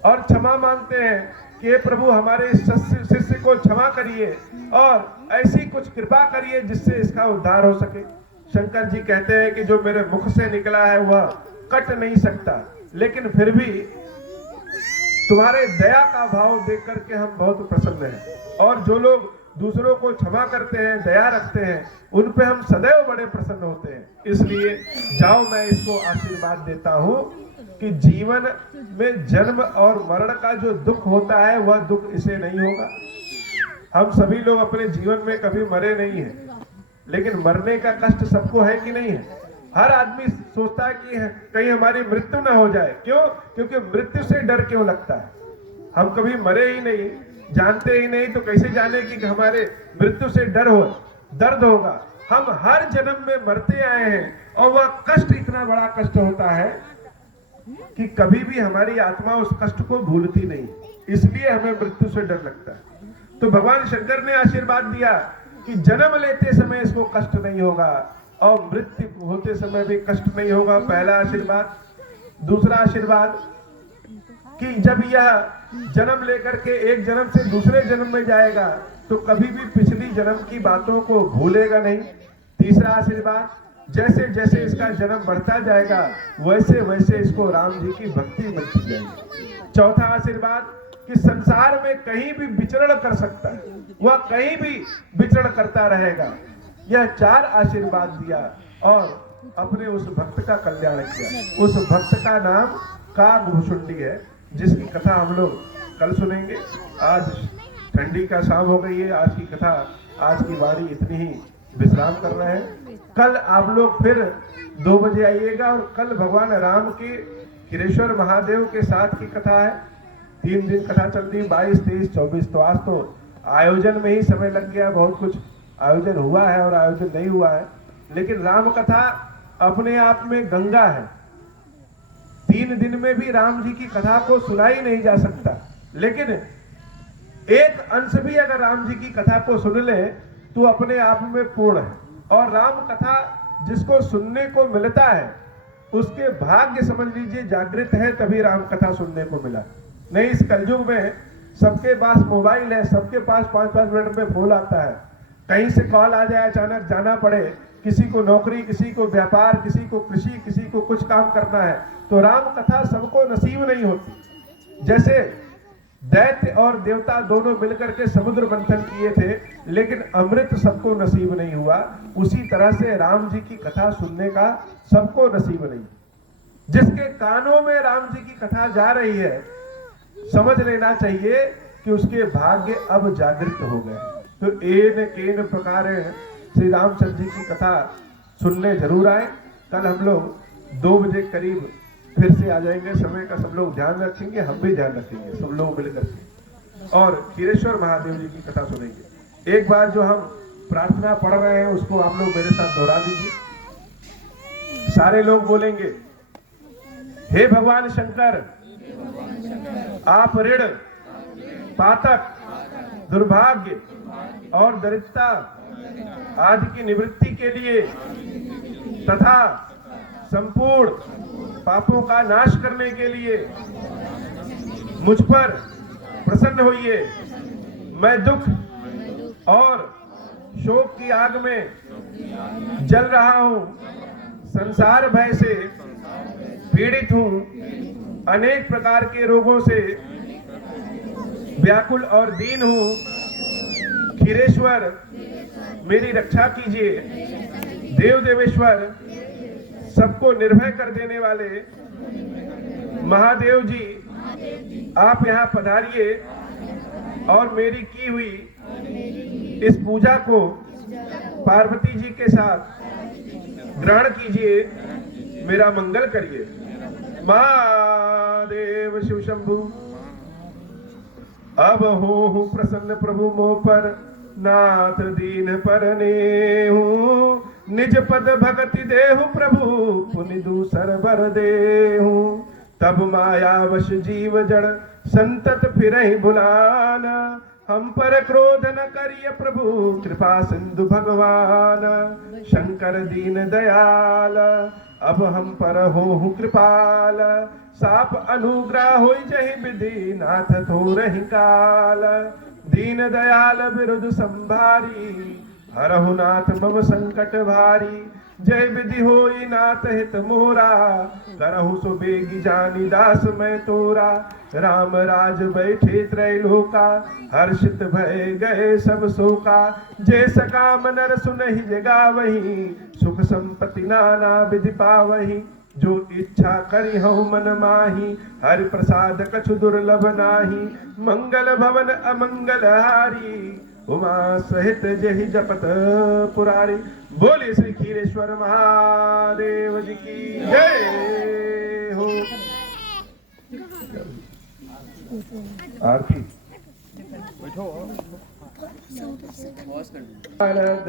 और क्षमा मांगते हैं कि हे प्रभु, हमारे इस शिष्य को क्षमा करिए और ऐसी कुछ कृपा करिए जिससे इसका उद्धार हो सके। शंकर जी कहते हैं कि जो मेरे मुख से निकला है वह कट नहीं सकता, लेकिन फिर भी तुम्हारे दया का भाव देख करके हम बहुत प्रसन्न हैं, और जो लोग दूसरों को क्षमा करते हैं, दया रखते हैं, उन पे हम सदैव बड़े प्रसन्न होते हैं। इसलिए जाओ, मैं इसको आशीर्वाद देता हूं कि जीवन में जन्म और मरण का जो दुख होता है वह दुख इसे नहीं होगा। हम सभी लोग अपने जीवन में कभी मरे नहीं हैं, लेकिन मरने का कष्ट सबको है कि नहीं है? हर आदमी सोचता है कि कहीं हमारी मृत्यु ना हो जाए। क्यों? क्योंकि मृत्यु से डर क्यों लगता है? हम कभी मरे ही नहीं, जानते ही नहीं, तो कैसे जाने कि हमारे मृत्यु से डर हो, दर्द होगा। हम हर जन्म में मरते आए हैं और वह कष्ट इतना बड़ा कष्ट होता है कि कभी भी हमारी आत्मा उस कष्ट को भूलती नहीं, इसलिए हमें मृत्यु से डर लगता है। तो भगवान शंकर ने आशीर्वाद दिया कि जन्म लेते समय इसको कष्ट नहीं होगा और मृत्यु होते समय भी कष्ट नहीं होगा, पहला आशीर्वाद। दूसरा आशीर्वाद कि जब यह जन्म लेकर के एक जन्म से दूसरे जन्म में जाएगा तो कभी भी पिछली जन्म की बातों को भूलेगा नहीं। तीसरा आशीर्वाद, जैसे जैसे इसका जन्म बढ़ता जाएगा वैसे वैसे इसको राम जी की भक्ति मिलती जाएगी। चौथा आशीर्वाद कि संसार में कहीं भी विचरण कर सकता है, वह कहीं भी विचरण करता रहेगा। यह 4 आशीर्वाद दिया और अपने उस भक्त का कल्याण किया। उस भक्त का नाम कागभूषुंडी है, जिसकी कथा हम लोग कल सुनेंगे। आज ठंडी का शाम हो गई है, आज की कथा, आज की वाणी इतनी ही विश्राम कर रहे हैं। कल आप लोग फिर 2 बजे आइएगा और कल भगवान राम के खीरेश्वर महादेव के साथ की कथा है। 3 दिन कथा चल रही, 22, 23, 24। तो आज तो आयोजन में ही समय लग गया, बहुत कुछ आयोजन हुआ है और आयोजन नहीं हुआ है, लेकिन राम कथा अपने आप में गंगा है। 3 दिन में भी राम जी की कथा को सुनाई नहीं जा सकता, लेकिन एक अंश भी अगर राम जी की कथा को सुन ले तो अपने आप में पूर्ण है। और राम कथा जिसको सुनने को मिलता है उसके भाग्य समझ लीजिए जागृत है, तभी राम कथा सुनने को मिला। नहीं, इस कलयुग में सबके पास मोबाइल है, सबके पास 5-5 मिनट में फोन आता है, कहीं से कॉल आ जाए, अचानक जाना पड़े, किसी को नौकरी, किसी को व्यापार, किसी को कृषि, किसी को कुछ काम करना है, तो राम कथा सबको नसीब नहीं होती। जैसे दैत्य और देवता दोनों मिलकर के समुद्र मंथन किए थे, लेकिन अमृत सबको नसीब नहीं हुआ, उसी तरह से राम जी की कथा सुनने का सबको नसीब नहीं। जिसके कानों में राम जी की कथा जा रही है, समझ लेना चाहिए कि उसके भाग्य अब जागृत हो गए। तो एन केन प्रकार श्री रामचंद्र जी की कथा सुनने जरूर आए। कल हम लोग 2 बजे करीब फिर से आ जाएंगे। समय का सब लोग ध्यान रखेंगे, हम भी ध्यान रखेंगे, सब लोग मिलकर के, और खीरेश्वर महादेव जी की कथा सुनेंगे। एक बार जो हम प्रार्थना पढ़ रहे हैं उसको आप लोग मेरे साथ दोहरा दीजिए। सारे लोग बोलेंगे, हे भगवान शंकर, आप ऋण, पातक, दुर्भाग्य और दरिद्रता आदि की निवृत्ति के लिए तथा संपूर्ण पापों का नाश करने के लिए मुझ पर प्रसन्न होइए। मैं दुख और शोक की आग में जल रहा हूं, संसार भय से पीड़ित हूं, अनेक प्रकार के रोगों से व्याकुल और दीन हूं। खीरेश्वर मेरी रक्षा कीजिए। देव देवेश्वर सबको निर्भय कर देने वाले महादेव जी, आप यहाँ पधारिए और मेरी की हुई इस पूजा को पार्वती जी के साथ ग्रहण कीजिए, मेरा मंगल करिए। महादेव शिव शंभु। अब हो प्रसन्न प्रभु मोह पर, नाथ दीन पर नेहु। निज पद भगति देहु प्रभु, पुनि दूसर बर देहु। तब मायावश जीव जड़, संतत फिरहि भुलाना। हम पर क्रोध न करिय प्रभु, कृपा सिंधु भगवान। शंकर दीन दयाल, अब हम पर होहु कृपाल। साप अनुग्रह होई जहि विधि, नाथ थोरहि काल। दीन दयाल विरुद्ध संभारी, हरहु नाथ मम संकट भारी। जय विधि होई नाथ हित मोरा, करहु सो बेगी जानी दास मैं तोरा। राम राज बैठे त्रैलोका, हर्षित भय गए सब शोका। जय सकाम नर सुनहि जगावही, सुख संपत्ति नाना विधि पावही। जो इच्छा करी हूँ मन माही, हरि प्रसाद कछु दुर्लभ नाही। मंगल भवन अमंगल हारी, उमा सहित जहि जपत पुरारी। बोले श्री खीरेश्वर महादेव जी की जय हो। आरती नारद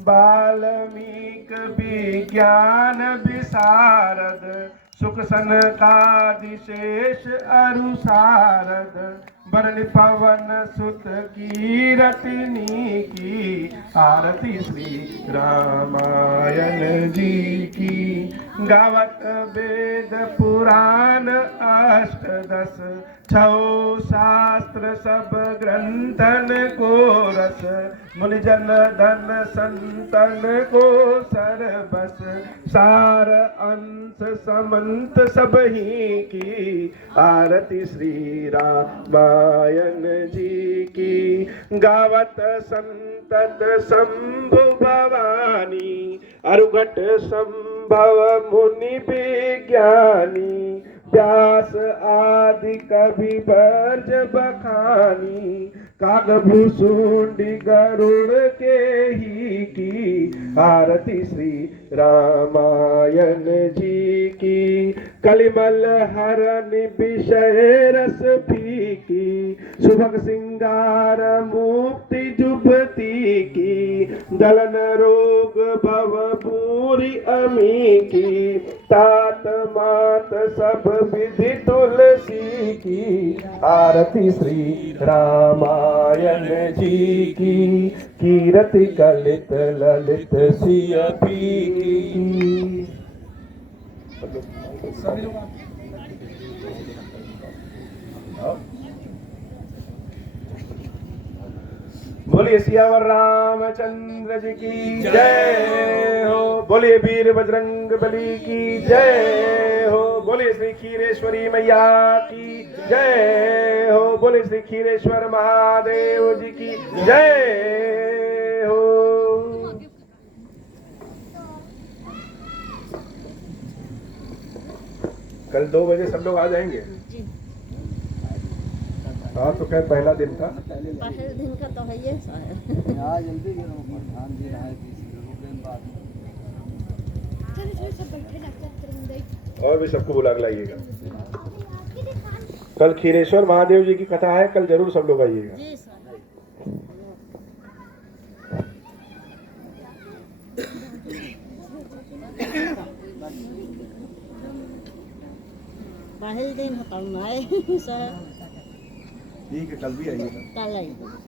बाल्मीक विज्ञान विशारद, सुख सनकादि शेष अरु सारद। बरन पवन सुत कीरतिनी की, आरती श्री रामायण जी की। गावत वेद पुराण अष्टदश, छौ शास्त्र सब ग्रंथन को रस। मुनि जन धन संतन को सरबस, सार अंश समंत सब ही की। आरती श्री रामायण जी की। गावत संतत शंभु भवानी, अरुघट संभव मुनि विज्ञानी। व्यास आदि कवि बर्ज बखानी, कागभूषुंडी गरुड़ के ही की। आरती श्री रामायण जी की। कलिमल हरन विषय रस फीकी, सुभग सिंगार मुक्ति जुभती की। दलन रोग भव पूरी अमी की, तात मात सब विधि तुलसी की। आरती श्री रामायण जी की। कीरति कलित ललित सिय की। बोलिए सियावर रामचंद्र जी की जय हो। बोलिए वीर बजरंग बली की जय हो। बोलिए श्री खीरेश्वरी मैया की जय हो। बोलिए श्री खीरेश्वर महादेव जी की जय हो। कल 2 बजे सब लोग आ जाएंगे। हाँ तो क्या पहला दिन था, पहले दिन का तो है ये जल्दी और भी सबको बुला के लाइएगा। कल खीरेश्वर महादेव जी की कथा है, कल जरूर सब लोग आइएगा। जी सर। पहले दिन खत्म है सर। ठीक है, कल भी आइएगा। कल आइए।